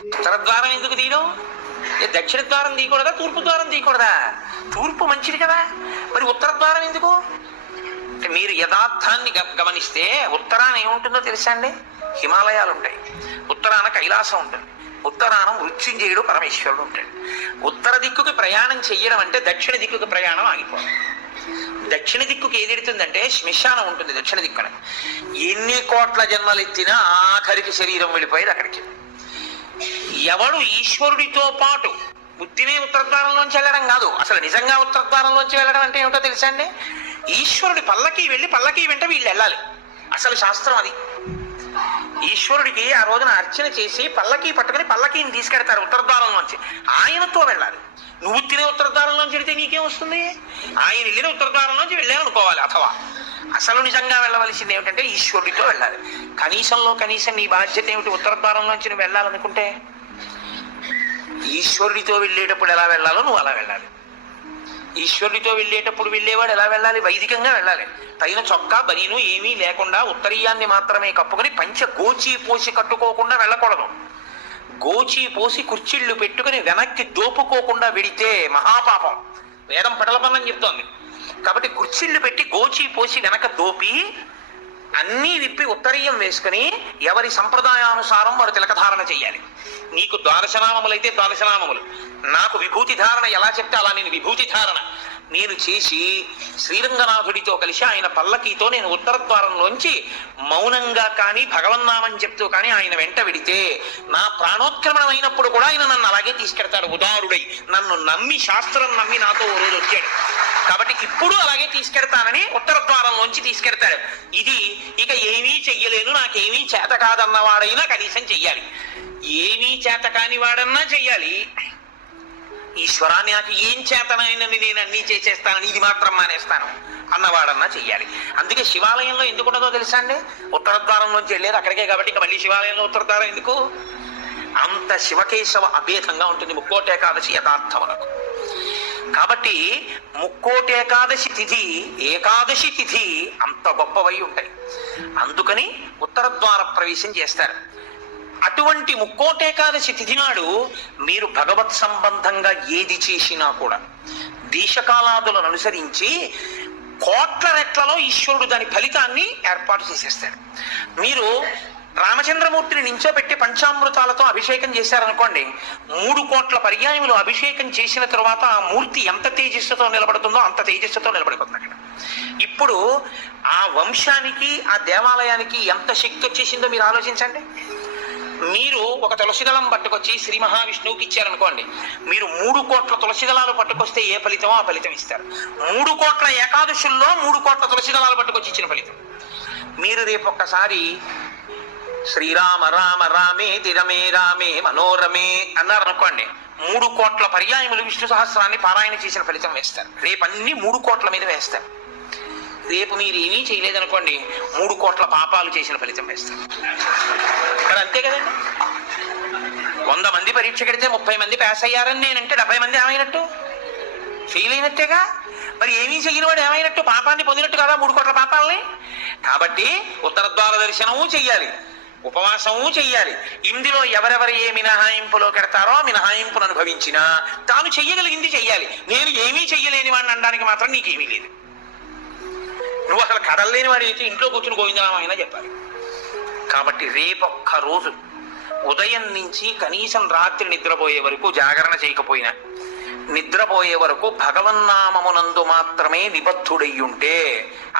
ఉత్తర ద్వారం ఎందుకు తీయడం? దక్షిణ ద్వారం తీయకూడదా, తూర్పు ద్వారం తీయకూడదా? తూర్పు మంచిది కదా, మరి ఉత్తర ద్వారం ఎందుకు? అంటే మీరు యథార్థాన్ని గమనిస్తే ఉత్తరాన ఏముంటుందో తెలుసా అండి? హిమాలయాలు ఉంటాయి, ఉత్తరాన కైలాసం ఉంటుంది, ఉత్తరాన మృత్యుంజయుడు పరమేశ్వరుడు ఉంటాడు. ఉత్తర దిక్కుకి ప్రయాణం చెయ్యడం అంటే దక్షిణ దిక్కుకి ప్రయాణం ఆగిపోవడం. దక్షిణ దిక్కుకి ఏది ఎడుతుందంటే శ్మశానం ఉంటుంది దక్షిణ దిక్కున. ఎన్ని కోట్ల జన్మలు ఎత్తినా ఆఖరికి శరీరం వెళ్ళిపోయేది అక్కడికి. ఎవడు ఈశ్వరుడితో పాటు బుద్ధినే ఉత్తర ద్వారంలోంచి వెళ్ళడం కాదు, అసలు నిజంగా ఉత్తర ద్వారంలోంచి వెళ్ళడం అంటే ఏమిటో తెలుసా అండి? ఈశ్వరుడి పల్లకి వెళ్ళి పల్లకి వెంట వీళ్ళు వెళ్ళాలి. అసలు శాస్త్రం అది. ఈశ్వరుడికి ఆ రోజున అర్చన చేసి పల్లకి పట్టుకుని పల్లకీని తీసుకెడతారు ఉత్తర ద్వారంలోంచి, ఆయనతో వెళ్ళాలి. నువ్వు తినే ఉత్తర ద్వారంలోంచి వెళితే నీకేం వస్తుంది? ఆయన వెళ్ళిన ఉత్తర ద్వారంలోంచి వెళ్ళామనుకోవాలి. అథవా అసలు నిజంగా వెళ్ళవలసింది ఏమిటంటే ఈశ్వరుడితో వెళ్ళాలి. కనీసం నీ బాధ్యత ఏమిటి? ఉత్తర ద్వారంలోంచి నువ్వు వెళ్ళాలనుకుంటే ఈశ్వరుడితో వెళ్ళేటప్పుడు ఎలా వెళ్ళాలో నువ్వు అలా వెళ్ళాలి. ఈశ్వరుడితో వెళ్ళేటప్పుడు వెళ్ళేవాడు ఎలా వెళ్ళాలి? వైదికంగా వెళ్ళాలి. పైన చొక్కా బనీను ఏమీ లేకుండా ఉత్తరీయాన్ని మాత్రమే కప్పుకొని పంచ గోచి పోసి కట్టుకోకుండా వెళ్ళకూడదు. గోచి పోసి కుర్చీళ్లు పెట్టుకుని వెనక్కి దోపుకోకుండా వెడితే మహాపాపం. వేదం పటలపన్నని చెప్తోంది. కాబట్టి కుర్చీళ్లు పెట్టి గోచి పోసి వెనక దోపి అన్నీ విప్పి ఉత్తరీయం వేసుకుని ఎవరి సంప్రదాయానుసారం వారు తిలకధారణ చెయ్యాలి. నీకు ద్వాదశనామములైతే ద్వాదశనామములు, నాకు విభూతి ధారణ ఎలా చెప్తే అలా నేను విభూతి ధారణ నేను చేసి శ్రీరంగనాథుడితో కలిసి ఆయన పల్లకీతో నేను ఉత్తర ద్వారంలోంచి మౌనంగా కానీ భగవన్నామని చెప్తూ కానీ ఆయన వెంట వెడితే నా ప్రాణోత్క్రమణం అయినప్పుడు కూడా ఆయన నన్ను అలాగే తీసుకెడతాడు. ఉదారుడై నన్ను నమ్మి, శాస్త్రం నమ్మి నాతో ఓ రోజు వచ్చాడు కాబట్టి ఇప్పుడు అలాగే తీసుకెడతానని ఉత్తర ద్వారంలోంచి తీసుకెడతాడు. ఇది ఇక ఏమీ చెయ్యలేను, నాకేమీ చేత కాదన్నవాడైనా కనీసం చెయ్యాలి. ఏమీ చేత కాని వాడన్నా చెయ్యాలి. ఈశ్వరాన్ని నాకు ఏం చేతనైనని నేను అన్నీ చేసేస్తానని ఇది మాత్రం మానేస్తాను అన్నవాడన్నా చెయ్యాలి. అందుకే శివాలయంలో ఎందుకు ఉండదో తెలుసా అండి? ఉత్తర ద్వారంలోంచి వెళ్ళేది అక్కడికే కాబట్టి ఇంకా మళ్ళీ శివాలయంలో ఉత్తర ద్వారం ఎందుకు? అంత శివకేశవ అభేదంగా ఉంటుంది ముక్కోటి ఏకాదశి యథార్థమునకు. కాబట్టి ముక్కోటి ఏకాదశి తిథి, ఏకాదశి తిథి అంత గొప్పవై ఉంటాయి. అందుకని ఉత్తర ద్వార ప్రవేశం చేస్తారు. అటువంటి ముక్కోటేకాదశి తిథి నాడు మీరు భగవత్ సంబంధంగా ఏది చేసినా కూడా దేశకాలాదులను అనుసరించి కోట్ల రెట్లలో ఈశ్వరుడు దాని ఫలితాన్ని ఏర్పాటు చేసేస్తాడు. మీరు రామచంద్రమూర్తిని నించోబెట్టి పంచామృతాలతో అభిషేకం చేశారనుకోండి, 3 కోట్ల పర్యాయములు అభిషేకం చేసిన తరువాత ఆ మూర్తి ఎంత తేజస్సుతో నిలబడుతుందో అంత తేజస్సుతో నిలబడిపోతుంది అక్కడ. ఇప్పుడు ఆ వంశానికి, ఆ దేవాలయానికి ఎంత శక్తి వచ్చేసిందో మీరు ఆలోచించండి. మీరు ఒక తులసిదళం పట్టుకొచ్చి శ్రీ మహావిష్ణువుకి ఇచ్చారనుకోండి, మీరు 3 కోట్ల తులసిదళాలు పట్టుకొస్తే ఏ ఫలితమో ఆ ఫలితం ఇస్తారు. 3 కోట్ల ఏకాదశుల్లో 3 కోట్ల తులసిదళాలు పట్టుకొచ్చి ఇచ్చిన ఫలితం. మీరు రేపు ఒక్కసారి శ్రీరామ రామ రామే తిరమే రామే మనోరమే అన్నారనుకోండి, 3 కోట్ల పర్యాయములు విష్ణు సహస్రాన్ని పారాయణ చేసిన ఫలితం వేస్తారు. రేపు అన్ని 3 కోట్ల మీద వేస్తారు. రేపు మీరు ఏమీ చేయలేదనుకోండి, 3 కోట్ల పాపాలు చేసిన ఫలితం వేస్తారు. మరి అంతే కదండి. 100 మంది పరీక్ష కడితే 30 మంది పాస్ అయ్యారని నేనంటే 70 మంది ఏమైనట్టు? ఫెయిల్ అయినట్టేగా. మరి ఏమీ చెయ్యని వాడు ఏమైనట్టు? పాపాన్ని పొందినట్టు కదా 3 కోట్ల పాపాలని. కాబట్టి ఉత్తర ద్వార దర్శనము చెయ్యాలి, ఉపవాసము చెయ్యాలి. ఇందులో ఎవరెవరు ఏ మినహాయింపులో కెడతారో ఆ మినహాయింపును అనుభవించినా తాను చెయ్యగలిగింది చెయ్యాలి. నేను ఏమీ చెయ్యలేని వాడిని అనడానికి మాత్రం నీకేమీ లేదు. నువ్వు అసలు కదలలేని వాడు అయితే ఇంట్లో కూర్చుని గోవిందనామైనా చెప్పాలి. కాబట్టి రేపొక్క రోజు ఉదయం నుంచి కనీసం రాత్రి నిద్రపోయే వరకు జాగరణ చేయకపోయినా, నిద్రపోయే వరకు భగవన్నామమునందు మాత్రమే నిబద్ధుడయ్యుంటే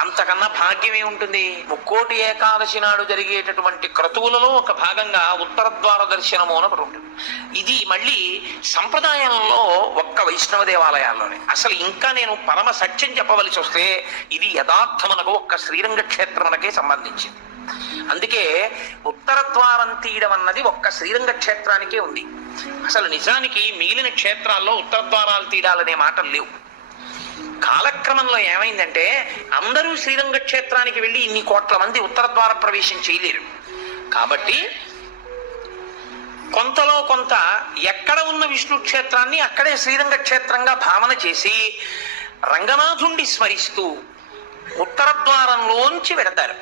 అంతకన్నా భాగ్యమే ఉంటుంది. ముక్కోటి ఏకాదశి నాడు జరిగేటటువంటి క్రతువులలో ఒక భాగంగా ఉత్తర ద్వార దర్శనము అని ఒకటి ఉంటుంది. ఇది మళ్ళీ సంప్రదాయంలో ఒక్క వైష్ణవ దేవాలయాల్లోనే. అసలు ఇంకా నేను పరమ సత్యం చెప్పవలసి వస్తే ఇది యథార్థమునకు ఒక్క శ్రీరంగ క్షేత్రమునకే సంబంధించింది. అందుకే ఉత్తర ద్వారం తీయడం అన్నది ఒక్క శ్రీరంగ క్షేత్రానికే ఉంది. అసలు నిజానికి మిగిలిన క్షేత్రాల్లో ఉత్తర ద్వారాలు తీయాలనే మాటలు లేవు. కాలక్రమంలో ఏమైందంటే అందరూ శ్రీరంగ క్షేత్రానికి వెళ్ళి ఇన్ని కోట్ల మంది ఉత్తర ద్వార ప్రవేశం చేయలేరు. కాబట్టి కొంతలో కొంత ఎక్కడ ఉన్న విష్ణు క్షేత్రాన్ని అక్కడే శ్రీరంగ క్షేత్రంగా భావన చేసి రంగనాథుణ్ణి స్మరిస్తూ ఉత్తర ద్వారంలోంచి వెడతారు.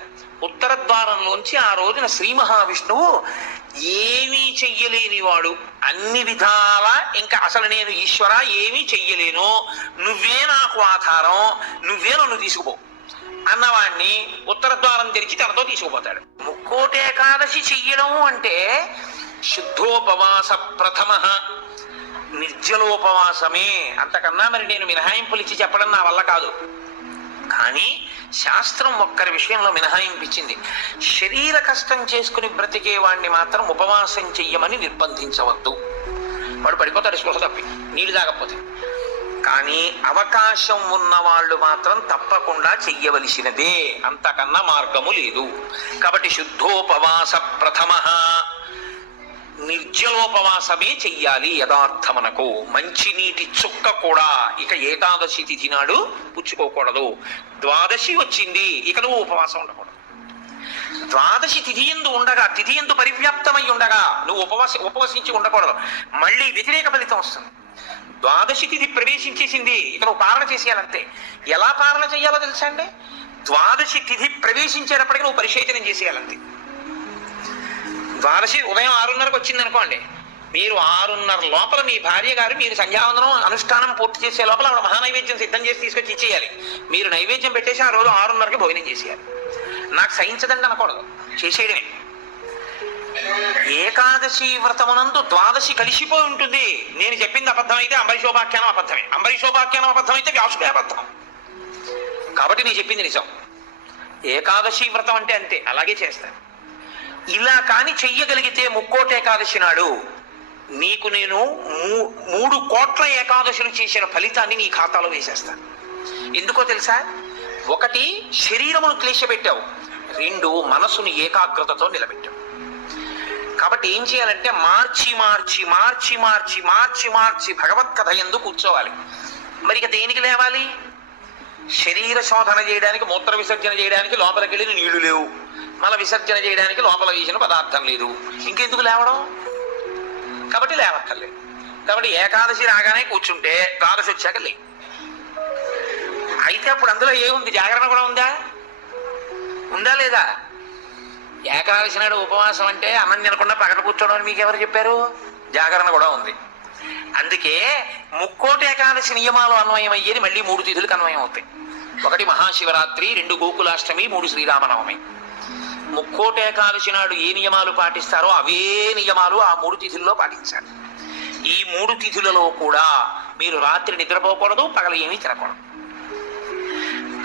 ఉత్తర ద్వారంలోంచి ఆ రోజున శ్రీ మహావిష్ణువు ఏమీ చెయ్యలేని వాడు, అన్ని విధాలా ఇంకా అసలు నేను ఈశ్వర ఏమీ చెయ్యలేను, నువ్వే నాకు ఆధారం, నువ్వే నన్ను తీసుకుపో అన్నవాణ్ణి ఉత్తర ద్వారం తెరిచి తనతో తీసుకుపోతాడు. ముక్కోటి ఏకాదశి చెయ్యడం అంటే శుద్ధోపవాస ప్రథమ నిర్జలోపవాసమే. అంతకన్నా మరి నేను మినహాయింపులు ఇచ్చి చెప్పడం నా వల్ల కాదు. కానీ శాస్త్రం ఒక్కరి విషయంలో మినహాయింపించింది. శరీర కష్టం చేసుకుని బ్రతికే వాణ్ణి మాత్రం ఉపవాసం చెయ్యమని నిర్బంధించవద్దు. వాడు పడిపోతాడు స్పృహ తప్పి, నీళ్లు తాగకపోతే. కానీ అవకాశం ఉన్న వాళ్ళు మాత్రం తప్పకుండా చెయ్యవలసినదే, అంతకన్నా మార్గము లేదు. కాబట్టి శుద్ధోపవాస ప్రథమ నిర్జలోపవాసమే చెయ్యాలి. యథార్థమనకు మంచినీటి చుక్క కూడా ఇక ఏకాదశి తిథి నాడు పుచ్చుకోకూడదు. ద్వాదశి వచ్చింది, ఇక నువ్వు ఉపవాసం ఉండకూడదు. ద్వాదశి తిథి ఎందు ఉండగా, తిథి ఎందు పరివ్యాప్తమై ఉండగా నువ్వు ఉపవసించి ఉండకూడదు. మళ్ళీ వ్యతిరేక ఫలితం వస్తుంది. ద్వాదశి తిథి ప్రవేశించేసింది, ఇక నువ్వు పాలన చేసేయాలంతే. ఎలా పాలన చేయాలో తెలుసా అండి? ద్వాదశి తిథి ప్రవేశించేటప్పటికి నువ్వు పరిశేచనం చేసేయాలంతే. ద్వాదశి ఉదయం 6:30కు వచ్చింది అనుకోండి, మీరు 6:30 లోపల మీ భార్య గారు మీరు సంధ్యావందనం అనుష్ఠానం పూర్తి చేసే లోపల ఆవిడ మహానైవేద్యం సిద్ధం చేసి తీసుకొచ్చి ఇచ్చేయాలి. మీరు నైవేద్యం పెట్టేసి ఆ రోజు 6:30కి భోజనం చేసేయాలి. నాకు సహించదండి అనకూడదు, చేసేయడమే. ఏకాదశి వ్రతమునందు ద్వాదశి కలిసిపోయి ఉంటుంది. నేను చెప్పింది అబద్ధం అయితే అంబరీషోపాఖ్యానం అబద్ధమే, అంబరీషోపాఖ్యానం అబద్ధం అయితే వ్యాసుడే అబద్ధం. కాబట్టి నేను చెప్పింది నిజం. ఏకాదశి వ్రతం అంటే అంతే, అలాగే చేస్తాను. ఇలా కాని చెయ్యగలిగితే ముక్కోటి ఏకాదశి నాడు నీకు నేను 3 కోట్ల ఏకాదశులు చేసిన ఫలితాన్ని నీ ఖాతాలో వేసేస్తాను. ఎందుకో తెలుసా? 1 శరీరమును క్లేశపెట్టావు, 2 మనసుని ఏకాగ్రతతో నిలబెట్టావు. కాబట్టి ఏం చేయాలంటే మార్చి మార్చి మార్చి మార్చి మార్చి మార్చి భగవత్కథ యందు కూర్చోవాలి. మరి ఇక దేనికి లేవాలి? శరీర శోధన చేయడానికి, మూత్ర విసర్జన చేయడానికి లోపలికి వెళ్ళిన నీళ్లు లేవు, మల విసర్జన చేయడానికి లోపల వేసిన పదార్థం లేదు, ఇంకెందుకు లేవడం? కాబట్టి లేవక్కర్లేదు. కాబట్టి ఏకాదశి రాగానే కూర్చుంటే ద్వాదశి వచ్చాక లే. అయితే అప్పుడు అందులో ఏముంది? జాగరణ కూడా ఉందా? ఉందా లేదా? ఏకాదశి నాడు ఉపవాసం అంటే అన్నం తినకుండా పక్కన కూర్చోవడం అని మీకు ఎవరు చెప్పారు? జాగరణ కూడా ఉంది. అందుకే ముక్కోటి ఏకాదశి నియమాలు అన్వయం అయ్యేది మళ్ళీ 3 తిథులకు అన్వయం అవుతాయి. 1 మహాశివరాత్రి, 2 గోకులాష్టమి, 3 శ్రీరామనవమి. ముక్కోటి ఏకాదశి నాడు ఏ నియమాలు పాటిస్తారో అవే నియమాలు ఆ 3 తిథుల్లో పాటించాలి. ఈ 3 తిథులలో కూడా మీరు రాత్రి నిద్రపోకూడదు, పగలు ఏమీ తినకూడదు.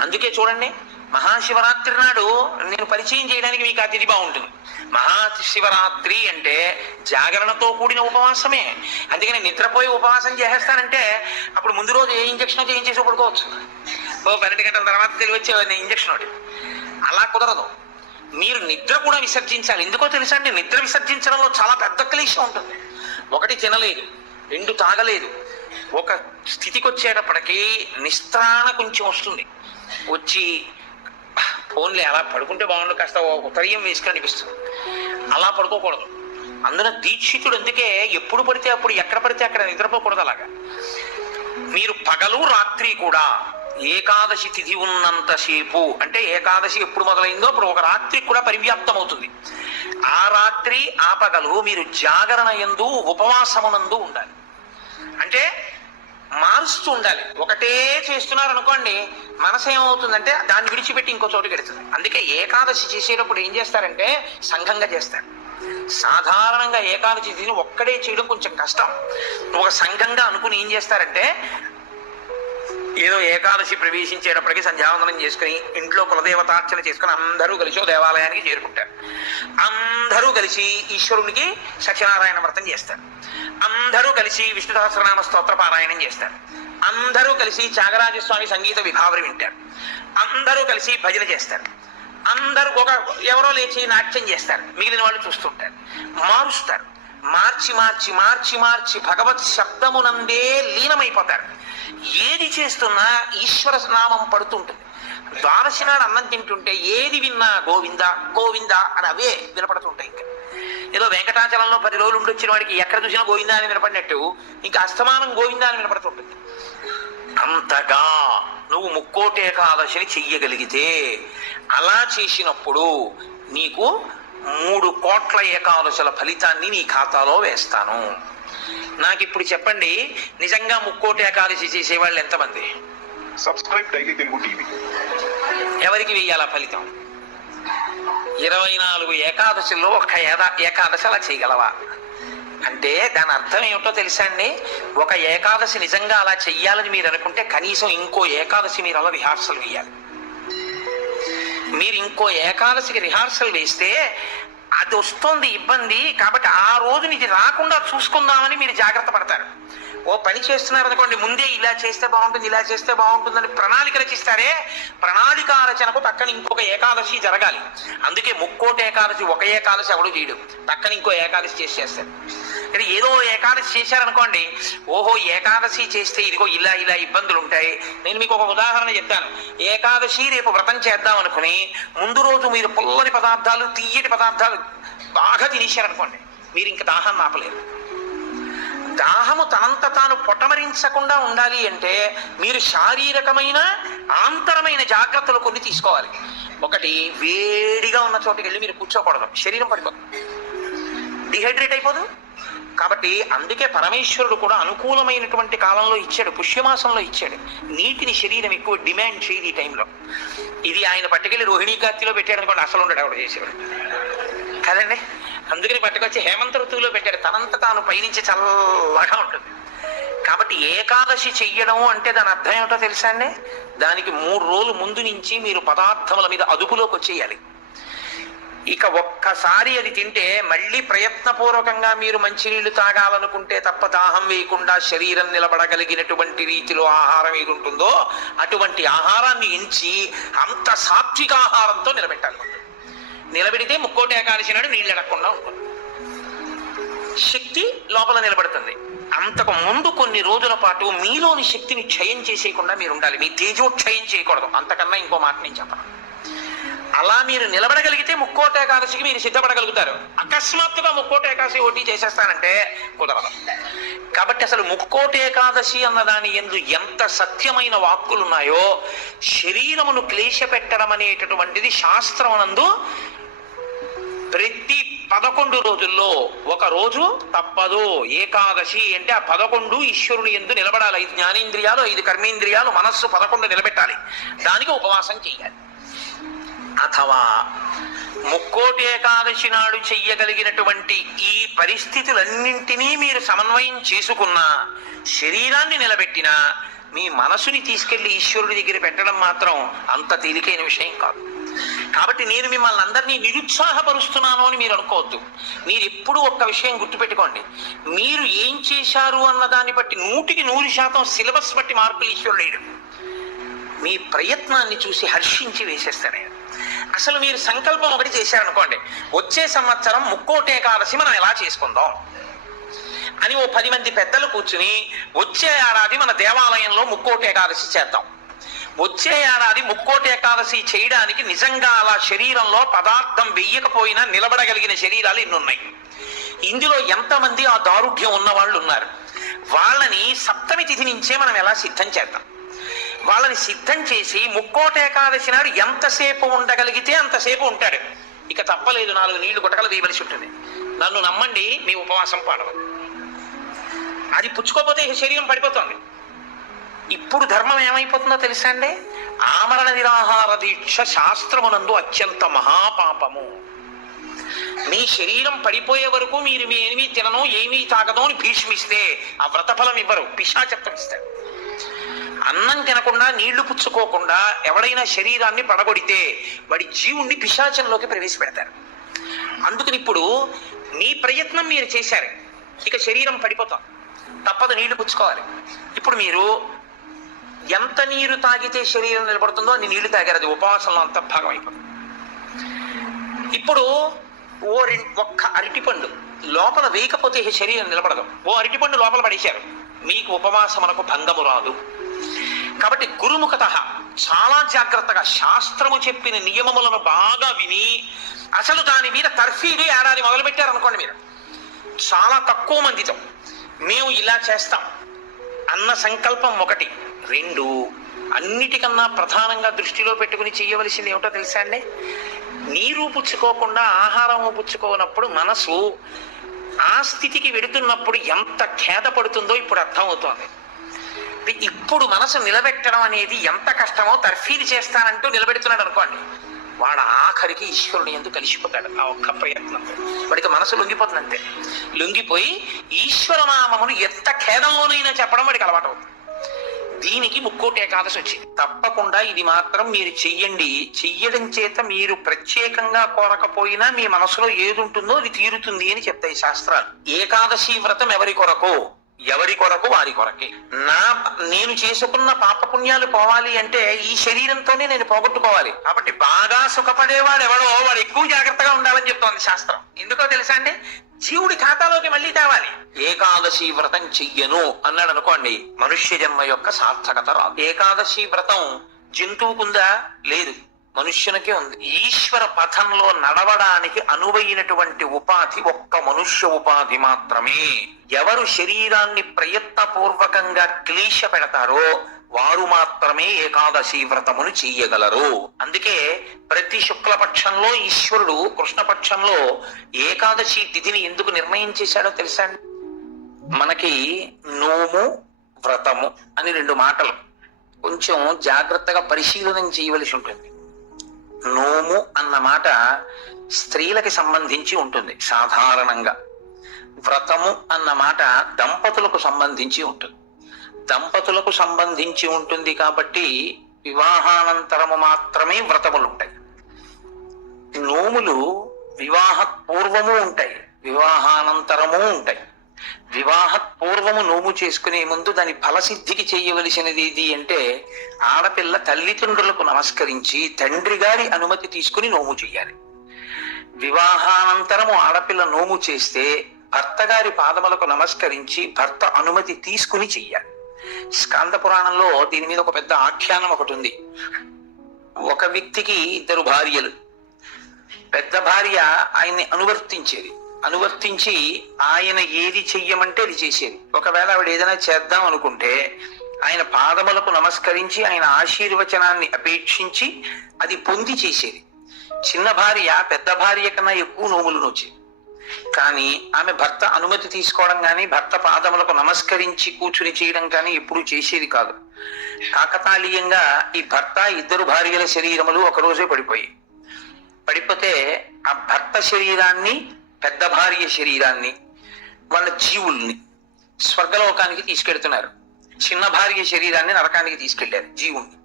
అందుకే చూడండి, మహాశివరాత్రి నాడు నేను పరిచయం చేయడానికి మీకు ఆ తిథి బాగుంటుంది. మహాశివరాత్రి అంటే జాగరణతో కూడిన ఉపవాసమే. అందుకని నిద్రపోయి ఉపవాసం చేసేస్తానంటే అప్పుడు ముందు రోజు ఏ ఇంజక్షన్ చేయించేసి పడుకోవచ్చు. 12 గంటల తర్వాత తెలివచ్చే ఇంజక్షన్ ఒకటి. అలా కుదరదు. మీరు నిద్ర కూడా విసర్జించాలి. ఎందుకో తెలుసా అండి? నిద్ర విసర్జించడంలో చాలా పెద్ద క్లేశం ఉంటుంది. 1 తినలేదు, 2 తాగలేదు. ఒక స్థితికి వచ్చేటప్పటికీ నిస్త్రాణ కొంచెం వస్తుంది. వచ్చి ఫోన్లే అలా పడుకుంటే బాగుండు, కాస్త ఉత్తరీయం వేసుకుని అనిపిస్తుంది. అలా పడుకోకూడదు. అందున దీక్షితుడు అందుకే ఎప్పుడు పడితే అప్పుడు, ఎక్కడ పడితే అక్కడ నిద్రపోకూడదు. అలాగా మీరు పగలు రాత్రి కూడా ఏకాదశి తిథి ఉన్నంతసేపు, అంటే ఏకాదశి ఎప్పుడు మొదలైందో అప్పుడు ఒక రాత్రి కూడా పరివ్యాప్తం అవుతుంది. ఆ రాత్రి ఆ పగలు మీరు జాగరణ యందు ఉపవాసమునందు ఉండాలి. అంటే మారుస్తూ ఉండాలి. ఒకటే చేస్తున్నారు అనుకోండి, మనసు ఏమవుతుందంటే దాన్ని విడిచిపెట్టి ఇంకో చోటుకి వెళుతుంది. అందుకే ఏకాదశి చేసేటప్పుడు ఏం చేస్తారంటే సంఘంగా చేస్తారు. సాధారణంగా ఏకాదశి తిథిని ఒక్కడే చేయడం కొంచెం కష్టం. ఒక సంఘంగా అనుకుని ఏం చేస్తారంటే, ఏదో ఏకాదశి ప్రవేశించేటప్పటికి సంధ్యావందనం చేసుకుని ఇంట్లో కులదేవతార్చన చేసుకుని అందరూ కలిసి దేవాలయానికి చేరుకుంటారు. అందరూ కలిసి ఈశ్వరునికి సత్యనారాయణ వ్రతం చేస్తారు. అందరూ కలిసి విష్ణు సహస్రనామ స్తోత్ర పారాయణం చేస్తారు. అందరూ కలిసి త్యాగరాజస్వామి సంగీత విభావరి వింటారు. అందరూ కలిసి భజన చేస్తారు. అందరూ ఎవరో లేచి నాట్యం చేస్తారు. మిగిలిన వాళ్ళు చూస్తుంటారు. మారుస్తారు. మార్చి మార్చి మార్చి మార్చి భగవత్ శబ్దమునందే లీనమైపోతారు. ఏది చేస్తున్నా ఈశ్వర నామం పడుతుంటుంది. ద్వాదశి నాడు అన్నం తింటుంటే ఏది విన్నా గోవింద గోవింద అని అవే వినపడుతుంటాయి. ఇంకా ఏదో వెంకటాచలంలో 10 రోజులు ఉండి వచ్చిన వాడికి ఎక్కడ చూసినా గోవిందా అని వినపడినట్టు ఇంకా అస్తమానం గోవిందా అని వినపడుతుంటుంది. అంతగా నువ్వు ముక్కోటి ఏకాదశిని చెయ్యగలిగితే, అలా చేసినప్పుడు నీకు 3,00,00,000 ఏకాదశుల ఫలితాన్ని నీ ఖాతాలో వేస్తాను. నాకు ఇప్పుడు చెప్పండి, నిజంగా 3,00,00,000 ఏకాదశి చేసేవాళ్ళు ఎంతమంది? Subscribe daily Telugu TV. ఎవరికి వెయ్యాల ఫలితం? 24 ఏకాదశుల్లో ఒక్క ఏకాదశి అలా చేయగలవా అంటే దాని అర్థం ఏమిటో తెలుసా అండి? ఒక ఏకాదశి నిజంగా అలా చెయ్యాలని మీరు అనుకుంటే కనీసం ఇంకో ఏకాదశి మీరు అలా రిహార్సల్ వేయాలి. మీరు ఇంకో ఏకాదశికి రిహార్సల్ వేస్తే అది వస్తుంది ఇబ్బంది, కాబట్టి ఆ రోజు ఇది రాకుండా చూసుకుందామని మీరు జాగ్రత్త పడతారు. ఓ పని చేస్తున్నారు అనుకోండి, ముందే ఇలా చేస్తే బాగుంటుంది, ఇలా చేస్తే బాగుంటుందని ప్రణాళిక రచిస్తారే, ప్రణాళిక రచనకు పక్కన ఇంకొక ఏకాదశి జరగాలి. అందుకే 3,00,00,000 ఏకాదశి ఒక ఏకాదశి ఎవడు చేయడు, పక్కన ఇంకో ఏకాదశి చేసేస్తారు. కానీ ఏదో ఏకాదశి చేశారనుకోండి, ఓహో ఏకాదశి చేస్తే ఇదిగో ఇలా ఇలా ఇబ్బందులు ఉంటాయి. నేను మీకు ఒక ఉదాహరణ చెప్తాను. ఏకాదశి రేపు వ్రతం చేద్దాం అనుకుని ముందు రోజు మీరు పుల్లని పదార్థాలు, తీయటి పదార్థాలు బాగా తినేశారనుకోండి, మీరు ఇంక దాహాన్ని ఆపలేరు. దాహము తనంత తాను పొటమరించకుండా ఉండాలి అంటే మీరు శారీరకమైన ఆంతరమైన జాగ్రత్తలు కొన్ని తీసుకోవాలి. ఒకటి, వేడిగా ఉన్న చోటుకి వెళ్ళి మీరు కూర్చోకూడదు, శరీరం పడిపోతుంది, డిహైడ్రేట్ అయిపోదు. కాబట్టి అందుకే పరమేశ్వరుడు కూడా అనుకూలమైనటువంటి కాలంలో ఇచ్చాడు, పుష్యమాసంలో ఇచ్చాడు. నీటిని శరీరం ఎక్కువ డిమాండ్ చేయదు ఈ టైంలో. ఇది ఆయన పట్టుకెళ్ళి రోహిణీ కార్తీలో పెట్టాడు అనుకోండి, అసలు ఉండడు ఆవిడ చేసేవాడు కదండి. అందుకని పట్టుకొచ్చి హేమంత ఋతువులో పెట్టాడు, తనంత తాను పైనుంచి చల్లగా ఉంటుంది. కాబట్టి ఏకాదశి చెయ్యడం అంటే దాని అర్థం ఏమిటో తెలుసా అండి? దానికి 3 రోజులు ముందు నుంచి మీరు పదార్థముల మీద అదుపులోకి వచ్చేయాలి. ఇక ఒక్కసారి అది తింటే మళ్ళీ ప్రయత్నపూర్వకంగా మీరు మంచినీళ్లు తాగాలనుకుంటే తప్ప దాహం వేయకుండా శరీరం నిలబడగలిగినటువంటి రీతిలో ఆహారం ఏది ఉంటుందో అటువంటి ఆహారాన్ని ఎంచి అంత సాత్విక ఆహారంతో నిలబెట్టాలి. నిలబెడితే 3,00,00,000 ఏకాదశి నాడు నీళ్ళు ఎడకుండా ఉంటుంది, శక్తి లోపల నిలబడుతుంది. అంతకు ముందు కొన్ని రోజుల పాటు మీలోని శక్తిని క్షయం చేసేయకుండా మీరు ఉండాలి, మీ తేజోక్షయం చేయకూడదు. అంతకన్నా ఇంకో మాట నేను చెప్పను. అలా మీరు నిలబడగలిగితే 3,00,00,000 ఏకాదశికి మీరు సిద్ధపడగలుగుతారు. అకస్మాత్తుగా 3,00,00,000 ఏకాదశి ఓటీ చేసేస్తానంటే కుదరదు. కాబట్టి అసలు 3,00,00,000 ఏకాదశి అన్నదాని యందు ఎంత సత్యమైన వాక్కులు ఉన్నాయో, శరీరమును క్లేశ పెట్టడం అనేటటువంటిది శాస్త్రమునందు ప్రతి 11 రోజుల్లో ఒక రోజు తప్పదు. ఏకాదశి అంటే ఆ 11 ఈశ్వరుని యందు నిలబడాలి. 5 జ్ఞానేంద్రియాలు, 5 కర్మేంద్రియాలు, మనస్సు 11 నిలబెట్టాలి. దానికి ఉపవాసం చెయ్యాలి. అథవా 3,00,00,000 ఏకాదశి నాడు చెయ్యగలిగినటువంటి ఈ పరిస్థితులన్నింటినీ మీరు సమన్వయం చేసుకున్నా, శరీరాన్ని నిలబెట్టినా, మీ మనసుని తీసుకెళ్లి ఈశ్వరుడి దగ్గర పెట్టడం మాత్రం అంత తేలికైన విషయం కాదు. కాబట్టి నేను మిమ్మల్ని అందరినీ నిరుత్సాహపరుస్తున్నాను అని మీరు అనుకోవద్దు. మీరు ఎప్పుడూ ఒక్క విషయం గుర్తుపెట్టుకోండి, మీరు ఏం చేశారు అన్న దాన్ని బట్టి 100% సిలబస్ బట్టి మార్కులు ఈశ్వరుడు వేయడు. మీ ప్రయత్నాన్ని చూసి హర్షించి వేసేస్తాడు. అసలు మీరు సంకల్పం ఒకటి చేశారనుకోండి, వచ్చే సంవత్సరం 3,00,00,000 ఏకాదశి మనం ఎలా చేసుకుందాం అని ఓ 10 మంది పెద్దలు కూర్చుని వచ్చే ఏడాది మన దేవాలయంలో 3,00,00,000 ఏకాదశి చేద్దాం. వచ్చే ఏడాది 3,00,00,000 ఏకాదశి చేయడానికి నిజంగా అలా శరీరంలో పదార్థం వెయ్యకపోయినా నిలబడగలిగిన శరీరాలు ఇన్నున్నాయి. ఇందులో ఎంతమంది ఆ దారుఢ్యం ఉన్న వాళ్ళు ఉన్నారు? వాళ్ళని సప్తమి తిథి నుంచే మనం ఎలా సిద్ధం చేద్దాం. వాళ్ళని సిద్ధం చేసి 3,00,00,000 ఏకాదశి నాడు ఎంతసేపు ఉండగలిగితే అంతసేపు ఉంటాడు. ఇక తప్పలేదు, 4 నీళ్లు గుటకలు వేయవలసి ఉంటుంది. నన్ను నమ్మండి, మీ ఉపవాసం పాడదు. అది పుచ్చుకోకపోతే శరీరం పడిపోతుంది. ఇప్పుడు ధర్మం ఏమైపోతుందో తెలుసా అండి? ఆమరణ నిరాహార దీక్ష శాస్త్రమునందు అత్యంత మహాపాపము. మీ శరీరం పడిపోయే వరకు మీరు మీ ఏమీ తినను, ఏమీ తాగదు అని భీష్మిస్తే ఆ వ్రతఫలం ఇవ్వరు, పిశాచత్వం ఇస్తారు. అన్నం తినకుండా, నీళ్లు పుచ్చుకోకుండా ఎవడైనా శరీరాన్ని పడగొడితే వాడి జీవుణ్ణి పిశాచంలోకి ప్రవేశపెడతారు. అందుకని ఇప్పుడు మీ ప్రయత్నం మీరు చేశారు, ఇక శరీరం పడిపోతాం, తప్పదు, నీళ్లు పుచ్చుకోవాలి. ఇప్పుడు మీరు ఎంత నీరు తాగితే శరీరం నిలబడుతుందో అన్ని నీళ్లు తాగారు, అది ఉపవాసంలో అంత భాగం అయిపోతుంది. ఇప్పుడు ఒక్క అరటిపండు లోపల వేయకపోతే శరీరం నిలబడదు. ఓ అరటిపండు లోపల పడేశారు, మీకు ఉపవాసమునకు భంగము రాదు. కాబట్టి గురుముఖత చాలా జాగ్రత్తగా శాస్త్రము చెప్పిన నియమములను బాగా విని, అసలు దాని మీద తర్ఫీదు ఏడాది మొదలుపెట్టారనుకోండి, మీరు చాలా తక్కువ మందితో మేము ఇలా చేస్తాం అన్న సంకల్పం 1. 2, అన్నిటికన్నా ప్రధానంగా దృష్టిలో పెట్టుకుని చెయ్యవలసింది ఏమిటో తెలుసా అండి? నీరు పుచ్చుకోకుండా ఆహారము పుచ్చుకోనప్పుడు మనసు ఆ స్థితికి వెడుతున్నప్పుడు ఎంత ఖేద పడుతుందో ఇప్పుడు అర్థమవుతోంది. ఇప్పుడు మనసు నిలబెట్టడం అనేది ఎంత కష్టమో తర్ఫీదు చేస్తానంటూ నిలబెడుతున్నాడు అనుకోండి, వాడు ఆఖరికి ఈశ్వరుని ఎందుకు కలిసిపోతాడు. ఆ ఒక్క ప్రయత్నంతో వాడికి మనసు లొంగిపోతుంది. అంతే లొంగిపోయి ఈశ్వరనామమును ఎంత ఖేదంలోనైనా చెప్పడం వాడికి అలవాటు అవుతుంది. దీనికి ముక్కోటి ఏకాదశి వచ్చింది. తప్పకుండా ఇది మాత్రం మీరు చెయ్యండి. చెయ్యడం చేత మీరు ప్రత్యేకంగా కోరకపోయినా మీ మనసులో ఏది ఉంటుందో అది తీరుతుంది అని చెప్తాయి శాస్త్రాలు. ఏకాదశి వ్రతం ఎవరి కొరకు? ఎవరి కొరకు? వారి కొరకే. నేను చేసుకున్న పాపపుణ్యాలు పోవాలి అంటే ఈ శరీరంతోనే నేను పోగొట్టుకోవాలి. కాబట్టి బాగా సుఖపడేవాడు ఎవడో వాడు ఎక్కువ జాగ్రత్తగా ఉండాలని చెప్తోంది శాస్త్రం. ఎందుకో తెలుసా అండి? జీవుడి ఖాతాలోకి మళ్ళీ తేవాలి. ఏకాదశి వ్రతం చెయ్యను అన్నాడు అనుకోండి, మనుష్య జన్మ యొక్క సార్థకత రాదు. ఏకాదశి వ్రతం జంతువుకుందా? లేదు, మనుష్యునికే ఉంది. ఈశ్వర పథంలో నడవడానికి అనువైనటువంటి ఉపాధి ఒక్క మనుష్య ఉపాధి మాత్రమే. ఎవరు శరీరాన్ని ప్రయత్నపూర్వకంగా క్లేశ పెడతారో వారు మాత్రమే ఏకాదశి వ్రతమును చెయ్యగలరు. అందుకే ప్రతి శుక్లపక్షంలో ఈశ్వరుడు కృష్ణపక్షంలో ఏకాదశి తిథిని ఎందుకు నిర్ణయం చేశాడో తెలుసా? మనకి నోము వ్రతము అని రెండు మాటలు కొంచెం జాగ్రత్తగా పరిశీలన చేయవలసి ఉంటుంది. నోము అన్న మాట స్త్రీలకి సంబంధించి ఉంటుంది సాధారణంగా. వ్రతము అన్న మాట దంపతులకు సంబంధించి ఉంటుంది. దంపతులకు సంబంధించి ఉంటుంది కాబట్టి వివాహానంతరము మాత్రమే వ్రతములు ఉంటాయి. నోములు వివాహ పూర్వము ఉంటాయి, వివాహానంతరము ఉంటాయి. వివాహ పూర్వము నోము చేసుకునే ముందు దాని ఫలసిద్ధికి చేయవలసినది ఏది అంటే ఆడపిల్ల తల్లిదండ్రులకు నమస్కరించి తండ్రి గారి అనుమతి తీసుకుని నోము చెయ్యాలి. వివాహానంతరము ఆడపిల్ల నోము చేస్తే భర్త గారి పాదములకు నమస్కరించి భర్త అనుమతి తీసుకుని చెయ్యాలి. స్కాంద పురాణంలో దీని మీద ఒక పెద్ద ఆఖ్యానం ఒకటి ఉంది. ఒక వ్యక్తికి ఇద్దరు భార్యలు. పెద్ద భార్య ఆయన్ని అనువర్తించి ఆయన ఏది చెయ్యమంటే అది చేసేది. ఒకవేళ ఆవిడ ఏదైనా చేద్దాం అనుకుంటే ఆయన పాదములకు నమస్కరించి ఆయన ఆశీర్వచనాన్ని అపేక్షించి అది పొంది చేసేది. చిన్న భార్య పెద్ద భార్య కన్నా ఎక్కువ నోములు నోచేది. కానీ ఆమె భర్త అనుమతి తీసుకోవడం కానీ భర్త పాదములకు నమస్కరించి కూర్చుని చేయడం కానీ ఎప్పుడూ చేసేది కాదు. కాకతాళీయంగా ఈ భర్త ఇద్దరు భార్యల శరీరములు ఒకరోజే పడిపోతే ఆ భర్త శరీరాన్ని పెద్ద భార్య శరీరాన్ని వాళ్ళ జీవుల్ని స్వర్గలోకానికి తీసుకెళ్తున్నారు. చిన్న భార్య శరీరాన్ని నరకానికి తీసుకెళ్లారు. జీవుణ్ణి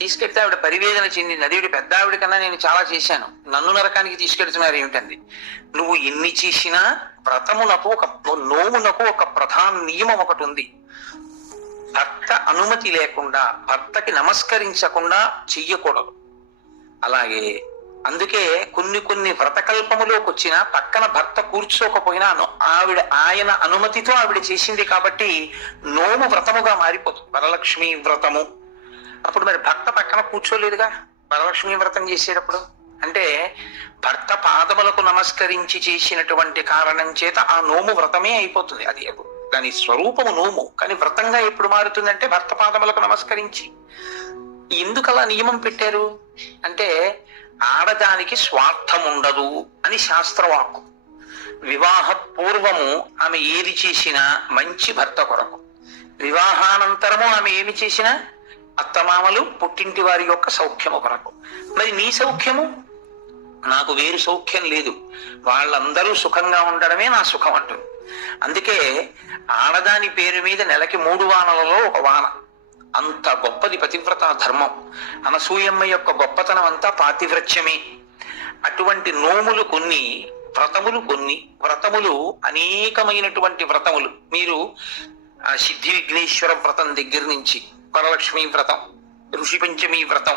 తీసుకెళ్తే ఆవిడ పరివేదన చెందింది. అదేవిడ పెద్ద ఆవిడ కన్నా నేను చాలా చేశాను, నన్ను నరకానికి తీసుకెళ్తున్నారు ఏమిటంది. నువ్వు ఎన్ని చేసినా వ్రతమునకు నోమునకు ఒక ప్రధాన నియమం ఒకటి ఉంది. భర్త అనుమతి లేకుండా భర్తకి నమస్కరించకుండా చెయ్యకూడదు. అలాగే అందుకే కొన్ని వ్రతకల్పములోకి వచ్చినా పక్కన భర్త కూర్చోకపోయినా ఆయన అనుమతితో ఆవిడ చేసింది కాబట్టి నోము వ్రతముగా మారిపోతుంది. వరలక్ష్మి వ్రతము అప్పుడు మరి భర్త పక్కన కూర్చోలేదుగా వరలక్ష్మి వ్రతం చేసేటప్పుడు. అంటే భర్త పాదములకు నమస్కరించి చేసినటువంటి కారణం చేత ఆ నోము వ్రతమే అయిపోతుంది. అది దాని స్వరూపము నోము, కానీ వ్రతంగా ఎప్పుడు మారుతుందంటే భర్త పాదములకు నమస్కరించి. ఎందుకలా నియమం పెట్టారు అంటే ఆడదానికి స్వార్థం ఉండదు అని శాస్త్రవాక్కు. వివాహ పూర్వము ఆమె ఏది చేసినా మంచి భర్త కొరకు, వివాహానంతరము ఆమె ఏమి చేసినా అత్తమామలు పుట్టింటి వారి యొక్క సౌఖ్యము కొరకు. మరి నీ సౌఖ్యము? నాకు వేరు సౌఖ్యం లేదు, వాళ్ళందరూ సుఖంగా ఉండడమే నా సుఖం అంటుంది. అందుకే ఆడదాని పేరు మీద నెలకి 3 వానలలో ఒక వాన. అంత గొప్పది పతివ్రత ధర్మం. అనసూయమ్మ యొక్క గొప్పతనం అంతా పాతివ్రత్యమే. అటువంటి నోములు కొన్ని, వ్రతములు అనేకమైనటువంటి వ్రతములు. మీరు సిద్ధి విఘ్నేశ్వర వ్రతం దగ్గర నుంచి వరలక్ష్మి వ్రతం, ఋషి పంచమి వ్రతం,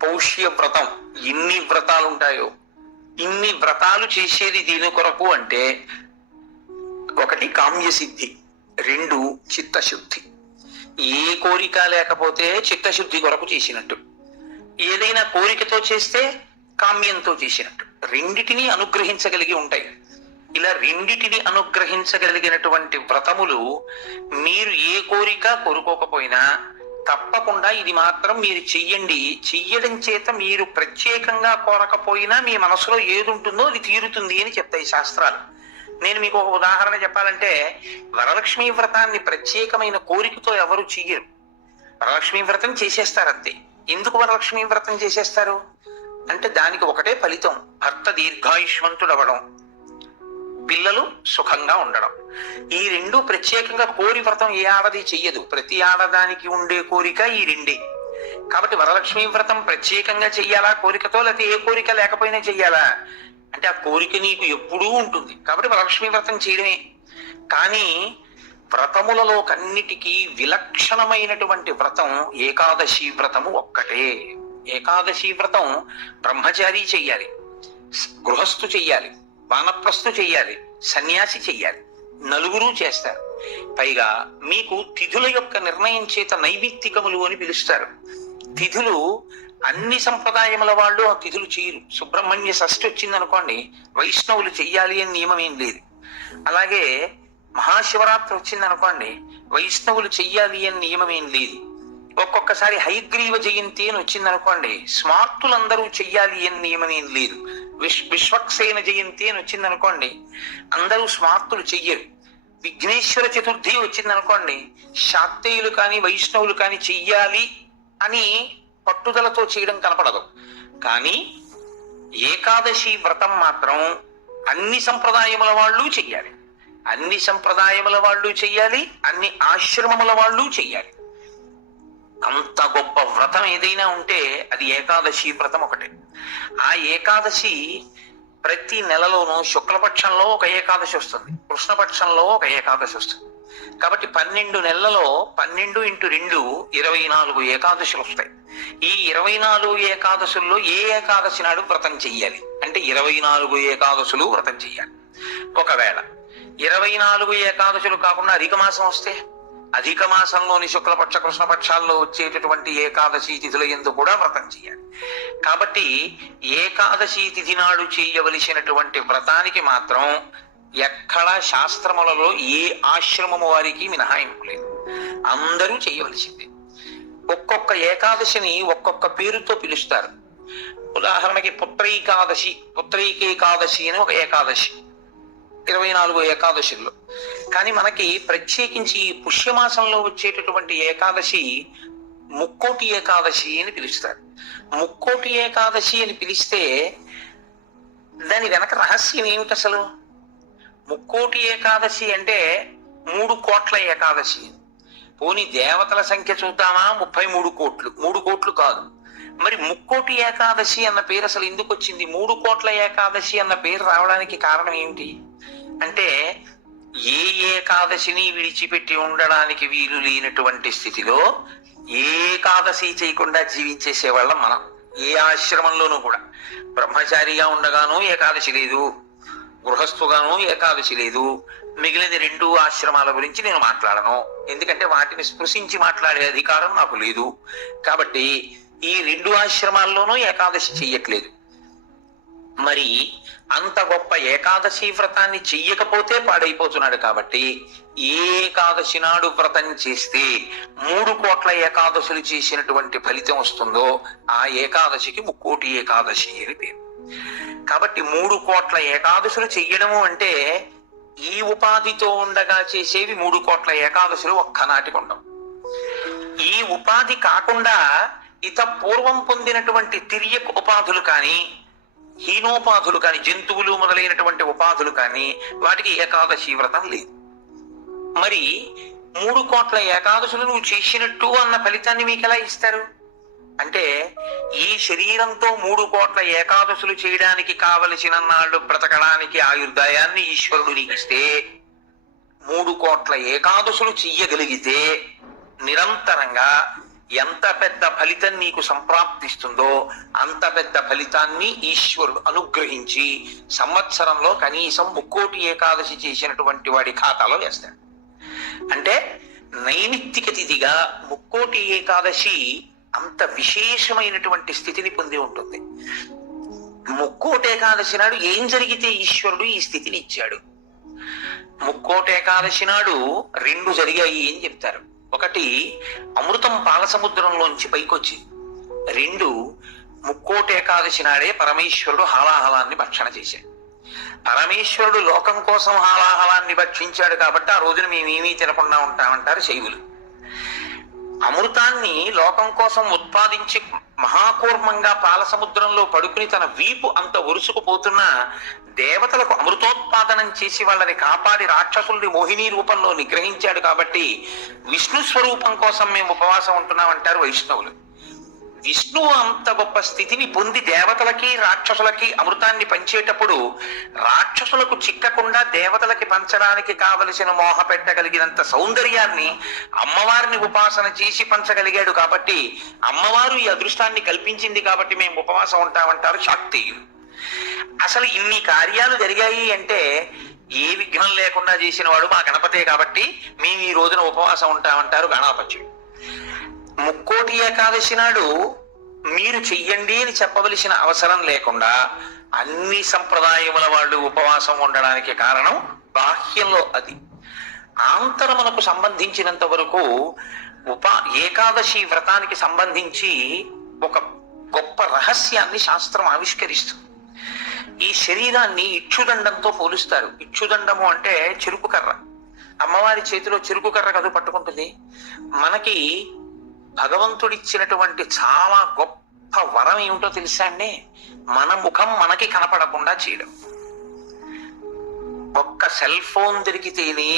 పౌష్య వ్రతం, ఎన్ని వ్రతాలు ఉంటాయో. ఇన్ని వ్రతాలు చేసేది దీని కొరకు అంటే 1 కామ్యసిద్ధి, 2 చిత్తశుద్ధి. ఏ కోరిక లేకపోతే చిత్తశుద్ధి కొరకు చేసినట్టు, ఏదైనా కోరికతో చేస్తే కామ్యంతో చేసినట్టు. రెండిటిని అనుగ్రహించగలిగి ఉంటాయి. ఇలా రెండిటిని అనుగ్రహించగలిగినటువంటి వ్రతములు మీరు ఏ కోరిక కోరుకోకపోయినా తప్పకుండా ఇది మాత్రం మీరు చెయ్యండి, చెయ్యడం చేత మీరు ప్రత్యేకంగా కోరకపోయినా మీ మనసులో ఏది ఉంటుందో అది తీరుతుంది అని చెప్తాయి శాస్త్రాలు. నేను మీకు ఒక ఉదాహరణ చెప్పాలంటే, వరలక్ష్మీ వ్రతాన్ని ప్రత్యేకమైన కోరికతో ఎవరు చెయ్యరు. వరలక్ష్మీ వ్రతం చేసేస్తారు అంతే. ఎందుకు వరలక్ష్మీ వ్రతం చేసేస్తారు అంటే దానికి ఒకటే ఫలితం: భర్త దీర్ఘాయుష్మంతుడవడం, పిల్లలు సుఖంగా ఉండడం. ఈ రెండు ప్రత్యేకంగా కోరి వ్రతం ఏ ఆడది చెయ్యదు. ప్రతి ఆడదానికి ఉండే కోరిక ఈ రెండే. కాబట్టి వరలక్ష్మీ వ్రతం ప్రత్యేకంగా చెయ్యాలా కోరికతో, లేకపోతే ఏ కోరిక లేకపోయినా చెయ్యాలా అంటే ఆ కోరిక నీకు ఎప్పుడూ ఉంటుంది. కాబట్టి వరలక్ష్మీ వ్రతం చేయడమే. కానీ వ్రతములలో కన్నిటికీ విలక్షణమైనటువంటి వ్రతం ఏకాదశి వ్రతము ఒక్కటే. ఏకాదశి వ్రతం బ్రహ్మచారి చెయ్యాలి, గృహస్థు చెయ్యాలి, వానప్రస్థు చెయ్యాలి, సన్యాసి చెయ్యాలి, నలుగురు చేస్తారు. పైగా మీకు తిథుల యొక్క నిర్ణయం చేత నైమిత్తికములు అని పిలుస్తారు. తిథులు అన్ని సంప్రదాయముల వాళ్ళు ఆ తిథులు చేయరు. సుబ్రహ్మణ్య షష్ఠి వచ్చిందనుకోండి, వైష్ణవులు చెయ్యాలి అని నియమం ఏం లేదు. అలాగే మహాశివరాత్రి వచ్చిందనుకోండి, వైష్ణవులు చెయ్యాలి అని నియమం ఏం లేదు. ఒక్కొక్కసారి హయగ్రీవ జయంతి అని వచ్చిందనుకోండి, స్మార్తులందరూ చెయ్యాలి అని నియమం ఏం లేదు. విశ్వక్సేన జయంతి అని వచ్చిందనుకోండి, అందరూ స్మార్తులు చెయ్యరు. విఘ్నేశ్వర చతుర్థి వచ్చిందనుకోండి, శాక్తేయులు కానీ వైష్ణవులు కానీ చెయ్యాలి అని పట్టుదలతో చేయడం కనపడదు. కానీ ఏకాదశి వ్రతం మాత్రం అన్ని సంప్రదాయముల వాళ్ళు చెయ్యాలి, అన్ని సంప్రదాయముల వాళ్ళు చెయ్యాలి, అన్ని ఆశ్రమముల వాళ్ళు చెయ్యాలి. అంత గొప్ప వ్రతం ఏదైనా ఉంటే అది ఏకాదశి వ్రతం ఒకటే. ఆ ఏకాదశి ప్రతి నెలలోనూ శుక్లపక్షంలో ఒక ఏకాదశి వస్తుంది, కృష్ణపక్షంలో ఒక ఏకాదశి వస్తుంది. కాబట్టి 12 నెలలలో 12 × 2 24 ఏకాదశులు వస్తాయి. ఈ 24 ఏకాదశుల్లో ఏ ఏకాదశి నాడు వ్రతం చెయ్యాలి అంటే 24 ఏకాదశులు వ్రతం చెయ్యాలి. ఒకవేళ 24 ఏకాదశులు కాకుండా అధిక మాసం వస్తే, అధిక మాసంలోని శుక్లపక్ష కృష్ణపక్షాల్లో వచ్చేటటువంటి ఏకాదశి తిథుల యందు కూడా వ్రతం చేయాలి. కాబట్టి ఏకాదశి తిథి నాడు చేయవలసినటువంటి వ్రతానికి మాత్రం ఎక్కడా శాస్త్రములలో ఏ ఆశ్రమము వారికి మినహాయింపు లేదు, అందరూ చేయవలసిందే. ఒక్కొక్క ఏకాదశిని ఒక్కొక్క పేరుతో పిలుస్తారు. ఉదాహరణకి పుత్రైకేకాదశి అని ఒక ఏకాదశి 24 ఏకాదశుల్లో. కానీ మనకి ప్రత్యేకించి పుష్యమాసంలో వచ్చేటటువంటి ఏకాదశి ముక్కోటి ఏకాదశి అని పిలుస్తారు. ముక్కోటి ఏకాదశి అని పిలిస్తే దాని వెనక రహస్యం ఏమిటి అసలు? ముక్కోటి ఏకాదశి అంటే 3 కోట్ల ఏకాదశి. పోనీ దేవతల సంఖ్య చూద్దామా, 33 కోట్లు. 3 కోట్లు కాదు. మరి ముక్కోటి ఏకాదశి అన్న పేరు అసలు ఎందుకు వచ్చింది? 3 కోట్ల ఏకాదశి అన్న పేరు రావడానికి కారణం ఏమిటి అంటే, ఏ ఏకాదశిని విడిచిపెట్టి ఉండడానికి వీలు లేనటువంటి స్థితిలో ఏకాదశి చేయకుండా జీవించేసేవాళ్ళం మనం. ఏ ఆశ్రమంలోనూ కూడా బ్రహ్మచారిగా ఉండగానూ ఏకాదశి లేదు, గృహస్థుగాను ఏకాదశి లేదు. మిగిలిన 2 ఆశ్రమాల గురించి నేను మాట్లాడను, ఎందుకంటే వాటిని స్పృశించి మాట్లాడే అధికారం నాకు లేదు. కాబట్టి ఈ 2 ఆశ్రమాల్లోనూ ఏకాదశి చెయ్యట్లేదు. మరి అంత గొప్ప ఏకాదశి వ్రతాన్ని చెయ్యకపోతే పాడైపోతున్నాడు. కాబట్టి ఏకాదశి నాడు వ్రతం చేస్తే 3 కోట్ల ఏకాదశులు చేసినటువంటి ఫలితం వస్తుందో ఆ ఏకాదశికి ముక్కోటి ఏకాదశి అని పేరు. కాబట్టి 3 కోట్ల ఏకాదశులు చెయ్యడము అంటే ఈ ఉపాధితో ఉండగా చేసేవి 3 కోట్ల ఏకాదశులు ఒక్కనాటికి ఉండవు. ఈ ఉపాధి కాకుండా పూర్వం పొందినటువంటి తిర్యక్ ఉపాధులు కానీ, హీనోపాధులు కానీ, జంతువులు మొదలైనటువంటి ఉపాధులు కానీ వాటికి ఏకాదశి వ్రతం లేదు. మరి 3 కోట్ల ఏకాదశులు నువ్వు చేసినట్టు అన్న ఫలితాన్ని మీకు ఎలా ఇస్తారు అంటే, ఈ శరీరంతో 3 కోట్ల ఏకాదశులు చేయడానికి కావలసిన నాళ్ళు బ్రతకడానికి ఆయుర్దాయాన్ని ఈశ్వరుడు నీకు ఇస్తే, 3 కోట్ల ఏకాదశులు చెయ్యగలిగితే నిరంతరంగా ఎంత పెద్ద ఫలితం నీకు సంప్రాప్తిస్తుందో అంత పెద్ద ఫలితాన్ని ఈశ్వరుడు అనుగ్రహించి సంవత్సరంలో కనీసం ముక్కోటి ఏకాదశి చేసినటువంటి వాడి ఖాతాలో వేస్తాడు. అంటే నైమిత్తిక తిథిగా ముక్కోటి ఏకాదశి అంత విశేషమైనటువంటి స్థితిని పొంది ఉంటుంది. ముక్కోటి ఏకాదశి నాడు ఏం జరిగితే ఈశ్వరుడు ఈ స్థితిని ఇచ్చాడు? ముక్కోటి ఏకాదశి నాడు 2 జరిగాయి అని చెప్తారు. ఒకటి, అమృతం పాలసముద్రంలోంచి పైకొచ్చి. రెండు, ముక్కోటి ఏకాదశి నాడే పరమేశ్వరుడు హాలాహలాన్ని భక్షణ చేశాడు. పరమేశ్వరుడు లోకం కోసం హాలాహలాన్ని భక్షించాడు కాబట్టి ఆ రోజున మేమేమీ తినకుండా ఉంటామంటారు శైవులు. అమృతాన్ని లోకం కోసం ఉత్పాదించి మహాకూర్మంగా పాలసముద్రంలో పడుకుని తన వీపు అంత ఒరుసుకుపోతున్నా దేవతలకు అమృతోత్పాదనం చేసి వాళ్ళని కాపాడి రాక్షసుల్ని మోహిని రూపంలో నిగ్రహించాడు కాబట్టి విష్ణు స్వరూపం కోసం మేము ఉపవాసం ఉంటున్నామంటారు వైష్ణవులు. విష్ణువు అంత గొప్ప స్థితిని పొంది దేవతలకి రాక్షసులకి అమృతాన్ని పంచేటప్పుడు రాక్షసులకు చిక్కకుండా దేవతలకి పంచడానికి కావలసిన మోహ పెట్టగలిగినంత సౌందర్యాన్ని అమ్మవారిని ఉపాసన చేసి పంచగలిగాడు కాబట్టి అమ్మవారు ఈ అదృష్టాన్ని కల్పించింది కాబట్టి మేము ఉపవాసం ఉంటామంటారు శాక్తేయులు. అసలు ఇన్ని కార్యాలు జరిగాయి అంటే ఏ విఘ్నం లేకుండా చేసిన వాడు మా గణపతే కాబట్టి మేము ఈ రోజున ఉపవాసం ఉంటామంటారు గణాపత్యుడు. ముక్కోటి ఏకాదశి నాడు మీరు చెయ్యండి అని చెప్పవలసిన అవసరం లేకుండా అన్ని సంప్రదాయముల వాళ్ళు ఉపవాసం ఉండడానికి కారణం బాహ్యంలో అది. ఆంతరమునకు సంబంధించినంత వరకు ఏకాదశి వ్రతానికి సంబంధించి ఒక గొప్ప రహస్యాన్ని శాస్త్రం ఆవిష్కరిస్తుంది. ఈ శరీరాన్ని ఇచ్చుదండంతో పోలుస్తారు. ఇచ్చుదండము అంటే చెరుకు కర్ర. అమ్మవారి చేతిలో చెరుకు కర్ర కదు పట్టుకుంటుంది. మనకి భగవంతుడిచ్చినటువంటి చాలా గొప్ప వరం ఏమిటో తెలుసా అండి? మన ముఖం మనకి కనపడకుండా చేయడం. ఒక్క సెల్ ఫోన్ దొరికితేనే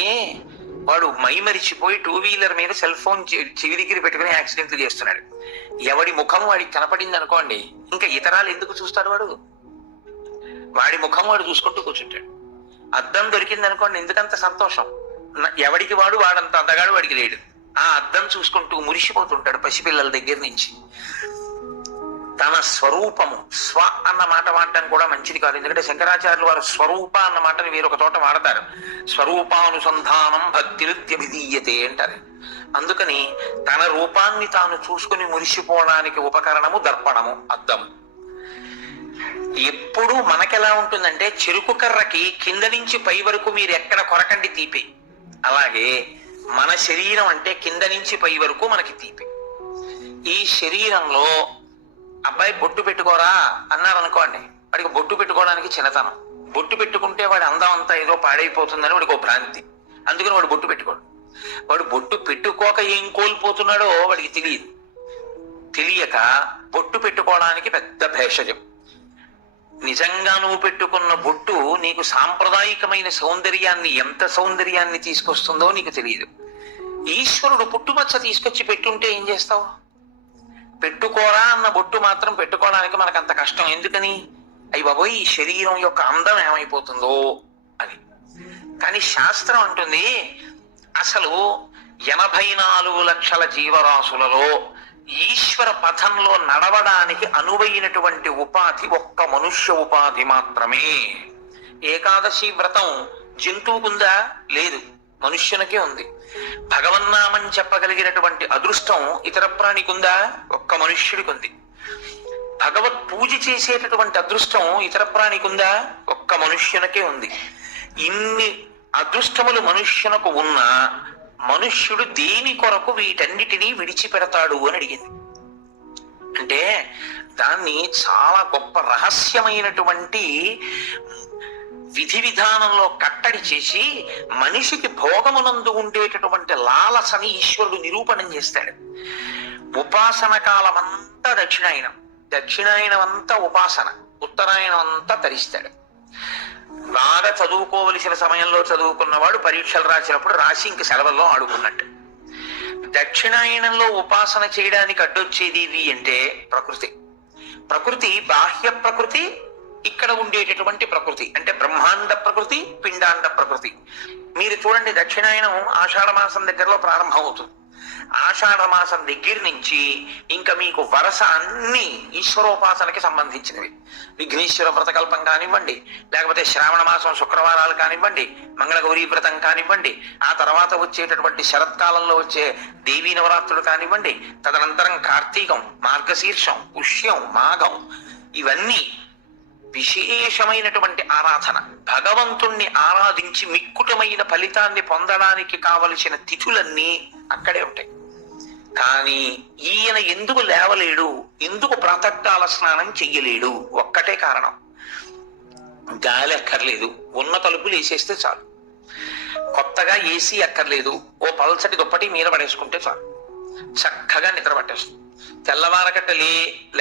వాడు మైమరిచిపోయి 2 వీలర్ మీద సెల్ ఫోన్ చెవి దగ్గర పెట్టుకుని యాక్సిడెంట్లు చేస్తున్నాడు. ఎవడి ముఖం వాడికి కనపడింది అనుకోండి, ఇంకా ఇతరాలు ఎందుకు చూస్తాడు? వాడి ముఖం వాడు చూసుకుంటూ కూర్చుంటాడు. అద్దం దొరికింది అనుకోండి, ఎందుకంత సంతోషం? ఎవడికి వాడంత అందగాడు వాడికి లేడు. ఆ అద్దం చూసుకుంటూ మురిసిపోతుంటాడు పసిపిల్లల దగ్గర నుంచి. తన స్వరూపము, స్వ అన్న మాట వాడటం కూడా మంచిది కాదు. ఎందుకంటే శంకరాచార్యులు వారు స్వరూప అన్న మాటని వేరొక చోట వాడతారు. స్వరూపానుసంధానం భక్తిరుత్యభిధీయతే అంటారు. అందుకని తన రూపాన్ని తాను చూసుకుని మురిసిపోవడానికి ఉపకరణము దర్పణము, అద్దం. ఎప్పుడు మనకెలా ఉంటుందంటే చెరుకు కర్రకి కింద నుంచి పై వరకు మీరు ఎక్కడ కొరకండి తీపి, అలాగే మన శరీరం అంటే కింద నుంచి పై వరకు మనకి తీపి. ఈ శరీరంలో అబ్బాయి బొట్టు పెట్టుకోరా అన్నారు అనుకోండి, వాడికి బొట్టు పెట్టుకోవడానికి చిన్నతనం. బొట్టు పెట్టుకుంటే వాడి అందం అంతా ఏదో పాడైపోతుందని వాడికి ఒక భ్రాంతి. అందుకని వాడు బొట్టు పెట్టుకోడు. వాడు బొట్టు పెట్టుకోక ఏం కోల్పోతున్నాడో వాడికి తెలియదు. తెలియక బొట్టు పెట్టుకోవడానికి పెద్ద భేషజం. నిజంగా నువ్వు పెట్టుకున్న బొట్టు నీకు సాంప్రదాయికమైన సౌందర్యాన్ని, ఎంత సౌందర్యాన్ని తీసుకొస్తుందో నీకు తెలియదు. ఈశ్వరుడు పుట్టుమచ్చ తీసుకొచ్చి పెట్టుంటే ఏం చేస్తావు? పెట్టుకోరా అన్న బొట్టు మాత్రం పెట్టుకోవడానికి మనకు అంత కష్టం ఎందుకని? అయ్యి బాబోయ్, ఈ శరీరం యొక్క అందం ఏమైపోతుందో అని. కానీ శాస్త్రం అంటుంది అసలు 84 లక్షల జీవరాశులలో ఈశ్వర పథంలో నడవడానికి అనువైనటువంటి ఉపాధి ఒక్క మనుష్య ఉపాధి మాత్రమే. ఏకాదశి వ్రతం జంతువుకుందా? లేదు, మనుష్యునికే ఉంది. భగవన్నామం చెప్పగలిగినటువంటి అదృష్టం ఇతర ప్రాణికి ఉందా? ఒక్క మనుష్యుడికి ఉంది. భగవత్ పూజ చేసేటటువంటి అదృష్టం ఇతర ప్రాణికి ఉందా? ఒక్క మనుష్యునికే ఉంది. ఇన్ని అదృష్టములు మనుష్యునకు ఉన్నా మనుష్యుడు దేని కొరకు వీటన్నిటినీ విడిచిపెడతాడు అని అడిగింది. అంటే దాన్ని చాలా గొప్ప రహస్యమైనటువంటి విధి విధానంలో కట్టడి చేసి మనిషికి భోగమునందు ఉండేటటువంటి లాలసని ఈశ్వరుడు నిరూపణం చేస్తాడు. ఉపాసన కాలం అంతా దక్షిణాయనం, దక్షిణాయనం అంతా ఉపాసన, ఉత్తరాయణం అంతా తరిస్తాడు. బాగా చదువుకోవలసిన సమయంలో చదువుకున్నవాడు పరీక్షలు రాసినప్పుడు రాసి ఇంక సెలవుల్లో ఆడుకున్నట్టు. దక్షిణాయనంలో ఉపాసన చేయడానికి అడ్డొచ్చేది అంటే ప్రకృతి. ప్రకృతి బాహ్య ప్రకృతి, ఇక్కడ ఉండేటటువంటి ప్రకృతి అంటే బ్రహ్మాండ ప్రకృతి, పిండాండ ప్రకృతి. మీరు చూడండి, దక్షిణాయనం ఆషాఢ మాసం దగ్గరలో ప్రారంభం అవుతుంది. ఆషాఢ మాసం దగ్గర నుంచి ఇంకా మీకు వరస అన్ని ఈశ్వరోపాసనకి సంబంధించినవి. విఘ్నేశ్వర వ్రతకల్పం కానివ్వండి, లేకపోతే శ్రావణ మాసం శుక్రవారాలు కానివ్వండి, మంగళగౌరీ వ్రతం కానివ్వండి, ఆ తర్వాత వచ్చేటటువంటి శరత్కాలంలో వచ్చే దేవీ నవరాత్రులు కానివ్వండి, తదనంతరం కార్తీకం, మార్గశీర్షం, పుష్యం, మాఘం, ఇవన్నీ విశేషమైనటువంటి ఆరాధన. భగవంతుణ్ణి ఆరాధించి మిక్కుటమైన ఫలితాన్ని పొందడానికి కావలసిన తిథులన్నీ అక్కడే ఉంటాయి. కానీ ఈయన ఎందుకు లేవలేడు, ఎందుకు ప్రాతకాల స్నానం చెయ్యలేడు? ఒక్కటే కారణం, గాలి అక్కర్లేదు, ఉన్న తలుపులు వేసేస్తే చాలు. కొత్తగా ఏసీ అక్కర్లేదు, ఓ పల్చటి దుప్పటి మీద పడేసుకుంటే చాలు, చక్కగా నిద్ర పట్టేస్తుంది. తెల్లవారకట్ట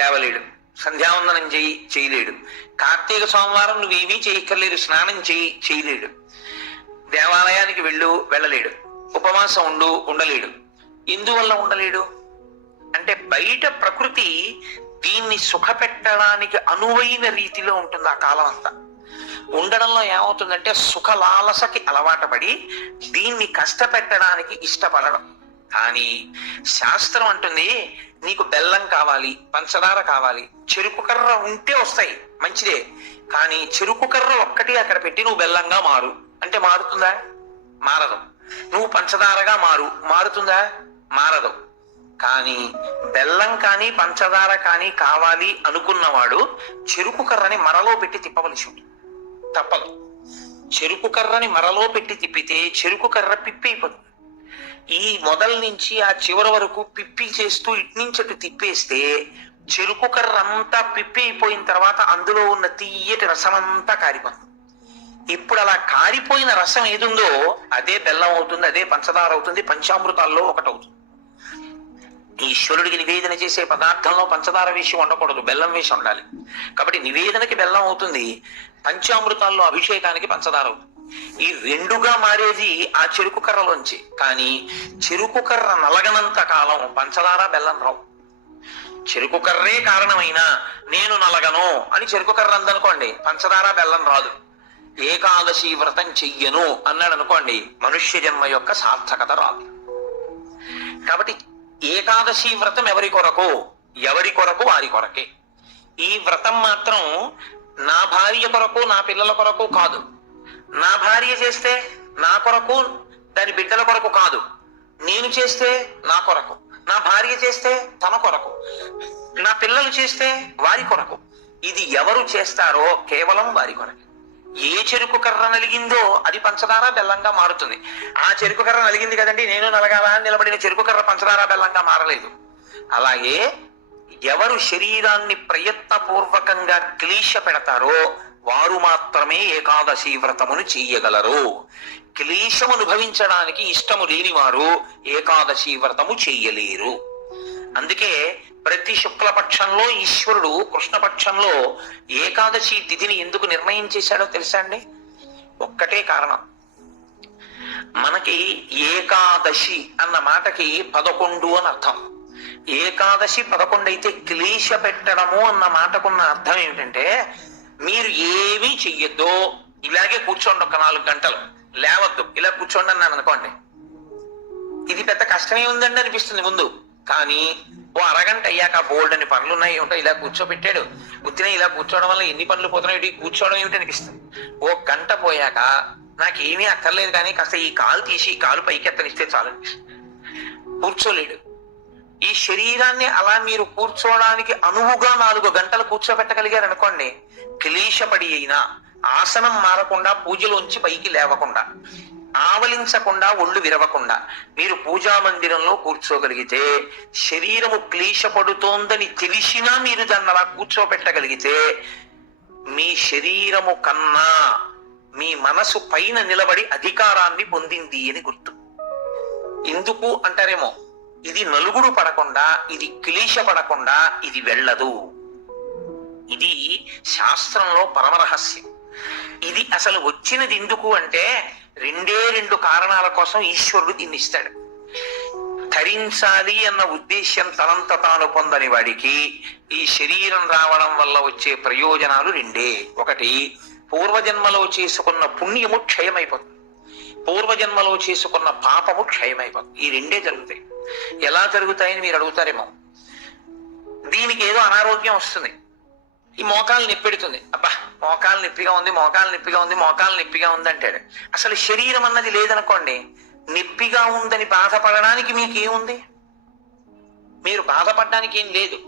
లేవలేడు, సంధ్యావందనం చేయలేడు, కార్తీక సోమవారం నువ్వేమీ చేయక్కర్లేదు, స్నానం చేయలేడు, దేవాలయానికి వెళ్ళలేడు, ఉపవాసం ఉండలేడు. ఎందువల్ల ఉండలేడు అంటే బయట ప్రకృతి దీన్ని సుఖపెట్టడానికి అనువైన రీతిలో ఉంటుంది. ఆ కాలం అంతా ఉండడంలో ఏమవుతుందంటే సుఖలాలసకి అలవాటు పడి దీన్ని కష్టపెట్టడానికి ఇష్టపడడం. కానీ శాస్త్రం అంటుంది నీకు బెల్లం కావాలి, పంచదార కావాలి, చెరుకు కర్ర ఉంటే వస్తాయి, మంచిదే. కానీ చెరుకు కర్ర ఒక్కటి అక్కడ పెట్టి నువ్వు బెల్లంగా మారు అంటే మారుతుందా? మారదు. నువ్వు పంచదారగా మారుతుందా? మారదు. కానీ బెల్లం కానీ పంచదార కానీ కావాలి అనుకున్నవాడు చెరుకు కర్రని మరలో పెట్టి తిప్పవలసి ఉంటుంది, తప్పదు. చెరుకు కర్రని మరలో పెట్టి తిప్పితే చెరుకు కర్ర పిప్పి అయిపోతుంది. ఈ మొదల నుంచి ఆ చివరి వరకు పిప్పి చేస్తూ ఇట్నుంచి అటు తిప్పేస్తే చెరుకు కర్ర అంతా పిప్పి అయిపోయిన తర్వాత అందులో ఉన్న తీయటి రసమంతా కారిపోతుంది. ఇప్పుడు అలా కారిపోయిన రసం ఏదుందో అదే బెల్లం అవుతుంది, అదే పంచదార అవుతుంది, పంచామృతాల్లో ఒకటవుతుంది. ఈశ్వరుడికి నివేదన చేసే పదార్థంలో పంచదార వేసి ఉండకూడదు, బెల్లం వేసి ఉండాలి. కాబట్టి నివేదనకి బెల్లం అవుతుంది, పంచామృతాల్లో అభిషేకానికి పంచదార అవుతుంది. ఈ రెండుగా మారేది ఆ చెరుకు కర్రలోంచి. కానీ చెరుకు కర్ర నలగనంత కాలం పంచదార బెల్లం రావు. చెరుకు కర్రే కారణమైనా నేను నలగను అని చెరుకు కర్ర అందనుకోండి, పంచదార బెల్లం రాదు. ఏకాదశి వ్రతం చెయ్యను అన్నాడు అనుకోండి, మనుష్య జన్మ యొక్క సార్థకత రాదు. కాబట్టి ఏకాదశి వ్రతం ఎవరి కొరకు? ఎవరి కొరకు వారి కొరకే. ఈ వ్రతం మాత్రం నా భార్య కొరకు నా పిల్లల కొరకు కాదు. నా భార్య చేస్తే నా కొరకు దాని బిడ్డల కొరకు కాదు, నేను చేస్తే నా కొరకు, నా భార్య చేస్తే తన కొరకు, నా పిల్లలు చేస్తే వారి కొరకు. ఇది ఎవరు చేస్తారో కేవలం వారి కొరకు. ఏ చెరుకు కర్ర నలిగిందో అది పంచదార బెల్లంగా మారుతుంది. ఆ చెరుకు కర్ర నలిగింది కదండి నేను నలగాలా అని నిలబడిన చెరుకు కర్ర పంచదార బెల్లంగా మారలేదు. అలాగే ఎవరు శరీరాన్ని ప్రయత్నపూర్వకంగా క్లీశ పెడతారో వారు మాత్రమే ఏకాదశి వ్రతమును చెయ్యగలరు. క్లేశం అనుభవించడానికి ఇష్టము లేని వారు ఏకాదశి వ్రతము చెయ్యలేరు. అందుకే ప్రతి శుక్లపక్షంలో ఈశ్వరుడు కృష్ణపక్షంలో ఏకాదశి తిథిని ఎందుకు నిర్ణయం చేశాడో తెలుసా అండి? ఒక్కటే కారణం. మనకి ఏకాదశి అన్న మాటకి 11 అని అర్థం. ఏకాదశి 11 అయితే క్లేశ పెట్టడము అన్న మాటకున్న అర్థం ఏమిటంటే మీరు ఏమీ చెయ్యొద్దు, ఇలాగే కూర్చోండి, ఒక 4 గంటలు లేవద్దు, ఇలా కూర్చోండి అన్నాను అనుకోండి, ఇది పెద్ద కష్టమే ఉందండి అనిపిస్తుంది ముందు. కానీ ఓ అరగంట అయ్యాక బోల్డ్ అని పనులు ఉన్నాయి ఉంటాయి, ఇలా కూర్చోబెట్టాడు, ఉత్తినే ఇలా కూర్చోవడం వల్ల ఎన్ని పనులు పోతున్నాయి, కూర్చోవడం ఏమిటి అనిపిస్తుంది. ఓ గంట పోయాక నాకేమీ అక్కర్లేదు కానీ కాస్త ఈ కాలు తీసి ఈ కాలు పైకెత్తనిస్తే చాలు అనిపిస్తుంది. కూర్చోలేడు. ఈ శరీరాన్ని అలా మీరు కూర్చోవడానికి అనువుగా 4 గంటలు కూర్చోబెట్టగలిగారు అనుకోండి, క్లేశపడి అయినా ఆసనం మారకుండా పూజలోంచి పైకి లేవకుండా ఆవలించకుండా ఒళ్ళు విరవకుండా మీరు పూజా మందిరంలో కూర్చోగలిగితే, శరీరము క్లేశపడుతోందని తెలిసినా మీరు దాన్ని అలా కూర్చోబెట్టగలిగితే మీ శరీరము కన్నా మీ మనసు పైన నిలబడి అధికారాన్ని పొందింది అని గుర్తు. ఎందుకు అంటారేమో, ఇది నలుగుడు పడకుండా, ఇది క్లేశపడకుండా ఇది వెళ్ళదు. ఇది శాస్త్రంలో పరమరహస్యం. ఇది అసలు వచ్చినది ఎందుకు అంటే 2 కారణాల కోసం ఈశ్వరుడు దీన్ని ఇస్తాడు. ధరించాలి అన్న ఉద్దేశ్యం తనంత తాను పొందని వాడికి ఈ శరీరం రావడం వల్ల వచ్చే ప్రయోజనాలు 2. ఒకటి, పూర్వజన్మలో చేసుకున్న పుణ్యము క్షయమైపోతుంది, పూర్వజన్మలో చేసుకున్న పాపము క్షయమైపోతుంది. ఈ 2 జరుగుతాయి. ఎలా జరుగుతాయని మీరు అడుగుతారేమో. దీనికి ఏదో అనారోగ్యం వస్తుంది, ఈ మోకాలు నొప్పెడుతుంది, అబ్బా మోకాలు నొప్పిగా ఉంది, మోకాలు నొప్పిగా ఉంది, మోకాలు నొప్పిగా ఉంది అంటాడు. అసలు శరీరం అన్నది లేదనుకోండి, నొప్పిగా ఉందని బాధపడడానికి మీకేముంది? మీరు బాధపడడానికి ఏం లేదు.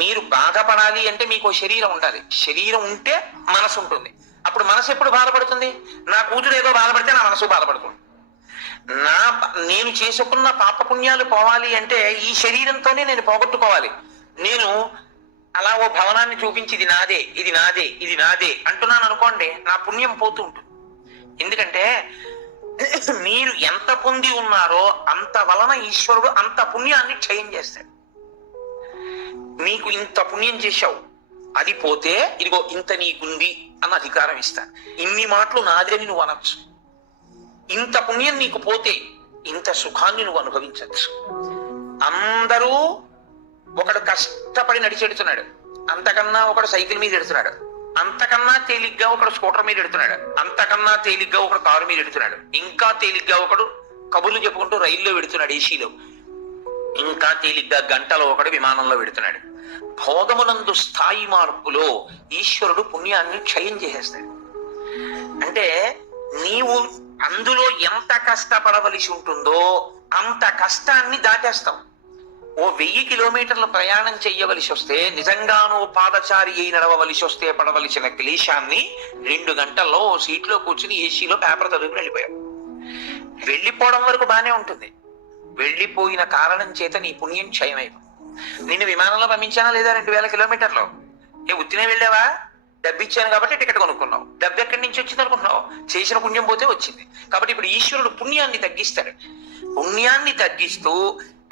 మీరు బాధపడాలి అంటే మీకు శరీరం ఉండాలి, శరీరం ఉంటే మనసు ఉంటుంది. అప్పుడు మనసు ఎప్పుడు బాధపడుతుంది? నా కూతురు ఏదో బాధపడితే నా మనసు బాధపడుతుంది. నేను చేసుకున్న పాపపుణ్యాలు పోవాలి అంటే ఈ శరీరంతోనే నేను పోగొట్టుకోవాలి. నేను అలా ఓ భవనాన్ని చూపించి ఇది నాదే, ఇది నాదే, ఇది నాదే అంటున్నాను అనుకోండి, నా పుణ్యం పోతూ ఉంటుంది. ఎందుకంటే మీరు ఎంత పొంది ఉన్నారో అంత వలన ఈశ్వరుడు అంత పుణ్యాన్ని క్షయం చేస్తాడు. నీకు ఇంత పుణ్యం చేశావు, అది పోతే ఇదిగో ఇంత నీకుంది అన్న అధికారం ఇస్తాను. ఇన్ని మాటలు నాదే అని నువ్వు అనొచ్చు. ఇంత పుణ్యం నీకు పోతే ఇంత సుఖాన్ని నువ్వు అనుభవించవచ్చు. అందరూ ఒకడు కష్టపడి నడిచెడుతున్నాడు, అంతకన్నా ఒకడు సైకిల్ మీద ఎడుతున్నాడు, అంతకన్నా తేలిగ్గా ఒకడు స్కూటర్ మీద ఎడుతున్నాడు, అంతకన్నా తేలిగ్గా ఒకడు కారు మీద ఎడుతున్నాడు, ఇంకా తేలిగ్గా ఒకడు కబుర్లు చెప్పుకుంటూ రైల్లో పెడుతున్నాడు ఏసీలో, ఇంకా తేలిగ్గా గంటలో ఒకడు విమానంలో పెడుతున్నాడు. భోగమునందు స్థాయి మార్పులో ఈశ్వరుడు పుణ్యాన్ని క్షయం చేసేస్తాడు. అంటే నీవు అందులో ఎంత కష్టపడవలసి ఉంటుందో అంత కష్టాన్ని దాటేస్తావు. ఓ 1000 కిలోమీటర్ల ప్రయాణం చెయ్యవలసి వస్తే, నిజంగానూ పాదచారి అయి నడవవలసి వస్తే పడవలసిన క్లేశాన్ని 2 గంటల్లో ఓ సీట్లో కూర్చుని ఏసీలో పేపర్ చదువుకుని వెళ్ళిపోయావు. వెళ్ళిపోవడం వరకు బానే ఉంటుంది, వెళ్ళిపోయిన కారణం చేత నీ పుణ్యం క్షయమైపోయింది. నిన్ను విమానంలో పంపించానా లేదా 2000 కిలోమీటర్లు? ఉత్తినే వెళ్ళావా? డబ్బు ఇచ్చాను కాబట్టి టికెట్ కొనుక్కున్నావు. డబ్బు ఎక్కడి నుంచి వచ్చింది అనుకుంటున్నావు? చేసిన పుణ్యం పోతే వచ్చింది. కాబట్టి ఇప్పుడు ఈశ్వరుడు పుణ్యాన్ని తగ్గిస్తాడు. పుణ్యాన్ని తగ్గిస్తూ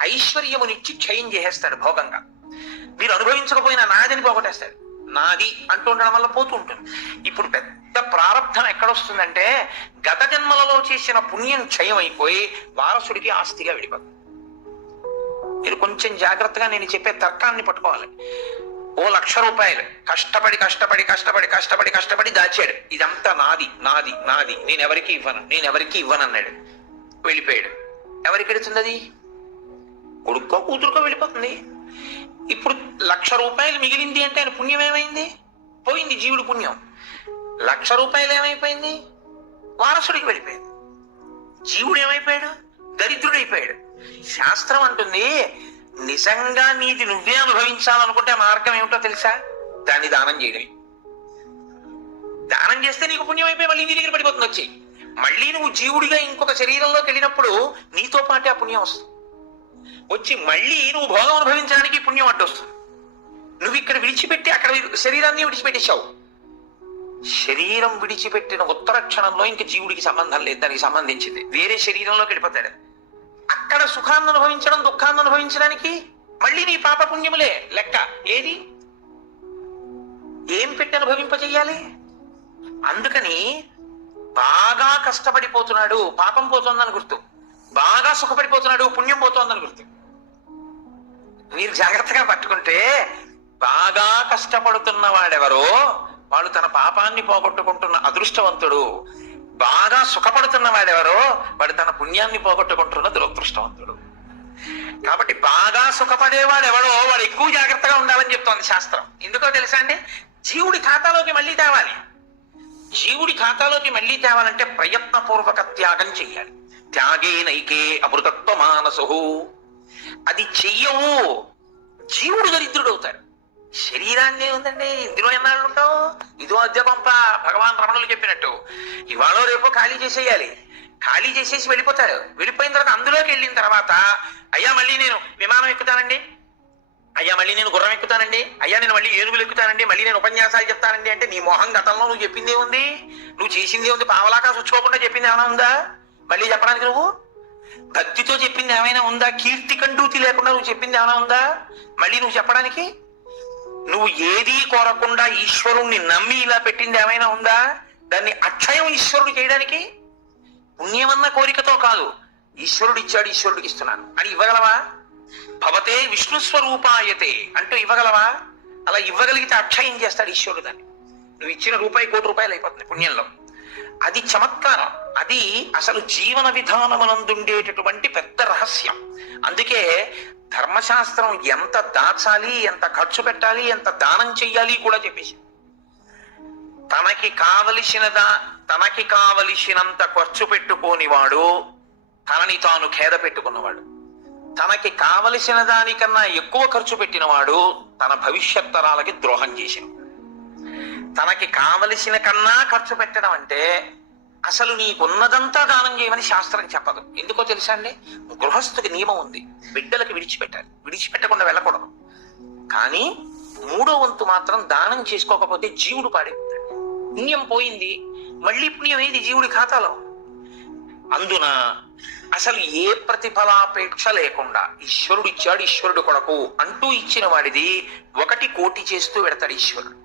ఐశ్వర్యమునిచ్చి క్షయం చేసేస్తాడు భోగంగా. మీరు అనుభవించకపోయినా నాదని పోగొట్టేస్తాడు. నాది అంటూ ఉండడం వల్ల పోతూ ఉంటుంది. ఇప్పుడు పెద్ద ప్రారంధం ఎక్కడొస్తుందంటే, గత జన్మలలో చేసిన పుణ్యం క్షయం అయిపోయి వారసుడికి ఆస్తిగా విడిపోతుంది. మీరు కొంచెం జాగ్రత్తగా నేను చెప్పే తర్కాన్ని పట్టుకోవాలి. ఓ 1,00,000 రూపాయలు కష్టపడి కష్టపడి కష్టపడి కష్టపడి కష్టపడి దాచాడు. ఇదంతా నాది నాది నాది, నేను ఎవరికి ఇవ్వను, నేను ఎవరికి ఇవ్వను అన్నాడు. వెళ్ళిపోయాడు. ఎవరికి ఎడుతుంది అది? కొడుకో కూతురుకో వెళ్ళిపోతుంది. ఇప్పుడు 1,00,000 రూపాయలు మిగిలింది అంటే ఆయన పుణ్యం ఏమైంది? పోయింది. జీవుడు పుణ్యం. 1,00,000 రూపాయలు ఏమైపోయింది? వారసుడికి వెళ్ళిపోయింది. జీవుడు ఏమైపోయాడు? దరిద్రుడైపోయాడు. శాస్త్రం అంటుంది, నిజంగా నీది నువ్వే అనుభవించాలనుకుంటే మార్గం ఏమిటో తెలుసా? దాన్ని దానం చేయడమే. దానం చేస్తే నీకు పుణ్యం అయిపోయి మళ్ళీ నీ దగ్గర పడిపోతుంది వచ్చి. మళ్ళీ నువ్వు జీవుడిగా ఇంకొక శరీరంలోకి వెళ్ళినప్పుడు నీతో పాటే ఆ పుణ్యం వస్తుంది. వచ్చి మళ్ళీ నువ్వు భోగం అనుభవించడానికి పుణ్యం అడ్డొస్తుంది. నువ్వు ఇక్కడ విడిచిపెట్టి అక్కడ శరీరాన్ని విడిచిపెట్టేశావు. శరీరం విడిచిపెట్టిన ఉత్తర క్షణంలో ఇంక జీవుడికి సంబంధం లేదు, దానికి సంబంధించింది. వేరే శరీరంలోకి వెళ్ళిపోతాడు. అక్కడ సుఖాన్ని అనుభవించడం, దుఃఖాన్ని అనుభవించడానికి మళ్ళీ నీ పాప పుణ్యములే లెక్క. ఏది ఏం పెట్టి అనుభవింపజేయాలి? అందుకని బాగా కష్టపడిపోతున్నాడు, పాపం పోతోందని గుర్తు. బాగా సుఖపడిపోతున్నాడు, పుణ్యం పోతోందని గుర్తు. మీరు జాగ్రత్తగా పట్టుకుంటే, బాగా కష్టపడుతున్న వాడెవరో వాడు తన పాపాన్ని పోగొట్టుకుంటున్న అదృష్టవంతుడు. బాగా సుఖపడుతున్న వాడెవరో వాడు తన పుణ్యాన్ని పోగొట్టుకుంటున్న దురదృష్టవంతుడు. కాబట్టి బాగా సుఖపడేవాడెవడో వాడు ఎక్కువ జాగ్రత్తగా ఉండాలని చెప్తోంది శాస్త్రం. ఎందుకో తెలుసా అండి? జీవుడి ఖాతాలోకి మళ్ళీ తేవాలి. జీవుడి ఖాతాలోకి మళ్ళీ తేవాలంటే ప్రయత్నపూర్వక త్యాగం చెయ్యాలి. త్యాగే నైకే అమృతత్వ మానసు. అది చెయ్యవు, జీవుడు దరిద్రుడు అవుతాడు. శరీరాన్ని ఉందండి, ఇందులో ఎన్నాళ్ళు ఉంటావు? ఇదో అద్దె పంప. భగవాన్ రమణులు చెప్పినట్టు ఇవాళ రేపో ఖాళీ చేసేయాలి. ఖాళీ చేసేసి వెళ్ళిపోతారు. వెళ్ళిపోయిన తర్వాత అందులోకి వెళ్ళిన తర్వాత, అయ్యా మళ్ళీ నేను విమానం ఎక్కుతానండి, అయ్యా మళ్ళీ నేను గుర్రం ఎక్కుతానండి, అయ్యా నేను మళ్ళీ ఏనుగులు ఎక్కుతానండి, మళ్ళీ నేను ఉపన్యాసాలు చెప్తానండి అంటే నీ మోహం గతంలో నువ్వు చెప్పిందే ఉంది, నువ్వు చేసిందే ఉంది. పావలాకా చూసుకోకుండా చెప్పింది ఏమైనా ఉందా? మళ్ళీ చెప్పడానికి నువ్వు భక్తితో చెప్పింది ఏమైనా ఉందా? కీర్తి కండూతి లేకుండా నువ్వు చెప్పింది ఏమైనా ఉందా మళ్ళీ నువ్వు చెప్పడానికి? నువ్వు ఏదీ కోరకుండా ఈశ్వరుణ్ణి నమ్మి ఇలా పెట్టింది ఏమైనా ఉందా? దాన్ని అక్షయం ఈశ్వరుడు చేయడానికి. పుణ్యమన్న కోరికతో కాదు, ఈశ్వరుడు ఇచ్చాడు ఈశ్వరుడికి ఇస్తున్నాను అని ఇవ్వగలవా? భవతే విష్ణు స్వరూపాయతే అంటూ ఇవ్వగలవా? అలా ఇవ్వగలిగితే అక్షయం చేస్తాడు ఈశ్వరుడు దాన్ని. నువ్వు ఇచ్చిన రూపాయి 1 కోటి రూపాయలు అయిపోతుంది పుణ్యంలో. అది చమత్కారం. అది అసలు జీవన విధానమునందుండేటటువంటి పెద్ద రహస్యం. అందుకే ధర్మశాస్త్రం ఎంత దాచాలి, ఎంత ఖర్చు పెట్టాలి, ఎంత దానం చెయ్యాలి కూడా చెప్పేసి, తనకి కావలసినంత ఖర్చు పెట్టుకోనివాడు తనని తాను ఖేద పెట్టుకున్నవాడు. తనకి కావలసిన దానికన్నా ఎక్కువ ఖర్చు పెట్టినవాడు తన భవిష్యత్ తరాలకి ద్రోహం చేసిన. తనకి కావలసిన కన్నా ఖర్చు పెట్టడం అంటే అసలు నీకున్నదంతా దానం చేయమని శాస్త్రం చెప్పదు. ఎందుకో తెలుసా అండి? గృహస్థుకి నియమం ఉంది, బిడ్డలకి విడిచిపెట్టాలి, విడిచిపెట్టకుండా వెళ్ళకూడదు. కానీ 3వ వంతు మాత్రం దానం చేసుకోకపోతే జీవుడు పాడైపోతాడు, పుణ్యం పోయింది. మళ్ళీ పుణ్యం ఏది జీవుడి ఖాతాలో? అందున అసలు ఏ ప్రతిఫలాపేక్ష లేకుండా ఈశ్వరుడు ఇచ్చాడు, ఈశ్వరుడు కొరకు అంటూ ఇచ్చిన వాడిది 1 కోటి చేస్తూ పెడతాడు ఈశ్వరుడు.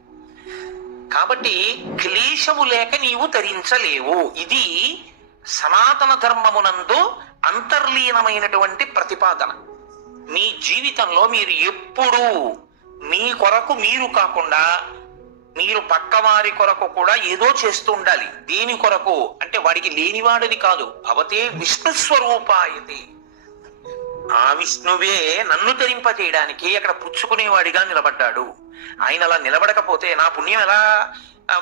కాబట్టి క్లేశము లేక నీవు తరించలేవు. ఇది సనాతన ధర్మమునందు అంతర్లీనమైనటువంటి ప్రతిపాదన. మీ జీవితంలో మీరు ఎప్పుడూ మీ కొరకు మీరు కాకుండా మీరు పక్కవారి కొరకు కూడా ఏదో చేస్తూ ఉండాలి. దేని కొరకు అంటే వాడికి లేనివాడని కాదు, భవతే విష్ణు స్వరూపాయతే. ఆ విష్ణువే నన్ను తరింపచేయడానికి అక్కడ పుచ్చుకునేవాడిగా నిలబడ్డాడు. ఆయన అలా నిలబడకపోతే నా పుణ్యం ఎలా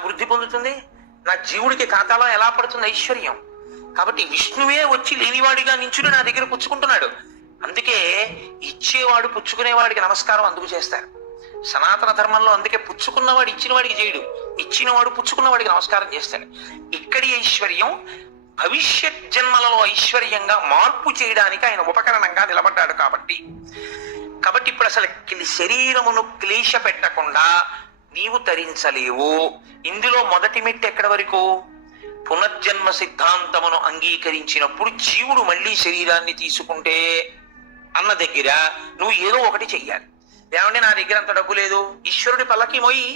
వృద్ధి పొందుతుంది? నా జీవుడికి ఖాతాలో ఎలా పడుతుంది ఐశ్వర్యం? కాబట్టి విష్ణువే వచ్చి లేనివాడిగా నించుని నా దగ్గర పుచ్చుకుంటున్నాడు. అందుకే ఇచ్చేవాడు పుచ్చుకునేవాడికి నమస్కారం అందుకు చేస్తారు సనాతన ధర్మంలో. అందుకే పుచ్చుకున్నవాడు ఇచ్చిన వాడికి చేయడు, ఇచ్చినవాడు పుచ్చుకున్నవాడికి నమస్కారం చేస్తాడు. ఇక్కడి ఐశ్వర్యం భవిష్యత్ జన్మలలో ఐశ్వర్యంగా మార్పు చేయడానికి ఆయన ఉపకరణంగా నిలబడ్డాడు. కాబట్టి ఇప్పుడు అసలు శరీరమును క్లేశ పెట్టకుండా నీవు తరించలేవు. ఇందులో మొదటి మెట్టు ఎక్కడి వరకు? పునర్జన్మ సిద్ధాంతమును అంగీకరించినప్పుడు జీవుడు మళ్ళీ శరీరాన్ని తీసుకుంటే అన్న దగ్గర నువ్వు ఏదో ఒకటి చెయ్యాలి. ఏమంటే నా దగ్గర అంత డబ్బు లేదు, ఈశ్వరుడి పల్లకి మొయ్యి.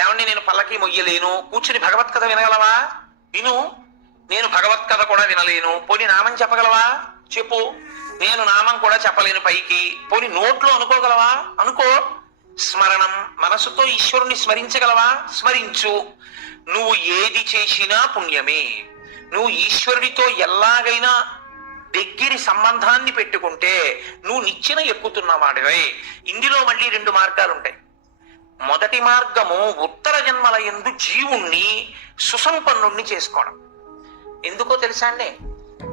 ఏమంటే నేను పల్లకి మొయ్యలేను, కూర్చుని భగవత్ కథ వినగలవా? విను. నేను భగవత్ కథ కూడా వినలేను, పోనీ నామం చెప్పగలవా? చెప్పు. నేను నామం కూడా చెప్పలేను పైకి, పోనీ నోట్లో అనుకోగలవా? అనుకో. స్మరణం, మనసుతో ఈశ్వరుణ్ణి స్మరించగలవా? స్మరించు. నువ్వు ఏది చేసినా పుణ్యమే. నువ్వు ఈశ్వరుడితో ఎలాగైనా దగ్గరి సంబంధాన్ని పెట్టుకుంటే నువ్వు నిచ్చెన ఎక్కుతున్నవాడివే. ఇందులో మళ్ళీ 2 మార్గాలు ఉంటాయి. మొదటి మార్గము ఉత్తర జన్మల యందు జీవుణ్ణి సుసంపన్నుణ్ణి చేసుకోవడం. ఎందుకో తెలుసా అండి?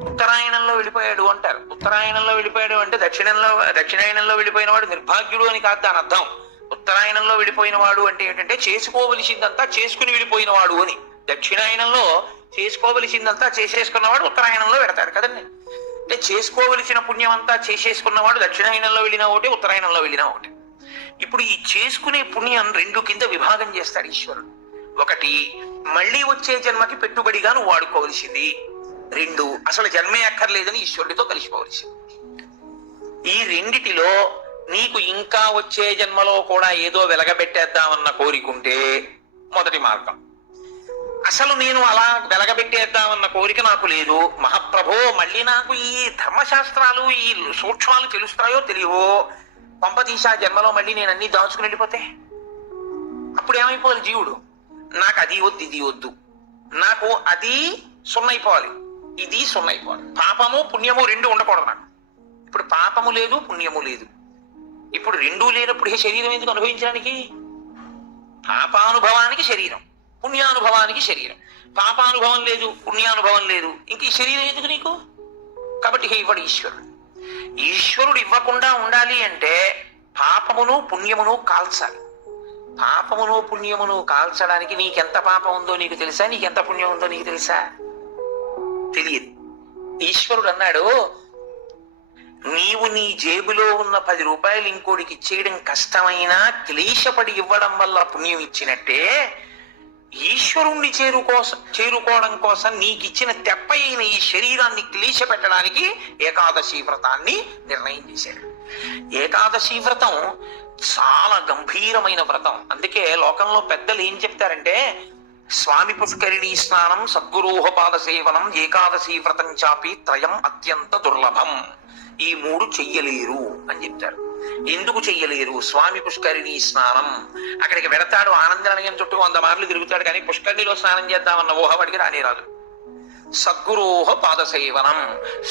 ఉత్తరాయణంలో వెళ్ళిపోయాడు అంటారు. ఉత్తరాయణంలో వెళ్ళిపోయాడు అంటే దక్షిణాయనంలో వెళ్ళిపోయిన వాడు నిర్భాగ్యుడు అని కాదు దాని అర్థం. ఉత్తరాయణంలో వెళ్ళిపోయిన వాడు అంటే ఏంటంటే చేసుకోవలసిందంతా చేసుకుని వెళ్ళిపోయిన వాడు అని. దక్షిణాయనంలో చేసుకోవలసిందంతా చేసేసుకున్నవాడు ఉత్తరాయణంలో పెడతారు కదండి. అంటే చేసుకోవలసిన పుణ్యం అంతా చేసేసుకున్నవాడు దక్షిణాయనంలో వెళ్ళినా ఒకటి, ఉత్తరాయణంలో వెళ్ళినా ఒకటి. ఇప్పుడు ఈ చేసుకునే పుణ్యం 2 కింద విభాగం చేస్తాడు ఈశ్వరుడు. 1 మళ్ళీ వచ్చే జన్మకి పెట్టుబడిగా నువ్వు వాడుకోవలసింది. 2 అసలు జన్మే అక్కర్లేదని ఈశ్వరుడితో కలిసిపోవలసింది. ఈ రెండిటిలో నీకు ఇంకా వచ్చే జన్మలో కూడా ఏదో వెలగబెట్టేద్దామన్న కోరికుంటే మొదటి మార్గం. అసలు నేను అలా వెలగబెట్టేద్దామన్న కోరిక నాకు లేదు, మహాప్రభో మళ్ళీ నాకు ఈ ధర్మశాస్త్రాలు ఈ సూక్ష్మాలు తెలుస్తాయో తెలియవో, పంపతీసా జన్మలో మళ్ళీ నేను అన్ని దాచుకుని వెళ్ళిపోతే అప్పుడు ఏమైపోవాలి జీవుడు? నాకు అది వద్దు, ఇది వద్దు, నాకు అది సున్నైపోవాలి, ఇది సున్నైపోవాలి. పాపము పుణ్యము 2 ఉండకూడదు నాకు. ఇప్పుడు పాపము లేదు, పుణ్యము లేదు. ఇప్పుడు 2 లేనప్పుడు ఈ శరీరం ఎందుకు అనుభవించడానికి? పాపానుభవానికి శరీరం, పుణ్యానుభవానికి శరీరం. పాపానుభవం లేదు, పుణ్యానుభవం లేదు, ఇంక ఈ శరీరం ఎందుకు నీకు? కాబట్టి ఇవ్వడు ఈశ్వరుడు. ఈశ్వరుడు ఇవ్వకుండా ఉండాలి అంటే పాపమును పుణ్యమును కాల్చాలి. పాపమును పుణ్యమును కాల్చడానికి నీకెంత పాపం ఉందో నీకు తెలుసా? నీకెంత పుణ్యం ఉందో నీకు తెలుసా? తెలియదు. ఈశ్వరుడు అన్నాడు, నీవు నీ జేబులో ఉన్న 10 రూపాయలు ఇంకోటికి ఇచ్చేయడం కష్టమైనా క్లేశపడి ఇవ్వడం వల్ల పుణ్యం ఇచ్చినట్టే, ఈశ్వరుణ్ణి చేరుకోవడం కోసం నీకిచ్చిన తెప్ప అయిన ఈ శరీరాన్ని క్లేశ పెట్టడానికి ఏకాదశి వ్రతాన్ని నిర్ణయం చేశాడు. ఏకాదశి వ్రతం చాలా గంభీరమైన వ్రతం. అందుకే లోకంలో పెద్దలు ఏం చెప్తారంటే, స్వామి పుష్కరిణీ స్నానం, సద్గురోహపాద సేవనం, ఏకాదశి వ్రతం చాపి త్రయం అత్యంత దుర్లభం. ఈ 3 చెయ్యలేరు అని చెప్తారు. ఎందుకు చెయ్యలేరు? స్వామి పుష్కరిణీ స్నానం, అక్కడికి వెడతాడు, ఆనందనయం చుట్టూ 100 మార్లు తిరుగుతాడు, కానీ పుష్కరిణిలో స్నానం చేద్దామన్న ఊహవాడికి రానే రాదు. సద్గురోహ పాద సేవనం,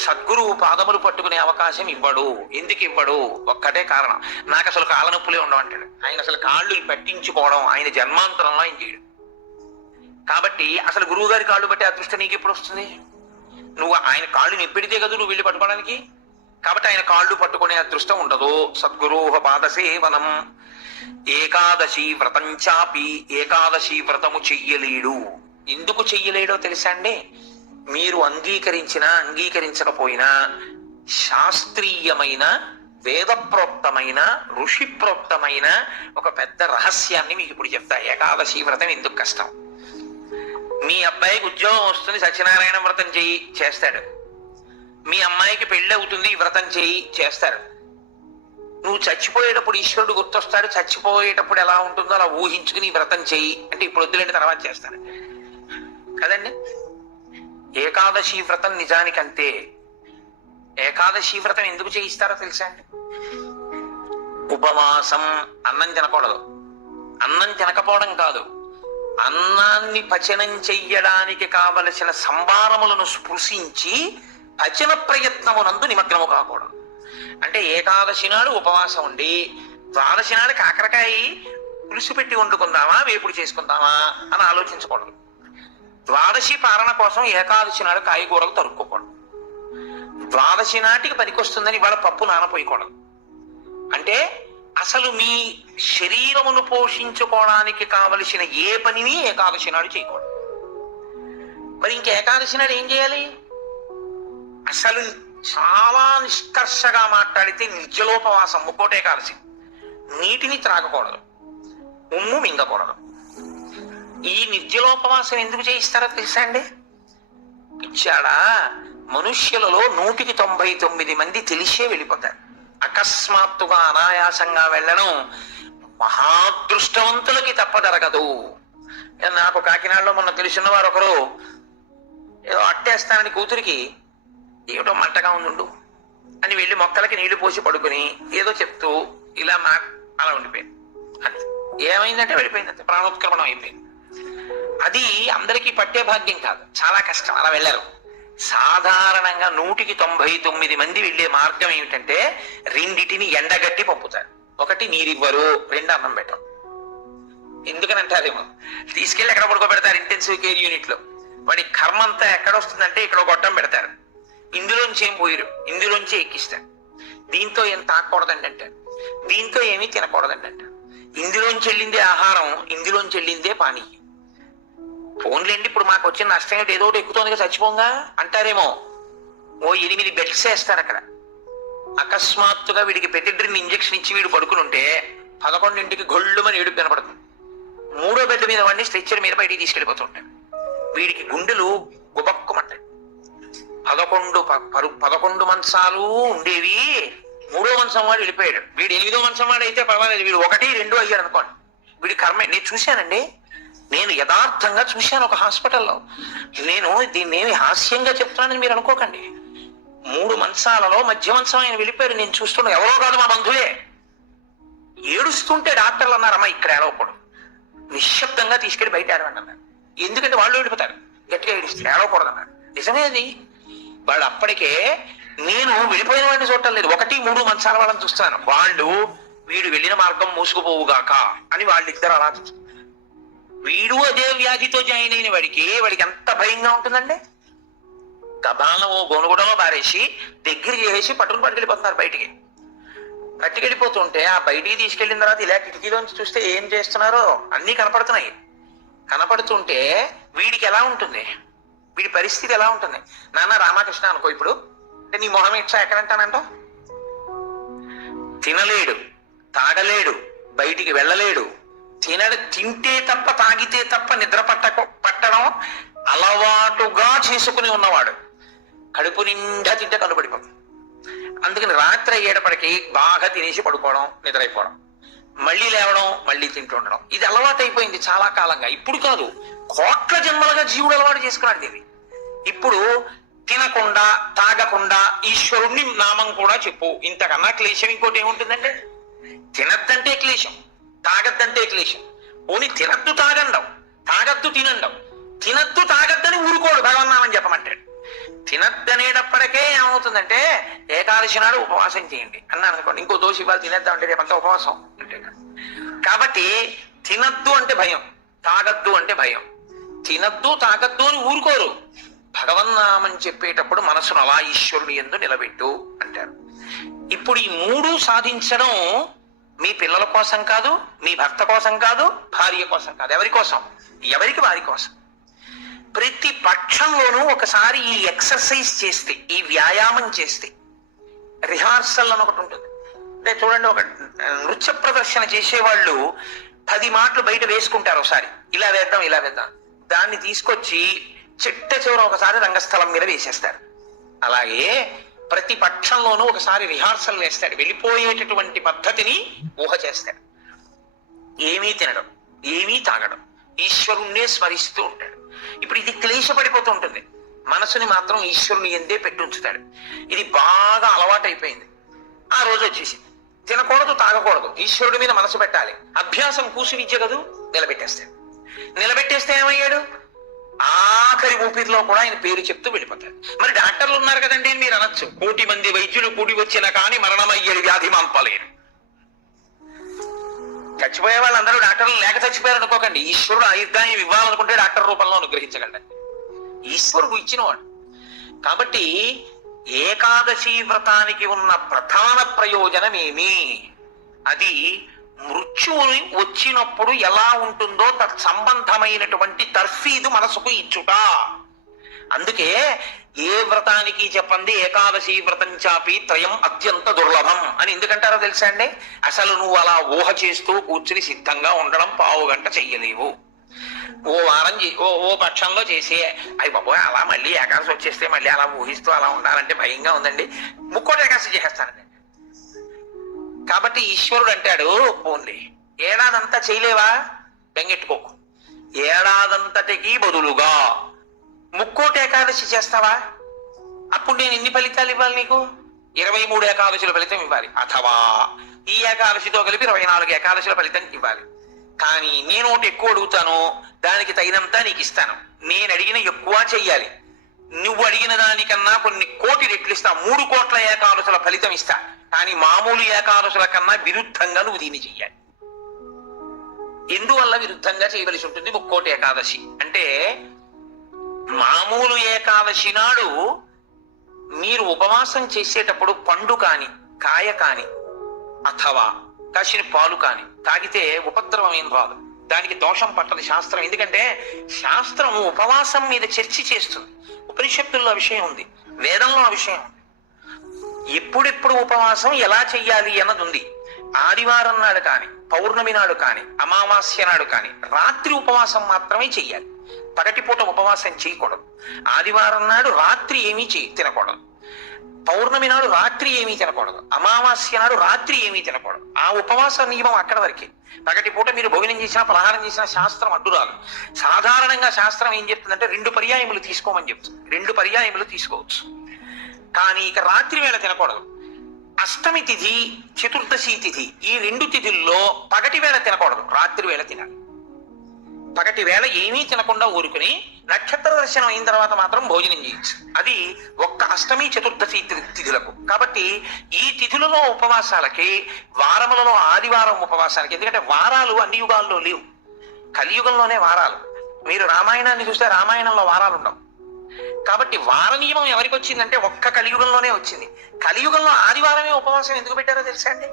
సద్గురువు పాదములు పట్టుకునే అవకాశం ఇవ్వడు. ఎందుకు ఇవ్వడు? ఒక్కటే కారణం, నాకు అసలు కాళ్ళ నొప్పులే ఉండవంటాడు. ఆయన అసలు కాళ్ళు పట్టించుకోవడం ఆయన జన్మాంతరంలో ఆయన చేయడు. కాబట్టి అసలు గురువు గారి కాళ్ళు పట్టే అదృష్టం నీకు ఎప్పుడు వస్తుంది? నువ్వు ఆయన కాళ్ళు నెప్పెడితే కదా నువ్వు వెళ్ళి పట్టుకోవడానికి. కాబట్టి ఆయన కాళ్ళు పట్టుకునే అదృష్టం ఉండదు. సద్గురోహ పాదసేవనం, ఏకాదశి వ్రతం చాపి, ఏకాదశి వ్రతము చెయ్యలేడు ఎందుకు చెయ్యలేడో తెలుసా అండి? మీరు అంగీకరించినా అంగీకరించకపోయినా శాస్త్రీయమైన వేదప్రోక్తమైన ఋషిప్రోక్తమైన ఒక పెద్ద రహస్యాన్ని మీకు ఇప్పుడు చెప్తా. ఏకాదశి వ్రతం ఎందుకు కష్టం? మీ అబ్బాయికి ఉద్యోగం వస్తుంది, సత్యనారాయణ వ్రతం చెయ్యి, చేస్తాడు. మీ అమ్మాయికి పెళ్ళి అవుతుంది, వ్రతం చెయ్యి, చేస్తారు. నువ్వు చచ్చిపోయేటప్పుడు ఈశ్వరుడు గుర్తొస్తాడు, చచ్చిపోయేటప్పుడు ఎలా ఉంటుందో అలా ఊహించుకుని వ్రతం చెయ్యి అంటే ఇప్పుడు వద్దులేంటి తర్వాత చేస్తాను కదండి. ఏకాదశి వ్రతం నిజానికంతే. ఏకాదశి వ్రతం ఎందుకు చేయిస్తారో తెలుసా అండి? ఉపవాసం, అన్నం తినకూడదు. అన్నం తినకపోవడం కాదు, అన్నాన్ని పచనం చెయ్యడానికి కావలసిన సంభారములను స్పృశించి పచన ప్రయత్నమునందు నిమగ్నము కాకూడదు. అంటే ఏకాదశి నాడు ఉపవాసం ఉండి ద్వాదశి నాడు కాకరకాయ పులుసు పెట్టి వండుకుందామా వేపుడు చేసుకుందామా అని ఆలోచించకూడదు. ద్వాదశి పాలన కోసం ఏకాదశి నాడు కాయగూరలు తరుక్కోకూడదు. ద్వాదశి నాటికి పనికొస్తుందని ఇవాళ పప్పు నానపోయకూడదు. అంటే అసలు మీ శరీరమును పోషించుకోవడానికి కావలసిన ఏ పనిని ఏకాదశి నాడు చేయకూడదు. మరి ఇంక ఏకాదశి నాడు ఏం చేయాలి? అసలు చాలా నిష్కర్షగా మాట్లాడితే నిర్జలోపవాసం, ముక్కోటి ఏకాదశి. నీటిని త్రాగకూడదు, ఉమ్ము మింగకూడదు. ఈ నిర్జలోపవాసం ఎందుకు చేయిస్తారో తెలుసా అండి? ఇచ్చాడా, మనుష్యులలో 199 మంది తెలిసే వెళ్ళిపోతారు. అకస్మాత్తుగా అనాయాసంగా వెళ్ళడం మహాదృష్టవంతులకి తప్పదరగదు. నాకు కాకినాడలో మొన్న తెలిసిన వారు ఒకరు ఏదో అట్టేస్తానని కూతురికి ఏమిటో మంటగా ఉండు అని వెళ్ళి మొక్కలకి నీళ్లు పోసి పడుకుని ఏదో చెప్తూ ఇలా అలా ఉండిపోయింది. అది ఏమైందంటే వెళ్ళిపోయిందంటే ప్రాణోత్క్రమణం అయిపోయింది. అది అందరికీ పట్టే భాగ్యం కాదు, చాలా కష్టం. అలా వెళ్ళారు. సాధారణంగా 199 మంది వెళ్ళే మార్గం ఏమిటంటే రెండిటిని ఎండగట్టి పంపుతారు. ఒకటి నీరివ్వరు, 2 అన్నం పెట్టరు. ఎందుకని అంటారేమో, తీసుకెళ్ళి ఎక్కడ పడుకోబెడతారు ఇంటెన్సివ్ కేర్ యూనిట్ లో. వాడి కర్మ అంతా ఎక్కడొస్తుందంటే ఇక్కడ గొట్టం పెడతారు, ఇందులోంచి ఏం పోయిరు, ఇందులోంచి ఎక్కిస్తారు. దీంతో ఏం తాకూడదండి అంటారు, దీంతో ఏమీ తినకూడదండి అంటారు. ఇందులోంచి వెళ్ళిందే ఆహారం, ఇందులోంచి వెళ్ళిందే పానీయం. ఫోన్లేండి, ఇప్పుడు మాకు వచ్చిన నష్టం ఏదో ఒకటి ఎక్కుతోందిగా చచ్చిపోంగా అంటారేమో. ఓ 8 బెడ్స్ వేస్తారు అక్కడ. అకస్మాత్తుగా వీడికి పెటిడ్రిన్ ఇంజక్షన్ ఇచ్చి వీడు పడుకుని ఉంటే 11ంటికి గొళ్ళుమని ఏడుపు వినపడుతుంది. 3వ బెడ్ మీద వాడిని స్ట్రెచ్చర్ మీద బయటికి తీసుకెళ్ళిపోతుంటాడు. వీడికి గుండెలు గుబక్కుమంటాయి. 11 మంచాలు ఉండేవి, 3వ మంచం వాడు వెళ్ళిపోయాడు. వీడు 8వ మంచం వాడు అయితే పర్వాలేదు, వీడు 1, 2 అయ్యాడు అనుకోండి. వీడి కర్మ. నేను చూశానండి, నేను యథార్థంగా చూశాను ఒక హాస్పిటల్లో. నేను దీన్ని ఏమి హాస్యంగా చెప్తున్నానని మీరు అనుకోకండి. 3 మంచాలలో మధ్య మంచం ఆయన వెళ్ళిపోయారు. నేను చూస్తున్నా, ఎవరో కాదు మా బంధువే. ఏడుస్తుంటే డాక్టర్లు అన్నారమ్మా ఇక్కడ ఏడవకూడదు, నిశ్శబ్దంగా తీసుకెళ్లి బయట ఏడవండి అన్నారు. ఎందుకంటే వాళ్ళు వెళ్ళిపోతారు, గట్టిగా ఏడిస్తే ఏడవకూడదు అన్నారు. నిజమేది. వాళ్ళు అప్పటికే నేను వెళ్ళిపోయిన వాడిని చూడటం లేదు, 1, 3 మంచాల వాళ్ళని చూస్తాను. వాళ్ళు వీడు వెళ్ళిన మార్గం మూసుకుపోవుగాక అని వాళ్ళిద్దరు అలా చూస్తారు. వీడు అదే వ్యాధితో జాయిన్ అయిన వాడికి ఎంత భయంగా ఉంటుందండి. గబాలను ఓ గొనుగుడలో బారేసి దగ్గర చేసి పట్టుకెళ్ళిపోతున్నారు బయటికి. పట్టుకెళ్ళిపోతుంటే ఆ బయటికి తీసుకెళ్లిన తర్వాత ఇలా కిటికీలోంచి చూస్తే ఏం చేస్తున్నారో అన్నీ కనపడుతున్నాయి. కనపడుతుంటే వీడికి ఎలా ఉంటుంది, వీడి పరిస్థితి ఎలా ఉంటుంది? నాన్న రామకృష్ణ అనుకో, ఇప్పుడు అంటే నీ మొహం ఇచ్చా ఎక్కడంటానంటో. తినలేడు, తాగలేడు, బయటికి వెళ్ళలేడు. తింటే తప్ప తాగితే తప్ప నిద్ర పట్టడం అలవాటుగా చేసుకుని ఉన్నవాడు. కడుపు నిండా తింటే కనుపడిపోతుంది. అందుకని రాత్రి అయ్యేటప్పటికి బాగా తినేసి పడుకోవడం, నిద్రైపోవడం, మళ్ళీ లేవడం, మళ్ళీ తింటుండడం, ఇది అలవాటు అయిపోయింది చాలా కాలంగా. ఇప్పుడు కాదు, కోట్ల జన్మలుగా జీవుడు అలవాటు చేసుకున్నాడు దీన్ని. ఇప్పుడు తినకుండా తాగకుండా ఈశ్వరుణ్ణి నామం కూడా చెప్పు, ఇంతకన్నా క్లేశం ఇంకోటి ఏముంటుందంటే? తినద్దంటే క్లేశం, తాగద్దంటే క్లేశం. పోనీ తినద్దు తాగండం, తాగద్దు తినండం. తినద్దు తాగద్దని ఊరుకోడు భగవన్నామని చెప్పమంటాడు. తినద్దనేటప్పటికే ఏమవుతుందంటే ఏకాదశి నాడు ఉపవాసం చేయండి అన్నాను అనుకోండి, ఇంకో దోషి ఇవాళ తినేద్దాం అంటే రేపంతా ఉపవాసం అంటే. కాబట్టి తినద్దు అంటే భయం, తాగద్దు అంటే భయం. తినద్దు తాగద్దు అని ఊరుకోరు. భగవన్నామని చెప్పేటప్పుడు మనసును అలా ఈశ్వరుని యందు నిలబెట్టు అంటారు. ఇప్పుడు ఈ 3 సాధించడం మీ పిల్లల కోసం కాదు, మీ భర్త కోసం కాదు, భార్య కోసం కాదు. ఎవరి కోసం? ఎవరికి వారి కోసం. ప్రతి పక్షంలోనూ ఒకసారి ఈ ఎక్సర్సైజ్ చేస్తే, ఈ వ్యాయామం చేస్తే, రిహార్సల్ అని ఒకటి ఉంటుంది. అంటే చూడండి, ఒక నృత్య ప్రదర్శన చేసేవాళ్ళు 10 మాటలు బయట వేసుకుంటారు. ఒకసారి ఇలా వేద్దాం ఇలా వేద్దాం, దాన్ని తీసుకొచ్చి చిట్ట చివర ఒకసారి రంగస్థలం మీద వేసేస్తారు. అలాగే ప్రతి పక్షంలోనూ ఒకసారి రిహార్సల్ వేస్తాడు. వెళ్ళిపోయేటటువంటి పద్ధతిని ఊహ చేస్తాడు. ఏమీ తినడం, ఏమీ తాగడం, ఈశ్వరుణ్ణే స్మరిస్తూ ఉంటాడు. ఇప్పుడు ఇది క్లేశపడిపోతూ ఉంటుంది. మనసుని మాత్రం ఈశ్వరుని ఎందే పెట్టి ఉంచుతాడు. ఇది బాగా అలవాటైపోయింది. ఆ రోజు వచ్చేసి తినకూడదు, తాగకూడదు, ఈశ్వరుడి మీద మనసు పెట్టాలి. అభ్యాసం కూసి విద్య కదూ, నిలబెట్టేస్తాడు. నిలబెట్టేస్తే ఏమయ్యాడు? ఆఖరి ఊపిరిలో కూడా ఆయన పేరు చెప్తూ వెళ్ళిపోతాడు. మరి డాక్టర్లు ఉన్నారు కదండి అని మీరు అనొచ్చు. 1,00,00,000 మంది వైద్యులు కూడి వచ్చినా కానీ మరణమయ్యేది వ్యాధి మాన్పలేరు. చచ్చిపోయే వాళ్ళందరూ డాక్టర్లు లేక చచ్చిపోయారు అనుకోకండి. ఈశ్వరుడు ఆయుర్దాయం ఇవ్వాలనుకుంటే డాక్టర్ రూపంలో అనుగ్రహించగలడు. ఈశ్వరుడు ఇచ్చినవాడు. కాబట్టి ఏకాదశి వ్రతానికి ఉన్న ప్రధాన ప్రయోజనం ఏమి? అది మృత్యువుని వచ్చినప్పుడు ఎలా ఉంటుందో తత్సంబంధమైనటువంటి తర్ఫీదు మనసుకు ఇచ్చుట. అందుకే ఏ వ్రతానికి చెప్పండి ఏకాదశి వ్రతం చాపి త్రయం అత్యంత దుర్లభం అని ఎందుకంటారో తెలుసా అండి? అసలు నువ్వు అలా ఊహ చేస్తూ కూర్చుని సిద్ధంగా ఉండడం 1/2 గంట చెయ్యలేవు. ఓ వారం ఓ పక్షంలో చేసి అయ్యి బాబోయ్ అలా మళ్ళీ ఏకాదశి వచ్చేస్తే మళ్ళీ అలా ఊహిస్తూ అలా ఉండాలంటే భయంగా ఉందండి, ముక్కోటి ఏకాదశి చేసేస్తానండి. కాబట్టి ఈశ్వరుడు అంటాడు, పోన్లే ఏడాదంతా చేయలేవా, బెంగెట్టుకోకు. ఏడాదంతటికి బదులుగా ముక్కోటి ఏకాదశి చేస్తావా? అప్పుడు నేను ఎన్ని ఫలితాలు ఇవ్వాలి నీకు? 23 ఏకాదశుల ఫలితం ఇవ్వాలి. అథవా ఈ ఏకాదశితో కలిపి 24 ఏకాదశుల ఫలితం ఇవ్వాలి. కానీ నేను ఒకటి ఎక్కువ అడుగుతాను, దానికి తగినంత నీకు ఇస్తాను. నేను అడిగిన ఎక్కువ చెయ్యాలి. నువ్వు అడిగిన దానికన్నా కొన్ని కోటి రెట్లు ఇస్తా. 3 కోట్ల ఏకాదశుల ఫలితం ఇస్తా. కానీ మామూలు ఏకాదశుల కన్నా విరుద్ధంగా నువ్వు దీన్ని చెయ్యాలి. ఎందువల్ల విరుద్ధంగా చేయవలసి ఉంటుంది ముక్కోటి ఏకాదశి అంటే? మామూలు ఏకాదశి నాడు మీరు ఉపవాసం చేసేటప్పుడు పండు కాని, కాయ కాని, అథవా కాసిన పాలు కాని తాగితే ఉపద్రవం ఏం రాదు. దానికి దోషం పట్టదు శాస్త్రం. ఎందుకంటే శాస్త్రం ఉపవాసం మీద చర్చ చేస్తుంది. ఉపనిషత్తుల్లో ఆ విషయం ఉంది, వేదంలో ఆ విషయం ఉంది. ఎప్పుడెప్పుడు ఉపవాసం ఎలా చెయ్యాలి అన్నది ఉంది. ఆదివారం నాడు కాని, పౌర్ణమి నాడు కాని, అమావాస్య నాడు కాని రాత్రి ఉపవాసం మాత్రమే చెయ్యాలి. పగటిపూట ఉపవాసం చేయకూడదు. ఆదివారం నాడు రాత్రి ఏమీ తినకూడదు. పౌర్ణమి నాడు రాత్రి ఏమీ తినకూడదు. అమావాస్య నాడు రాత్రి ఏమీ తినకూడదు. ఆ ఉపవాస నియమం అక్కడ వరకే. పగటిపూట మీరు భోజనం చేసినా పలహారం చేసినా శాస్త్రం అడ్డురాదు. సాధారణంగా శాస్త్రం ఏం చెప్తుందంటే 2 పర్యాయములు తీసుకోమని చెప్తుంది. 2 పర్యాయములు తీసుకోవచ్చు. కానీ ఇక రాత్రి వేళ తినకూడదు. అష్టమి తిథి, చతుర్దశి తిథి ఈ 2 తిథుల్లో పగటి వేళ తినకూడదు, రాత్రి వేళ తినాలి. పగటి వేళ ఏమీ తినకుండా ఊరుకుని నక్షత్ర దర్శనం అయిన తర్వాత మాత్రం భోజనం చేయొచ్చు. అది ఒక్క అష్టమి చతుర్దశి తిథులకు. కాబట్టి ఈ తిథులలో ఉపవాసాలకి, వారములలో ఆదివారం ఉపవాసాలకి, ఎందుకంటే వారాలు అన్ని యుగాల్లో లేవు, కలియుగంలోనే వారాలు. మీరు రామాయణాన్ని చూస్తే రామాయణంలో వారాలు ఉండవు. కాబట్టి వార నియమం ఎవరికి వచ్చిందంటే ఒక్క కలియుగంలోనే వచ్చింది. కలియుగంలో ఆదివారమే ఉపవాసం ఎందుకు పెట్టారో తెలుసా అండి?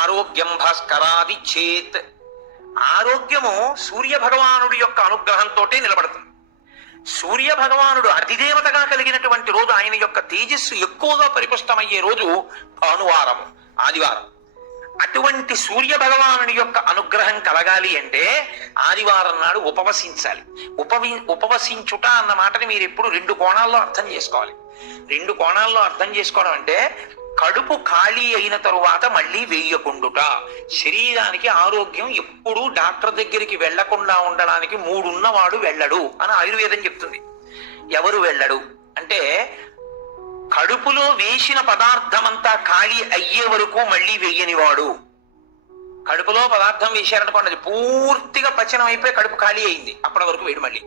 ఆరోగ్యం భాస్కరాది చేత్. ఆరోగ్యము సూర్య భగవానుడి యొక్క అనుగ్రహంతో నిలబడుతుంది. సూర్య భగవానుడు అధిదేవతగా కలిగినటువంటి రోజు, ఆయన యొక్క తేజస్సు ఎక్కువగా పరిపుష్టమయ్యే రోజు భానువారము, ఆదివారం. అటువంటి సూర్య భగవానుడి యొక్క అనుగ్రహం కలగాలి అంటే ఆదివారం నాడు ఉపవసించాలి. ఉపవసించుట అన్న మాటని మీరు ఎప్పుడు 2 కోణాల్లో అర్థం చేసుకోవాలి. 2 కోణాల్లో అర్థం చేసుకోవడం అంటే కడుపు ఖాళీ అయిన తరువాత మళ్ళీ వేయకుండుట. శరీరానికి ఆరోగ్యం ఎప్పుడూ డాక్టర్ దగ్గరికి వెళ్లకుండా ఉండడానికి 3 ఉన్నవాడు వెళ్ళడు అని ఆయుర్వేదం చెప్తుంది. ఎవరు వెళ్ళడు అంటే కడుపులో వేసిన పదార్థమంతా ఖాళీ అయ్యే వరకు మళ్ళీ వెయ్యనివాడు. కడుపులో పదార్థం వేశారనుకోండి, అది పూర్తిగా పచనం అయిపోయి కడుపు ఖాళీ అయింది, అప్పటి వరకు వేడు మళ్ళీ.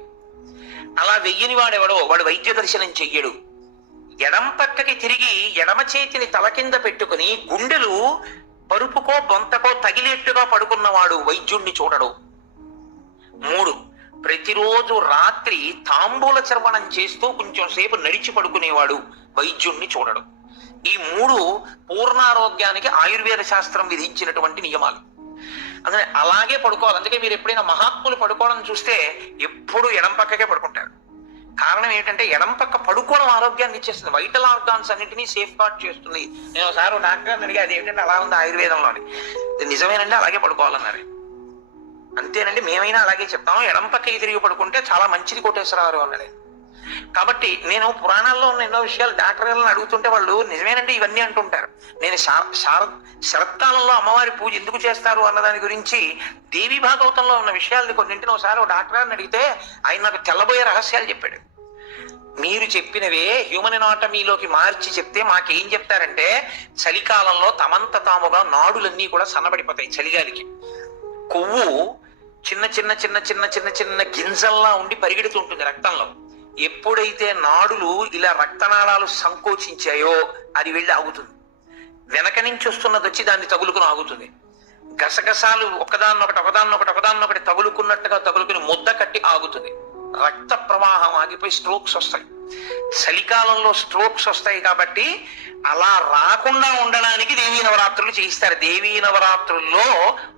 అలా వెయ్యని వాడెవడో వాడు వైద్య దర్శనం చెయ్యడు. ఎడం పక్కకి తిరిగి ఎడమ చేతిని తల కింద పెట్టుకుని గుండెలు పరుపుకో బొంతకో తగిలేట్టుగా పడుకున్నవాడు వైద్యుణ్ణి చూడడు. 3, ప్రతిరోజు రాత్రి తాంబూల చర్వణం చేస్తూ కొంచెం సేపు నడిచి పడుకునేవాడు వైద్యుణ్ణి చూడడు. ఈ 3 పూర్ణారోగ్యానికి ఆయుర్వేద శాస్త్రం విధించినటువంటి నియమాలు. అందుకని అలాగే పడుకోవాలి. అందుకే మీరు ఎప్పుడైనా మహాత్ములు పడుకోవడం చూస్తే ఎప్పుడు ఎడం పక్కకే పడుకుంటారు. కారణం ఏంటంటే ఎడం పక్క పడుకోవడం ఆరోగ్యాన్ని ఇచ్చేస్తుంది, వైటల్ ఆర్గాన్స్ అన్నింటినీ సేఫ్ గార్డ్ చేస్తుంది. నేను ఒకసారి డాక్టర్ గారిని అడిగి అది ఏంటంటే అలా ఉంది ఆయుర్వేదంలోని. నిజమేనండి, అలాగే పడుకోవాలన్నారు. అంతేనండి, మేమైనా అలాగే చెప్తాము, ఎడం పక్క తిరిగి పడుకుంటే చాలా మంచిది కోటేశ్వరరావు అన్నాడు. కాబట్టి నేను పురాణాల్లో ఉన్న ఎన్నో విషయాలు డాక్టర్ గారిని అడుగుతుంటే వాళ్ళు నిజమేనండి ఇవన్నీ అంటుంటారు. నేను శరత్కాలంలో అమ్మవారి పూజ ఎందుకు చేస్తారు అన్నదాని గురించి దేవి భాగవతంలో ఉన్న విషయాల్ని కొన్నింటిని ఒకసారి ఒక డాక్టర్ గారిని అడిగితే ఆయన నాకు తెల్లబోయే రహస్యాలు చెప్పాడు. మీరు చెప్పినవే హ్యూమన్ ఎనాటమీలోకి మార్చి చెప్తే మాకేం చెప్తారంటే చలికాలంలో తమంత తాముగా నాడులన్నీ కూడా సన్నబడిపోతాయి. చలిగాలికి కొవ్వు చిన్న చిన్న చిన్న చిన్న చిన్న చిన్న గింజల్లా ఉండి పరిగెడుతుంటుంది రక్తంలో. ఎప్పుడైతే నాడులు ఇలా రక్తనాళాలు సంకోచించాయో అది వెళ్ళి ఆగుతుంది. వెనక నుంచి వస్తున్నది వచ్చి దాన్ని తగులుకుని ఆగుతుంది. గసగసాలు ఒకదాన్నొకటి తగులుకున్నట్టుగా తగులుకుని ముద్ద కట్టి ఆగుతుంది. రక్త ప్రవాహం ఆగిపోయి స్ట్రోక్స్ వస్తాయి. చలికాలంలో స్ట్రోక్స్ వస్తాయి కాబట్టి అలా రాకుండా ఉండడానికి దేవీ నవరాత్రులు చేయిస్తారు. దేవీ నవరాత్రుల్లో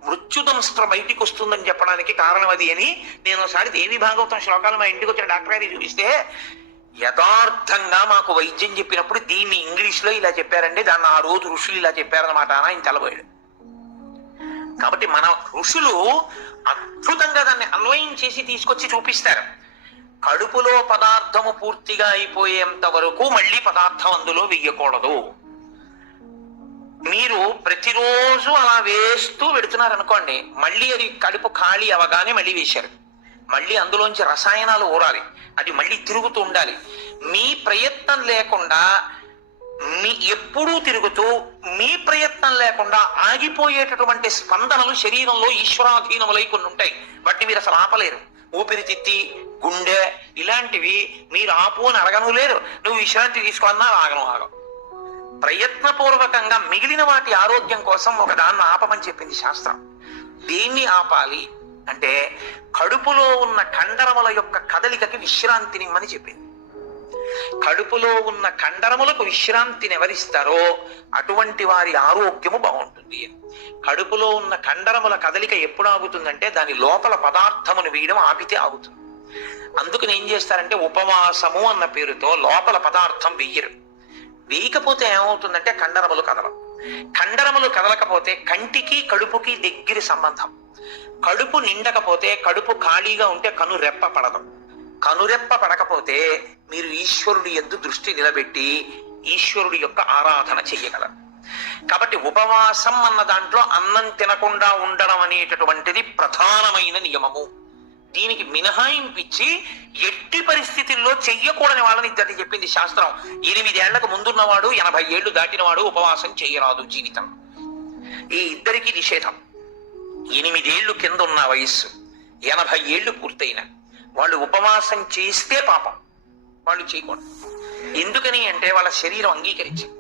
మృత్యుదంస్త్ర బయటికి వస్తుందని చెప్పడానికి కారణం అది అని నేను ఒకసారి దేవి భాగవతం శ్లోకాలు మా ఇంటికి వచ్చిన డాక్టర్ గారికి చూపిస్తే యథార్థంగా మాకు వైద్యం చెప్పినప్పుడు దీన్ని ఇంగ్లీష్ లో ఇలా చెప్పారండి, దాన్ని ఆ రోజు ఋషులు ఇలా చెప్పారనమాట అని ఆయన తెలబోయాడు. కాబట్టి మన ఋషులు అద్భుతంగా దాన్ని అన్వయం చేసి తీసుకొచ్చి చూపిస్తారు. కడుపులో పదార్థము పూర్తిగా అయిపోయేంత వరకు మళ్ళీ పదార్థం అందులో వెయ్యకూడదు. మీరు ప్రతిరోజు అలా వేస్తూ పెడుతున్నారు అనుకోండి, మళ్ళీ అది కడుపు ఖాళీ అవగానే మళ్ళీ వేశారు. మళ్ళీ అందులోంచి రసాయనాలు ఊరాలి, అది మళ్ళీ తిరుగుతూ ఉండాలి. మీ ప్రయత్నం లేకుండా ఎప్పుడూ తిరుగుతూ మీ ప్రయత్నం లేకుండా ఆగిపోయేటటువంటి స్పందనలు శరీరంలో ఈశ్వరాధీనములై కొన్ని ఉంటాయి. వాటిని మీరు అసలు ఆపలేరు. ఊపిరితిత్తి, గుండె ఇలాంటివి మీరు ఆపు అని అడగను లేరు. నువ్వు విశ్రాంతి తీసుకున్నా ఆగం. ప్రయత్నపూర్వకంగా మిగిలిన వాటి ఆరోగ్యం కోసం ఒక దాన్ని ఆపమని చెప్పింది శాస్త్రం. దేన్ని ఆపాలి అంటే కడుపులో ఉన్న కండరముల యొక్క కదలికకి విశ్రాంతినిమ్మని చెప్పింది. కడుపులో ఉన్న కండరములకు విశ్రాంతిని ఎవరిస్తారో అటువంటి వారి ఆరోగ్యము బాగుంటుంది. కడుపులో ఉన్న కండరముల కదలిక ఎప్పుడు ఆగుతుందంటే దాని లోపల పదార్థమును వేయడం ఆపితే ఆగుతుంది. అందుకని ఏం చేస్తారంటే ఉపవాసము అన్న పేరుతో లోపల పదార్థం వెయ్యరు. వేయకపోతే ఏమవుతుందంటే కండరములు కదలవు. కండరములు కదలకపోతే కంటికి కడుపుకి దగ్గర సంబంధం. కడుపు నిండకపోతే, కడుపు ఖాళీగా ఉంటే కనురెప్ప పడదు. కనురెప్ప పడకపోతే మీరు ఈశ్వరుడి యందు దృష్టి నిలబెట్టి ఈశ్వరుడి యొక్క ఆరాధన చెయ్యగలరు. కాబట్టి ఉపవాసం అన్న దాంట్లో అన్నం తినకుండా ఉండడం అనేటటువంటిది ప్రధానమైన నియమము. దీనికి మినహాయింపిచ్చి ఎట్టి పరిస్థితుల్లో చెయ్యకూడని వాళ్ళని ఇద్దరిని చెప్పింది శాస్త్రం. 8 ఏళ్లకు ముందున్నవాడు 80 ఏళ్లు దాటినవాడు ఉపవాసం చేయరాదు జీవితం. ఈ ఇద్దరికి నిషేధం. 8 ఏళ్లు కింద ఉన్న వయస్సు, 80 ఏళ్లు పూర్తయిన వాళ్ళు ఉపవాసం చేస్తే పాపం, వాళ్ళు చేయకూడదు. ఎందుకని అంటే వాళ్ళ శరీరం అంగీకరించింది.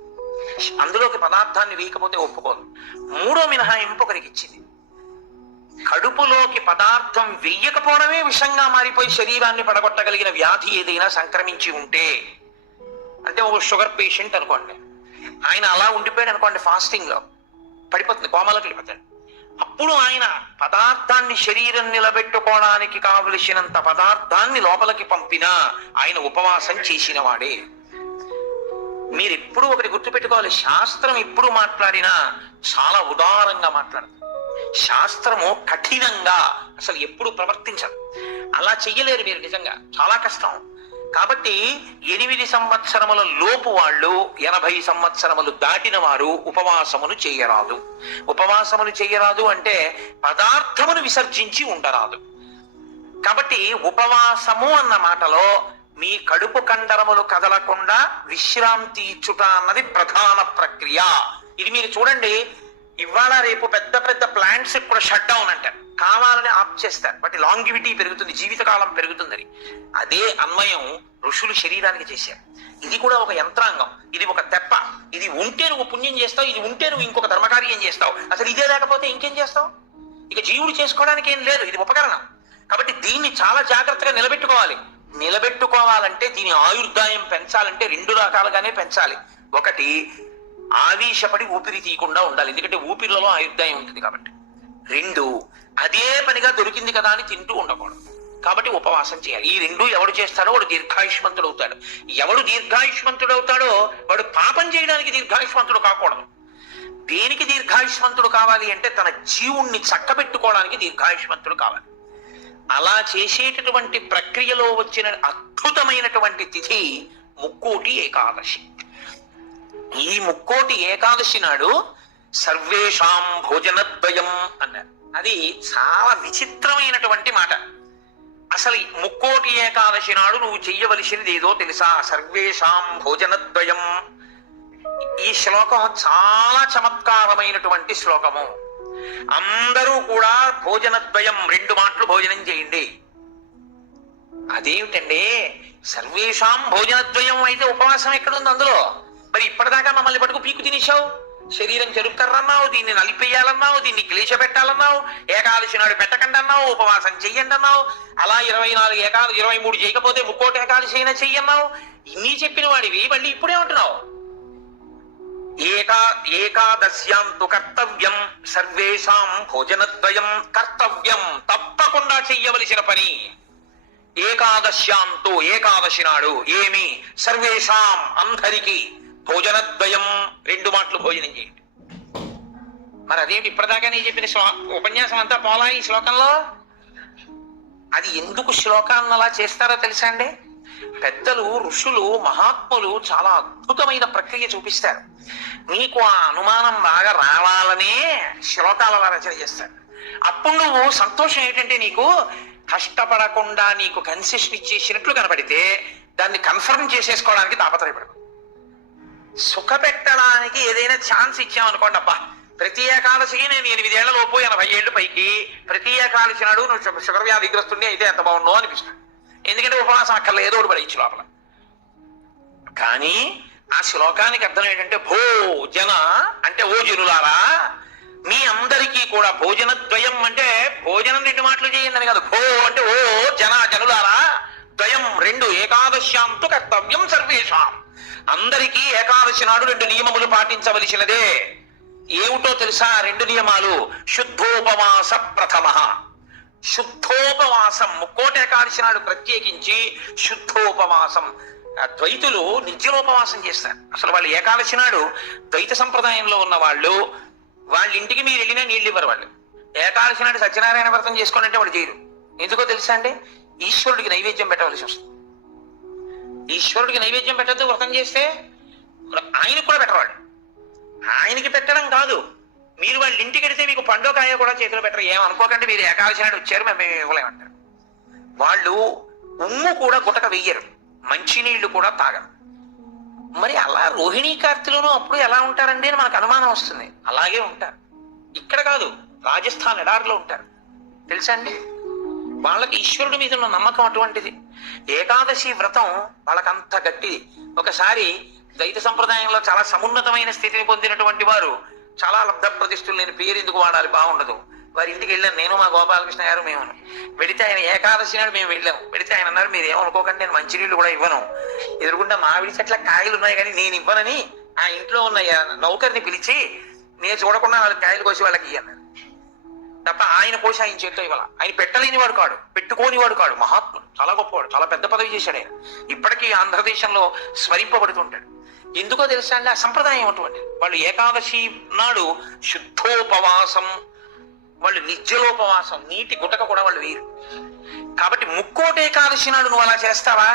అందులోకి పదార్థాన్ని వేయకపోతే ఒప్పుకోదు. 3వ మినహాయింపు ఒకరికి ఇచ్చింది. కడుపులోకి పదార్థం వెయ్యకపోవడమే విషంగా మారిపోయి శరీరాన్ని పడగొట్టగలిగిన వ్యాధి ఏదైనా సంక్రమించి ఉంటే, అంటే ఒక షుగర్ పేషెంట్ అనుకోండి, ఆయన అలా ఉండిపోయాడు అనుకోండి, ఫాస్టింగ్ లో పడిపోతుంది, కోమలోకి వెళ్ళిపోతాడు. అప్పుడు ఆయన పదార్థాన్ని శరీరం నిలబెట్టుకోవడానికి కావలసినంత పదార్థాన్ని లోపలికి పంపినా ఆయన ఉపవాసం చేసిన వాడే. మీరు ఎప్పుడు ఒకటి గుర్తుపెట్టుకోవాలి, శాస్త్రం ఎప్పుడు మాట్లాడినా చాలా ఉదారంగా మాట్లాడదు. శాస్త్రము కఠినంగా అసలు ఎప్పుడు ప్రవర్తించదు. అలా చెయ్యలేరు మీరు, నిజంగా చాలా కష్టం. కాబట్టి 8 సంవత్సరముల లోపు వాళ్ళు 80 సంవత్సరములు దాటిన వారు ఉపవాసమును చేయరాదు. ఉపవాసమును చేయరాదు అంటే పదార్థమును విసర్జించి ఉండరాదు. కాబట్టి ఉపవాసము అన్న మాటలో మీ కడుపు కండరములు కదలకుండా విశ్రాంతి ఇచ్చుట అన్నది ప్రధాన ప్రక్రియ. ఇది మీరు చూడండి, ఇవాళ రేపు పెద్ద పెద్ద ప్లాంట్స్ కూడా షట్ డౌన్ అంటారు, కావాలని ఆప్ చేస్తారు. వాటి లాంగివిటీ పెరుగుతుంది, జీవితకాలం పెరుగుతుందని. అదే అన్వయం ఋషులు శరీరానికి చేశారు. ఇది కూడా ఒక యంత్రాంగం, ఇది ఒక తెప్ప. ఇది ఉంటే నువ్వు పుణ్యం చేస్తావు, ఇది ఉంటే నువ్వు ఇంకొక ధర్మకార్యం చేస్తావు. అసలు ఇదే లేకపోతే ఇంకేం చేస్తావు? ఇక జీవుడు చేసుకోవడానికి ఏం లేదు, ఇది ఉపకరణం. కాబట్టి దీన్ని చాలా జాగ్రత్తగా నిలబెట్టుకోవాలంటే దీని ఆయుర్దాయం పెంచాలంటే 2 రకాలుగానే పెంచాలి. ఒకటి, ఆవేశపడి ఊపిరి తీయకుండా ఉండాలి, ఎందుకంటే ఊపిరిలో ఆయుర్దాయం ఉంటుంది కాబట్టి. రెండు, అదే పనిగా దొరికింది కదా అని తింటూ ఉండకూడదు. కాబట్టి ఉపవాసం చేయాలి. ఈ రెండు ఎవడు చేస్తాడో వాడు దీర్ఘాయుష్మంతుడు అవుతాడు. ఎవడు దీర్ఘాయుష్మంతుడు అవుతాడో వాడు పాపం చేయడానికి దీర్ఘాయుష్మంతుడు కాకూడదు. దేనికి దీర్ఘాయుష్మంతుడు కావాలి అంటే తన జీవుణ్ణి చక్కబెట్టుకోవడానికి దీర్ఘాయుష్మంతుడు కావాలి. అలా చేసేటటువంటి ప్రక్రియలో వచ్చిన అద్భుతమైనటువంటి తిథి ముక్కోటి ఏకాదశి. ఈ ముక్కోటి ఏకాదశి నాడు సర్వేషాం భోజనద్వయం అన్నారు. అది చాలా విచిత్రమైనటువంటి మాట. అసలు ఈ ముక్కోటి ఏకాదశి నాడు నువ్వు చెయ్యవలసినది ఏదో తెలుసా? సర్వేషాం భోజనద్వయం. ఈ శ్లోకం చాలా చమత్కారమైనటువంటి శ్లోకము. అందరూ కూడా భోజనద్వయం, 2 మాటలు భోజనం చేయండి. అదేమిటండి సర్వేషాం భోజనద్వయం అయితే ఉపవాసం ఎక్కడుంది అందులో? మరి ఇప్పటిదాకా మమ్మల్ని పట్టుకు పీకు తినేశావు, శరీరం చెరుక్కర్రన్నావు, దీన్ని నలిపేయాలన్నావు, దీన్ని క్లేశ పెట్టాలన్నావు, ఏకాదశి నాడు పెట్టకండి అన్నావు, ఉపవాసం చెయ్యండి అన్నావు, అలా 23 చేయకపోతే ముక్కోటి ఏకాదశి అయినా చెయ్యన్నావు. ఇన్ని చెప్పిన వాడివి మళ్ళీ ఇప్పుడేమంటున్నావు? ఏకాదశ్యాంతు కర్తవ్యం సర్వేషాం భోజనద్వయం. కర్తవ్యం, తప్పకుండా చెయ్యవలసిన పని. ఏకాదశ్యాంతు, ఏకాదశి నాడు ఏమి? సర్వేషాం, అందరికీ. భోజనద్వయం, 2 మాటలు భోజనం చేయండి. మరి అదేమిటి ఇప్పటిదాకా నేను చెప్పిన ఉపన్యాసం అంతా పోలా ఈ శ్లోకంలో? అది ఎందుకు శ్లోకాన్ని అలా చేస్తారో తెలుసా అండి? పెద్దలు, ఋషులు, మహాత్ములు చాలా అద్భుతమైన ప్రక్రియ చూపిస్తారు. నీకు ఆ అనుమానం బాగా రావాలనే శ్లోకాల రచన చేస్తారు. అప్పుడు నువ్వు సంతోషం ఏంటంటే నీకు కష్టపడకుండా నీకు కన్సెషన్ ఇచ్చేసినట్లు కనబడితే దాన్ని కన్ఫర్మ్ చేసేసుకోవడానికి తాపత్రయపడకు. సుఖ పెట్టడానికి ఏదైనా ఛాన్స్ ఇచ్చామనుకోండి, అబ్బా ప్రతి ఏకాదశికి నేను 8 ఏళ్ల లోపు 80 ఏళ్ళు పైకి ప్రతి ఏకాదశి నాడు నువ్వు షుగర్ వ్యాధిగ్రస్తుని అయితే ఎంత బాగుండో అనిపిస్తుంది. ఎందుకంటే ఉపవాసం అక్కర్లో ఏదో ఒకటి పడేయచ్చు లోపల. కానీ ఆ శ్లోకానికి అర్థం ఏంటంటే భోజన అంటే ఓ జనులారా, మీ అందరికీ కూడా భోజనద్వయం అంటే భోజనం 2 మాటలు చేయండి అని కాదు. భో అంటే ఓ జనులారా, ద్వయం 2, ఏకాదశ్యాంతు కర్తవ్యం సర్వేషాం. అందరికీ ఏకాదశి నాడు 2 నియమములు పాటించవలసినదే. ఏమిటో తెలుసా 2 నియమాలు? శుద్ధోపవాస ప్రథమ. శుద్ధోపవాసం, ముక్కోటి ఏకాదశి నాడు ప్రత్యేకించి శుద్ధోపవాసం. ద్వైతులు నిర్జలోపవాసం చేస్తారు. అసలు వాళ్ళు ఏకాదశి నాడు ద్వైత సంప్రదాయంలో ఉన్న వాళ్ళు వాళ్ళ ఇంటికి మీరు వెళ్ళినా నీళ్ళు ఇవ్వరు. వాళ్ళు ఏకాదశి నాడు సత్యనారాయణ వ్రతం చేసుకోండి అంటే వాళ్ళు చేయరు. ఎందుకో తెలుసా అండి? ఈశ్వరుడికి నైవేద్యం పెట్టవలసి వస్తుంది. ఈశ్వరుడికి నైవేద్యం పెట్టద్దు వ్రతం చేస్తే, ఆయనకు కూడా పెట్టరు. ఆయనకి పెట్టడం కాదు, మీరు వాళ్ళ ఇంటికి వెడితే మీకు పండో కాయ కూడా చేతిలో పెట్టరు. ఏమనుకోకండి, మీరు ఏకాదశి నాడు వచ్చారు మేము ఇవ్వలేమంటారు. వాళ్ళు ఉమ్ము కూడా గుటక వెయ్యరు, మంచినీళ్లు కూడా తాగరు. మరి అలా రోహిణీ కార్తెలోనూ అప్పుడు ఎలా ఉంటారండి అని మనకు అనుమానం వస్తుంది. అలాగే ఉంటారు. ఇక్కడ కాదు, రాజస్థాన్ ఎడారిలో ఉంటారు. తెలుసా అండి? వాళ్ళకి ఈశ్వరుడి మీద ఉన్న నమ్మకం అటువంటిది. ఏకాదశి వ్రతం వాళ్ళకంత గట్టిది. ఒకసారి ద్వైత సంప్రదాయంలో చాలా సమున్నతమైన స్థితిని పొందినటువంటి వారు, చాలా లబ్ధ ప్రతిష్ఠులు, నేను పేరు ఎందుకు వాడాలి బాగుండదు, వారి ఇంటికి వెళ్ళాను నేను, మా గోపాలకృష్ణ గారు, మేము. వెడితే ఆయన ఏకాదశి నాడు మేము వెళ్ళాము. వెడితే ఆయన అన్నారు, మీరు ఏమనుకోకండి నేను మంచినీళ్ళు కూడా ఇవ్వను, ఎదురుకుండా మామిడి చెట్ల కాయలు ఉన్నాయి కానీ నేను ఇవ్వనని ఆ ఇంట్లో ఉన్న నౌకర్ని పిలిచి నేను చూడకుండా వాళ్ళకి కాయలు కోసి వాళ్ళకి ఇయ్యన్నారు తప్ప ఆయన కోసి ఆయన చేతితో ఇవ్వాల. ఆయన పెట్టలేని వాడు కాడు, పెట్టుకోని వాడు కాడు, మహాత్ముడు, చాలా గొప్పవాడు, చాలా పెద్ద పదవి చేశాడు ఆయన. ఇప్పటికీ ఆంధ్రదేశంలో స్మరింపబడుతుంటాడు. ఎందుకో తెలుసా అండి? ఆ సంప్రదాయం అటువంటి. వాళ్ళు ఏకాదశి నాడు శుద్ధోపవాసం, వాళ్ళు నిర్జలోపవాసం, నీటి గుటక కూడా వాళ్ళు వీరు. కాబట్టి ముక్కోటి ఏకాదశి నాడు నువ్వు అలా చేస్తావా?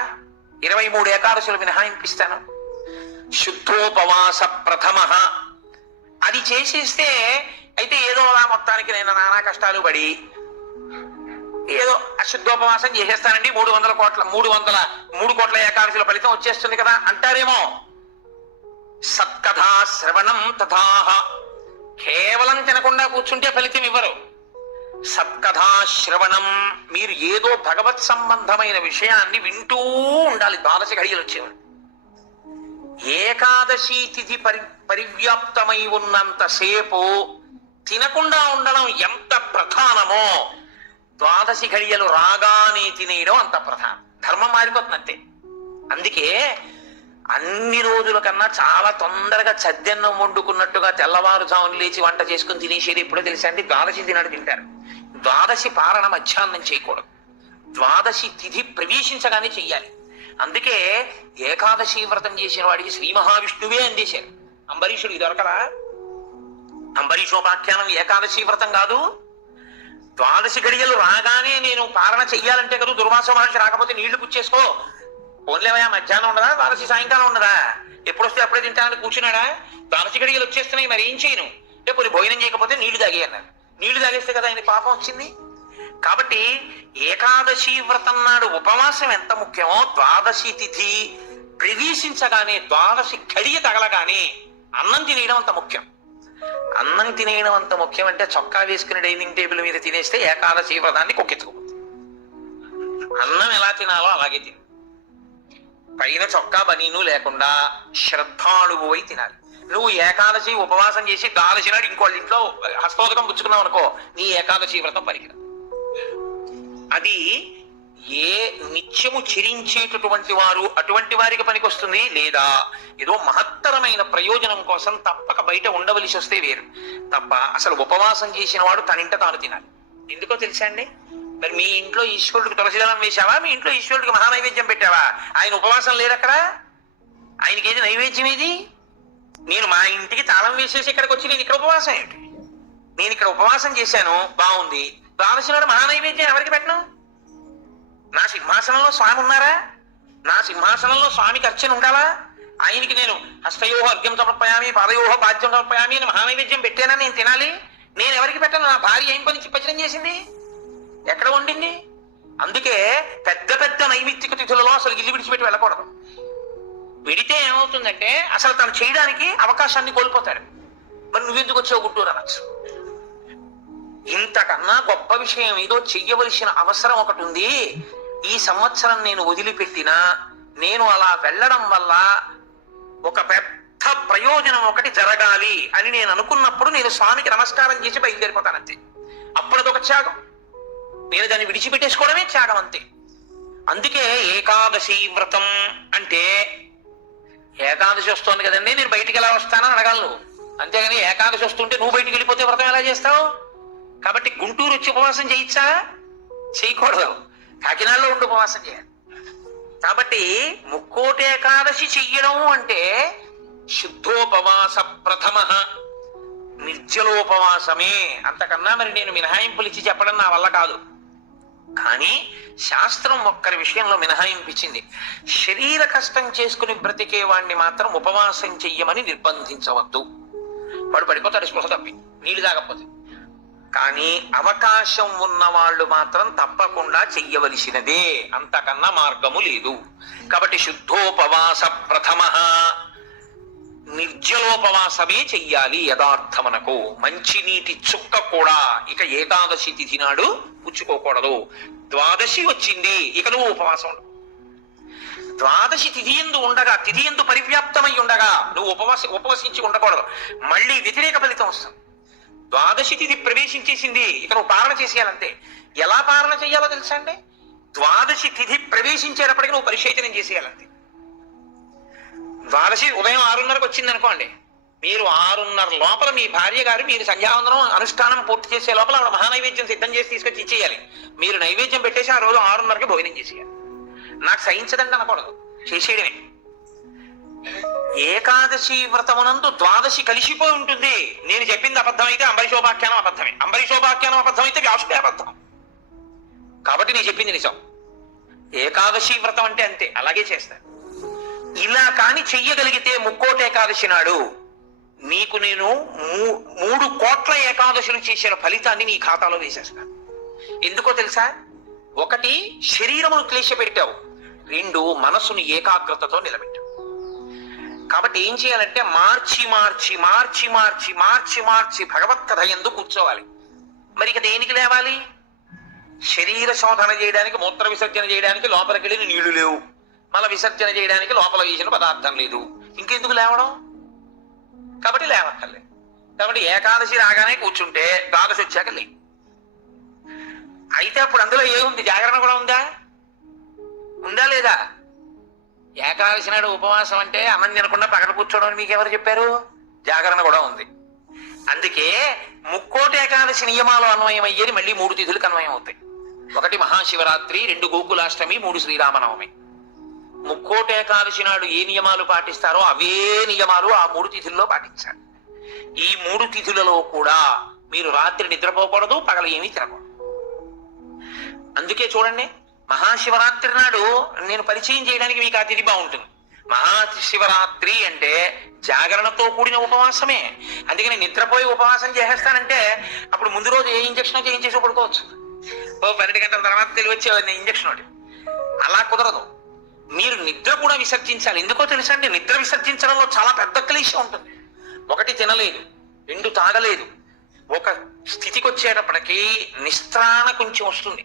23 ఏకాదశులు మినహాయింపిస్తాను. శుద్ధోపవాస ప్రథమ అది చేసేస్తే అయితే ఏదో అలా మొత్తానికి నేను నానా కష్టాలు పడి ఏదో అశుద్ధోపవాసం చేసేస్తానండి, 300 కోట్ల ఏకాదశుల ఫలితం వచ్చేస్తుంది కదా అంటారేమో. సత్కథా శ్రవణం తథాహ. కేవలం తినకుండా కూర్చుంటే ఫలితం ఇవ్వరు. సత్కథా శ్రవణం, మీరు ఏదో భగవత్ సంబంధమైన విషయాన్ని వింటూ ఉండాలి. 12 ఘడియలు వచ్చేవారు. ఏకాదశి తిథి పరివ్యాప్తమై ఉన్నంతసేపు తినకుండా ఉండడం ఎంత ప్రధానమో 12 ఘడియలు రాగానే తినేయడం అంత ప్రధానం. ధర్మం మారిపోతుంది అంతే. అందుకే అన్ని రోజుల కన్నా చాలా తొందరగా చద్దన్నం వండుకున్నట్టుగా తెల్లవారుజామున లేచి వంట చేసుకుని తినేసేది ఎప్పుడో తెలుసా అండి? ద్వాదశి తినాడు తింటారు. ద్వాదశి పారణ మధ్యాహ్నం చేయకూడదు. ద్వాదశి తిథి ప్రవేశించగానే చెయ్యాలి. అందుకే ఏకాదశి వ్రతం చేసిన వాడికి శ్రీ మహావిష్ణువే అందేశారు. అంబరీషుడికి దొరకరా? అంబరీషోపాఖ్యానం ఏకాదశి వ్రతం కాదు. ద్వాదశి గడియలు రాగానే నేను పారణ చెయ్యాలంటే కదా, దుర్వాస మహర్షి రాకపోతే నీళ్లు పుచ్చేసుకో, పోన్లేవయా మధ్యాహ్నం ఉండదా, ద్వాదశి సాయంకాలం ఉండదా, ఎప్పుడొస్తే అప్పుడే తింటానని కూర్చున్నాడా? ద్వాదశి గడియలు వచ్చేస్తున్నాయి, మరి ఏం చేయను, లేకపోతే భోజనం చేయకపోతే నీళ్లు తాగే అన్నారు. నీళ్లు తాగేస్తే కదా ఆయన పాపం వచ్చింది. కాబట్టి ఏకాదశి వ్రతం నాడు ఉపవాసం ఎంత ముఖ్యమో, ద్వాదశి తిథి ప్రవేశించగానే ద్వాదశి గడియ తగలగానే అన్నం తినేయడం అంత ముఖ్యం. అన్నం తినేయడం అంత ముఖ్యం అంటే చొక్కా వేసుకుని డైనింగ్ టేబుల్ మీద తినేస్తే ఏకాదశి వ్రతాన్ని కొక్కెత్తుకుపోతుంది. అన్నం ఎలా తినాలో అలాగే తిని, పైన చొక్కా బనీను లేకుండా శ్రద్ధాళువు అయి తినాలి. నువ్వు ఏకాదశి ఉపవాసం చేసి ద్వాదశి నాడు ఇంకోళ్ళ ఇంట్లో హస్తోదకం పుచ్చుకున్నావు అనుకో, నీ ఏకాదశి వ్రతం పనికిరాదు. అది ఏ నిత్యము చిరించేటటువంటి వారు అటువంటి వారికి పనికొస్తుంది, లేదా ఏదో మహత్తరమైన ప్రయోజనం కోసం తప్పక బయట ఉండవలసి వస్తే వేరు తప్ప. అసలు ఉపవాసం చేసిన వాడు తనింట తాను తినాలి. ఎందుకో తెలుసా అండి? మరి మీ ఇంట్లో ఈశ్వరుడికి తులసిదళం వేశావా? మీ ఇంట్లో ఈశ్వరుడికి మహానైవేద్యం పెట్టావా? ఆయన ఉపవాసం లేదక్కడ, ఆయనకి ఏది నైవేద్యం ఏది? నేను మా ఇంటికి తాళం వేసేసి ఇక్కడికి వచ్చి నేను ఇక్కడ ఉపవాసం ఏంటి? నేను ఇక్కడ ఉపవాసం చేశాను, బాగుంది. ద్వాదశి నాడు మహానైవేద్యం ఎవరికి పెట్టను? నా సింహాసనంలో స్వామి ఉన్నారా? నా సింహాసనంలో స్వామికి అర్చన ఉండాలా? ఆయనకి నేను హస్తయోహ అర్ఘ్యం సమర్పయామి, పాదయోహ పాద్యం సమర్పయామి అని మహానైవేద్యం పెట్టానా నేను తినాలి? నేను ఎవరికి పెట్టను? నా భార్య ఏం పని చిప్పచనం చేసింది, ఎక్కడ వండింది? అందుకే పెద్ద పెద్ద నైమిత్తిక తిథులలో అసలు ఇల్లు విడిచిపెట్టి వెళ్ళకూడదు. విడితే ఏమవుతుందంటే అసలు తను చేయడానికి అవకాశాన్ని కోల్పోతాడు. మరి నువ్వెందుకు వచ్చావు గుంటూరు అనొచ్చు. ఇంతకన్నా గొప్ప విషయం ఏదో చెయ్యవలసిన అవసరం ఒకటి ఉంది. ఈ సంవత్సరం నేను వదిలిపెట్టినా నేను అలా వెళ్ళడం వల్ల ఒక పెద్ద ప్రయోజనం ఒకటి జరగాలి అని నేను అనుకున్నప్పుడు నేను స్వామికి నమస్కారం చేసి బయలుదేరిపోతానంతే. అప్పుడు అదొక త్యాగం. నేను దాన్ని విడిచిపెట్టేసుకోవడమే త్యాగం అంతే. అందుకే ఏకాదశి వ్రతం అంటే, ఏకాదశి వస్తోంది కదండి నేను బయటికి ఎలా వస్తానని అడగలను. అంతేగాని ఏకాదశి వస్తుంటే నువ్వు బయటికి వెళ్ళిపోతే వ్రతం ఎలా చేస్తావు? కాబట్టి గుంటూరు వచ్చి ఉపవాసం చేయొచ్చా? చేయకూడదు. కాకినాడలో ఉండి ఉపవాసం చేయాలి. కాబట్టి ముక్కోటి ఏకాదశి చెయ్యడం అంటే శుద్ధోపవాస ప్రథమ నిర్జలోపవాసమే. అంతకన్నా మరి నేను మినహాయింపులు ఇచ్చి చెప్పడం నా వల్ల కాదు. కానీ శాస్త్రం ఒక్కరి విషయంలో మినహాయింపించింది. శరీర కష్టం చేసుకుని బ్రతికే వాడిని మాత్రం ఉపవాసం చెయ్యమని నిర్బంధించవద్దు. వాడు పడిపోతాడు స్పృహ తప్పి, నీళ్లు తాగకపోతే. కానీ అవకాశం ఉన్న వాళ్ళు మాత్రం తప్పకుండా చెయ్యవలసినదే, అంతకన్నా మార్గము లేదు. కాబట్టి శుద్ధోపవాస ప్రథమ నిర్జలోపవాసమే చెయ్యాలి. యథార్థమనకు మంచినీటి చుక్క కూడా ఇక ఏకాదశి తిథి నాడు పుచ్చుకోకూడదు. ద్వాదశి వచ్చింది, ఇక నువ్వు ఉపవాసం ఉండవు. ద్వాదశి తిథి ఎందు ఉండగా, తిథి ఎందు పరివ్యాప్తమై ఉండగా నువ్వు ఉపవసించి ఉండకూడదు. మళ్ళీ వ్యతిరేక ఫలితం వస్తుంది. ద్వాదశి తిథి ప్రవేశించేసింది, ఇక నువ్వు పాలన చేసేయాలంతే. ఎలా పాలన చేయాలో తెలుసా అండి? ద్వాదశి తిథి ప్రవేశించేటప్పటికి నువ్వు పరిశేచనం చేసేయాలంతే. ద్వాదశి ఉదయం 6:30కు వచ్చింది అనుకోండి, మీరు 6:30 లోపల మీ భార్య గారు మీరు సంధ్యావందనం అనుష్ఠానం పూర్తి చేసే లోపల ఆవిడ మహానైవేద్యం సిద్ధం చేసి తీసుకొచ్చి ఇచ్చేయాలి. మీరు నైవేద్యం పెట్టేసి ఆ రోజు 6:30కి భోజనం చేసేయాలి. నాకు సహించదండి అనకూడదు, చేసేయడమే. ఏకాదశి వ్రతమునందు ద్వాదశి కలిసిపోయి ఉంటుంది. నేను చెప్పింది అబద్ధం అయితే అంబరీషోపాఖ్యానం అబద్ధమే, అంబరీషోపాఖ్యానం అబద్ధం అయితే వ్యాసుడే అబద్ధం. కాబట్టి నేను చెప్పింది నిజం. ఏకాదశి వ్రతం అంటే అంతే, అలాగే చేస్తాను. ఇలా కాని చెయ్యగలిగితే ముక్కోటి ఏకాదశి నాడు నీకు నేను 3 కోట్ల ఏకాదశులు చేసిన ఫలితాన్ని నీ ఖాతాలో వేసేస్తాను. ఎందుకో తెలుసా? 1 శరీరమును క్లేశపెట్టావు, 2 మనసును ఏకాగ్రతతో నిలబెట్టావు. కాబట్టి ఏం చేయాలంటే మార్చి మార్చి మార్చి మార్చి మార్చి మార్చి భగవత్ కథ యందు కూర్చోవాలి. మరి ఇక దేనికి లేవాలి? శరీర శోధన చేయడానికి, మూత్ర విసర్జన చేయడానికి లోపలికి వెళ్ళిన నీళ్లు లేవు, మల విసర్జన చేయడానికి లోపల వేసిన పదార్థం లేదు, ఇంకెందుకు లేవడం? కాబట్టి లేవక్కర్లేదు. కాబట్టి ఏకాదశి రాగానే కూర్చుంటే ద్వాదశి వచ్చాక లే. అయితే అప్పుడు అందులో ఏముంది? జాగరణ కూడా ఉందా? ఉందా లేదా? ఏకాదశి నాడు ఉపవాసం అంటే అన్నం తినకుండా పగల కూర్చోవడం అని మీకు ఎవరు చెప్పారు? జాగరణ కూడా ఉంది. అందుకే ముక్కోటి ఏకాదశి నియమాలు అన్వయం అయ్యేది మళ్ళీ 3 తిథులకు అన్వయం అవుతాయి. 1 మహాశివరాత్రి, 2 గోకులాష్టమి, 3 శ్రీరామనవమి. ముక్కోటి ఏకాదశి నాడు ఏ నియమాలు పాటిస్తారో అవే నియమాలు ఆ 3 తిథుల్లో పాటించాలి. ఈ 3 తిథులలో కూడా మీరు రాత్రి నిద్రపోకూడదు, పగల ఏమీ తినకూడదు. అందుకే చూడండి, మహాశివరాత్రి నాడు నేను పరిచయం చేయడానికి మీకు ఆ తిథి బాగుంటుంది. మహాశివరాత్రి అంటే జాగరణతో కూడిన ఉపవాసమే. అందుకని నిద్రపోయి ఉపవాసం చేసేస్తానంటే అప్పుడు ముందు రోజు ఏ ఇంజక్షన్ చేయించేసి పడుకోవచ్చు. 12 గంటల తర్వాత తెలివచ్చేవాడిని ఇంజక్షన్ ఒకటి. అలా కుదరదు. మీరు నిద్ర కూడా విసర్జించాలి. ఎందుకో తెలుసా అండి, నిద్ర విసర్జించడంలో చాలా పెద్ద క్లేశం ఉంటుంది. 1 తినలేదు, 2 తాగలేదు. ఒక స్థితికి వచ్చేటప్పటికి నిస్త్రాణ కొంచెం వస్తుంది.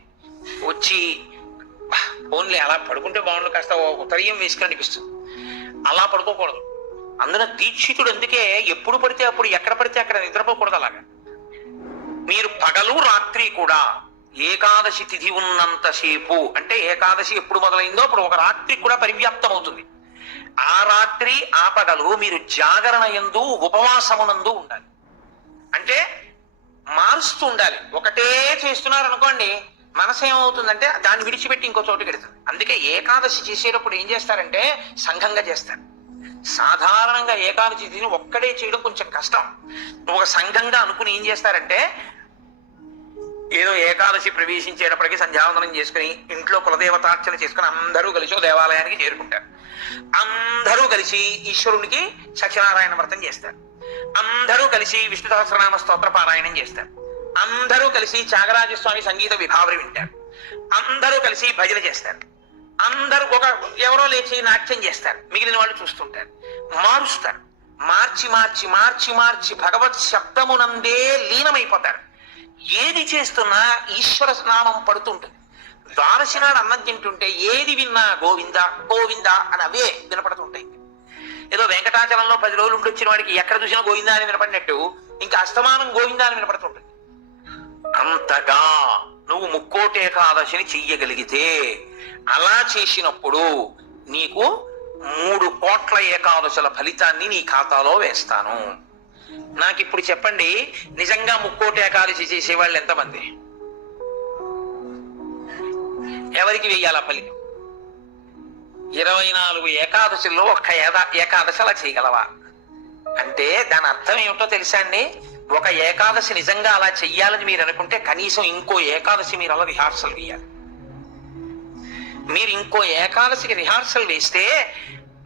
వచ్చి ఓన్లీ అలా పడుకుంటే బాగుండు, కాస్త ఉత్తరీయం వేసుకుని అనిపిస్తుంది. అలా పడుకోకూడదు. అందున దీక్షితుడు అందుకే ఎప్పుడు పడితే అప్పుడు, ఎక్కడ పడితే అక్కడ నిద్రపోకూడదు. అలాగా మీరు పగలు రాత్రి కూడా ఏకాదశి తిథి ఉన్నంతసేపు, అంటే ఏకాదశి ఎప్పుడు మొదలైందో అప్పుడు ఒక రాత్రి కూడా పరివ్యాప్తం అవుతుంది. ఆ రాత్రి ఆ పగలు మీరు జాగరణ యందు ఉపవాసమునందు ఉండాలి. అంటే మారుస్తూ ఉండాలి. ఒకటే చేస్తున్నారు అనుకోండి, మనసు ఏమవుతుందంటే దాన్ని విడిచిపెట్టి ఇంకో చోటుకి వెళ్తుంది. అందుకే ఏకాదశి చేసేటప్పుడు ఏం చేస్తారంటే సంఘంగా చేస్తారు. సాధారణంగా ఏకాదశి తిథిని ఒక్కడే చేయడం కొంచెం కష్టం. ఒక సంఘంగా అనుకుని ఏం చేస్తారంటే, ఏదో ఏకాదశి ప్రవేశించేటప్పటికి సంధ్యావందనం చేసుకుని ఇంట్లో కులదేవతార్చన చేసుకుని అందరూ కలిసి ఒక దేవాలయానికి చేరుకుంటారు. అందరూ కలిసి ఈశ్వరునికి సత్యనారాయణ వ్రతం చేస్తారు. అందరూ కలిసి విష్ణు సహస్రనామ స్తోత్ర పారాయణం చేస్తారు. అందరూ కలిసి త్యాగరాజస్వామి సంగీత విభావరి వింటారు. అందరూ కలిసి భజన చేస్తారు. అందరూ ఎవరో లేచి నాట్యం చేస్తారు. మిగిలిన వాళ్ళు చూస్తుంటారు. మారుస్తారు. మార్చి మార్చి మార్చి మార్చి భగవత్ శబ్దమునందే లీనమైపోతారు. ఏది చేస్తున్నా ఈశ్వర నామం పడుతుంటుంది. ద్వాదశి నాడు అన్నం తింటుంటే ఏది విన్నా గోవింద గోవింద అని అవే వినపడుతుంటాయి. ఏదో వెంకటాచలంలో 10 రోజులు ఉండి వచ్చిన వాడికి ఎక్కడ చూసినా గోవింద అని వినపడినట్టు ఇంకా అస్తమానం గోవింద అని వినపడుతుంటుంది. అంతగా నువ్వు ముక్కోటి ఏకాదశిని చెయ్యగలిగితే, అలా చేసినప్పుడు నీకు 3 కోట్ల ఏకాదశుల ఫలితాన్ని నీ ఖాతాలో వేస్తాను. నాకు ఇప్పుడు చెప్పండి, నిజంగా ముక్కోటి ఏకాదశి చేసేవాళ్ళు ఎంతమంది? ఎవరికి వెయ్యాల ఫలితం? 24 ఏకాదశుల్లో ఒక్క ఏకాదశి అలా చేయగలవా అంటే దాని అర్థం ఏమిటో తెలుసా అండి? ఒక ఏకాదశి నిజంగా అలా చెయ్యాలని మీరు అనుకుంటే కనీసం ఇంకో ఏకాదశి మీరు అలా రిహార్సల్ వేయాలి. మీరు ఇంకో ఏకాదశికి రిహార్సల్ వేస్తే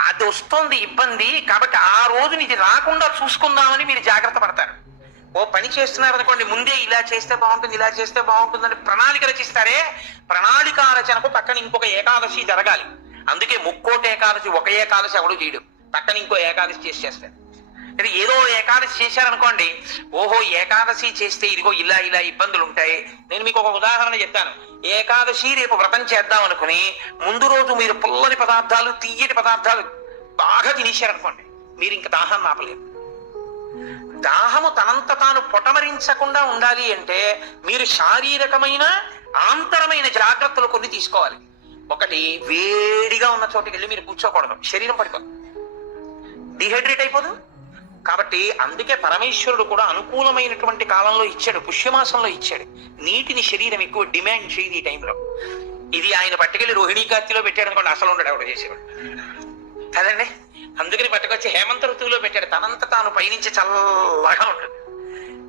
అది వస్తుంది ఇబ్బంది, కాబట్టి ఆ రోజు ఇది రాకుండా చూసుకుందామని మీరు జాగ్రత్త పడతారు. ఓ పని చేస్తున్నారు అనుకోండి, ముందే ఇలా చేస్తే బాగుంటుంది, ఇలా చేస్తే బాగుంటుందని ప్రణాళిక రచిస్తారే, ప్రణాళిక రచనకు పక్కన ఇంకొక ఏకాదశి జరగాలి. అందుకే ముక్కోటి ఏకాదశి ఒక ఏకాదశి ఎవడు చేయడు, పక్కన ఇంకో ఏకాదశి చేసేస్తారు. అంటే ఏదో ఏకాదశి చేశారనుకోండి, ఓహో ఏకాదశి చేస్తే ఇదిగో ఇలా ఇలా ఇబ్బందులు ఉంటాయి. నేను మీకు ఒక ఉదాహరణ చెప్తాను. ఏకాదశి రేపు వ్రతం చేద్దాం అనుకుని ముందు రోజు మీరు పుల్లని పదార్థాలు, తీయటి పదార్థాలు బాగా తినేశారనుకోండి, మీరు ఇంక దాహాన్ని ఆపలేరు. దాహము తనంత తాను పొటమరించకుండా ఉండాలి అంటే మీరు శారీరకమైన ఆంతరమైన జాగ్రత్తలు కొన్ని తీసుకోవాలి. ఒకటి, వేడిగా ఉన్న చోటుకి వెళ్ళి మీరు కూర్చోకూడదు, శరీరం పడిపోదు, డిహైడ్రేట్ అయిపోదు. కాబట్టి అందుకే పరమేశ్వరుడు కూడా అనుకూలమైనటువంటి కాలంలో ఇచ్చాడు, పుష్యమాసంలో ఇచ్చాడు. నీటిని శరీరం ఎక్కువ డిమాండ్ చేయదు ఈ టైంలో. ఇది ఆయన పట్టుకెళ్ళి రోహిణీ కార్తీలో పెట్టాడు అనుకోండి, అసలు ఉండడు ఆవిడ చేసేవాడు కదండి. అందుకని పట్టుకొచ్చి హేమంత ఋతువులో పెట్టాడు, తనంత తాను పైనుంచి చల్లగా ఉంటుంది.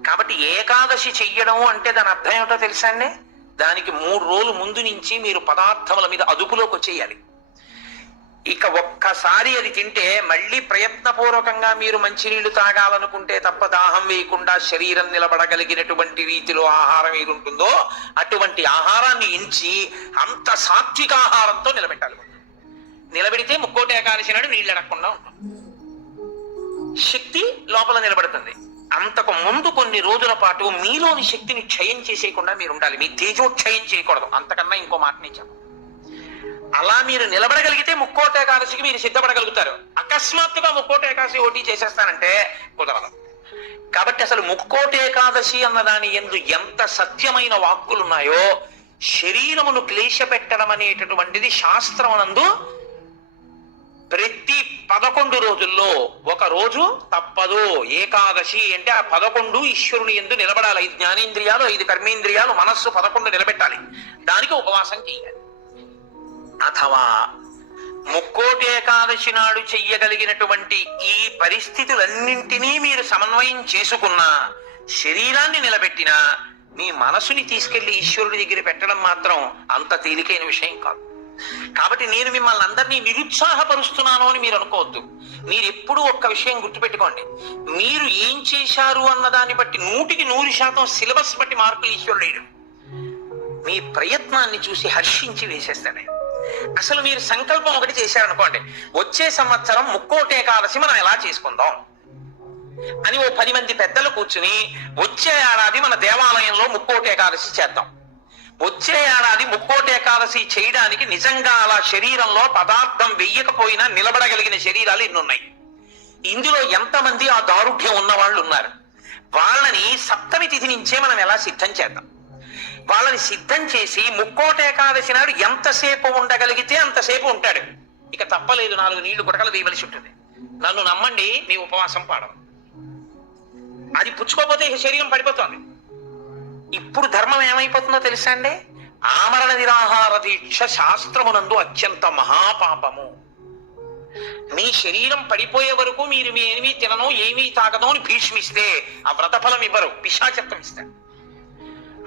కాబట్టి ఏకాదశి చెయ్యడం అంటే దాని అర్థం ఏమిటో తెలుసా అండి? దానికి 3 రోజులు ముందు నుంచి మీరు పదార్థముల మీద అదుపులోకి వచ్చేయాలి. ఇక ఒక్కసారి అది తింటే మళ్ళీ ప్రయత్నపూర్వకంగా మీరు మంచినీళ్లు తాగాలనుకుంటే తప్ప దాహం వేయకుండా శరీరం నిలబడగలిగినటువంటి రీతిలో ఆహారం ఏది ఉంటుందో అటువంటి ఆహారాన్ని ఎంచి అంత సాత్విక ఆహారంతో నిలబెట్టాలి. నిలబెడితే ముక్కోటి ఏకాదశి నాడు నీళ్ళు అడగకుండా ఉంటుంది, శక్తి లోపల నిలబడుతుంది. అంతకు ముందు కొన్ని రోజుల పాటు మీలోని శక్తిని క్షయం చేసేయకుండా మీరు ఉండాలి. మీ తేజోక్షయం చేయకూడదు. అంతకన్నా ఇంకో మాట నేను అలా మీరు నిలబడగలిగితే ముక్కోటి ఏకాదశికి మీరు సిద్ధపడగలుగుతారు. అకస్మాత్తుగా ముక్కోటి ఏకాదశి ఓటీ చేసేస్తానంటే కుదరదు. కాబట్టి అసలు ముక్కోటి ఏకాదశి అన్నదాని యందు ఎంత సత్యమైన వాక్కులున్నాయో, శరీరమును క్లేశ పెట్టడం అనేటటువంటిది శాస్త్రమునందు ప్రతి 11 రోజుల్లో ఒక రోజు తప్పదు. ఏకాదశి అంటే ఆ 11 ఈశ్వరుని యందు నిలబడాలి. 5 జ్ఞానేంద్రియాలు, 5 కర్మేంద్రియాలు, మనస్సు 11 నిలబెట్టాలి. దానికి ఉపవాసం చేయాలి. అథవా ముక్కోటి ఏకాదశి నాడు చెయ్యగలిగినటువంటి ఈ పరిస్థితులన్నింటినీ మీరు సమన్వయం చేసుకున్నా, శరీరాన్ని నిలబెట్టినా, మీ మనసుని తీసుకెళ్లి ఈశ్వరుడి దగ్గర పెట్టడం మాత్రం అంత తేలికైన విషయం కాదు. కాబట్టి నేను మిమ్మల్ని అందరినీ నిరుత్సాహపరుస్తున్నాను అని మీరు అనుకోవద్దు. మీరు ఎప్పుడూ ఒక్క విషయం గుర్తుపెట్టుకోండి, మీరు ఏం చేశారు అన్న దాన్ని బట్టి 100% సిలబస్ బట్టి మార్కులు ఈశ్వరుడు వేయడు. మీ ప్రయత్నాన్ని చూసి హర్షించి వేసేస్తాడు. అసలు మీరు సంకల్పం ఒకటి చేశారనుకోండి, వచ్చే సంవత్సరం ముక్కోటి ఏకాదశి మనం ఎలా చేసుకుందాం అని ఓ 10 మంది పెద్దలు కూర్చుని, వచ్చే ఏడాది మన దేవాలయంలో ముక్కోటి ఏకాదశి చేద్దాం. వచ్చే ఏడాది ముక్కోటి ఏకాదశి చేయడానికి నిజంగా అలా శరీరంలో పదార్థం వెయ్యకపోయినా నిలబడగలిగిన శరీరాలు ఇన్నున్నాయి. ఇందులో ఎంతమంది ఆ దారుఢ్యం ఉన్న వాళ్ళు ఉన్నారు? వాళ్ళని సప్తమి తిథి నుంచే మనం ఎలా సిద్ధం చేద్దాం. వాళ్ళని సిద్ధం చేసి ముక్కోటి ఏకాదశి నాడు ఎంతసేపు ఉండగలిగితే అంతసేపు ఉంటాడు. ఇక తప్పలేదు, 4 నీళ్లు గుటకలు వేయవలసి ఉంటుంది. నన్ను నమ్మండి, మీ ఉపవాసం పాడవు. అది పుచ్చుకోకపోతే ఇక శరీరం పడిపోతుంది. ఇప్పుడు ధర్మం ఏమైపోతుందో తెలుసా అండి? ఆమరణ నిరాహార దీక్ష శాస్త్రమునందు అత్యంత మహాపాపము. మీ శరీరం పడిపోయే వరకు మీరు మీ ఏమీ తినను, ఏమీ తాగను అని భీష్మిస్తే ఆ వ్రతఫలం ఇవ్వరు, పిశాచత్వం ఇస్తారు.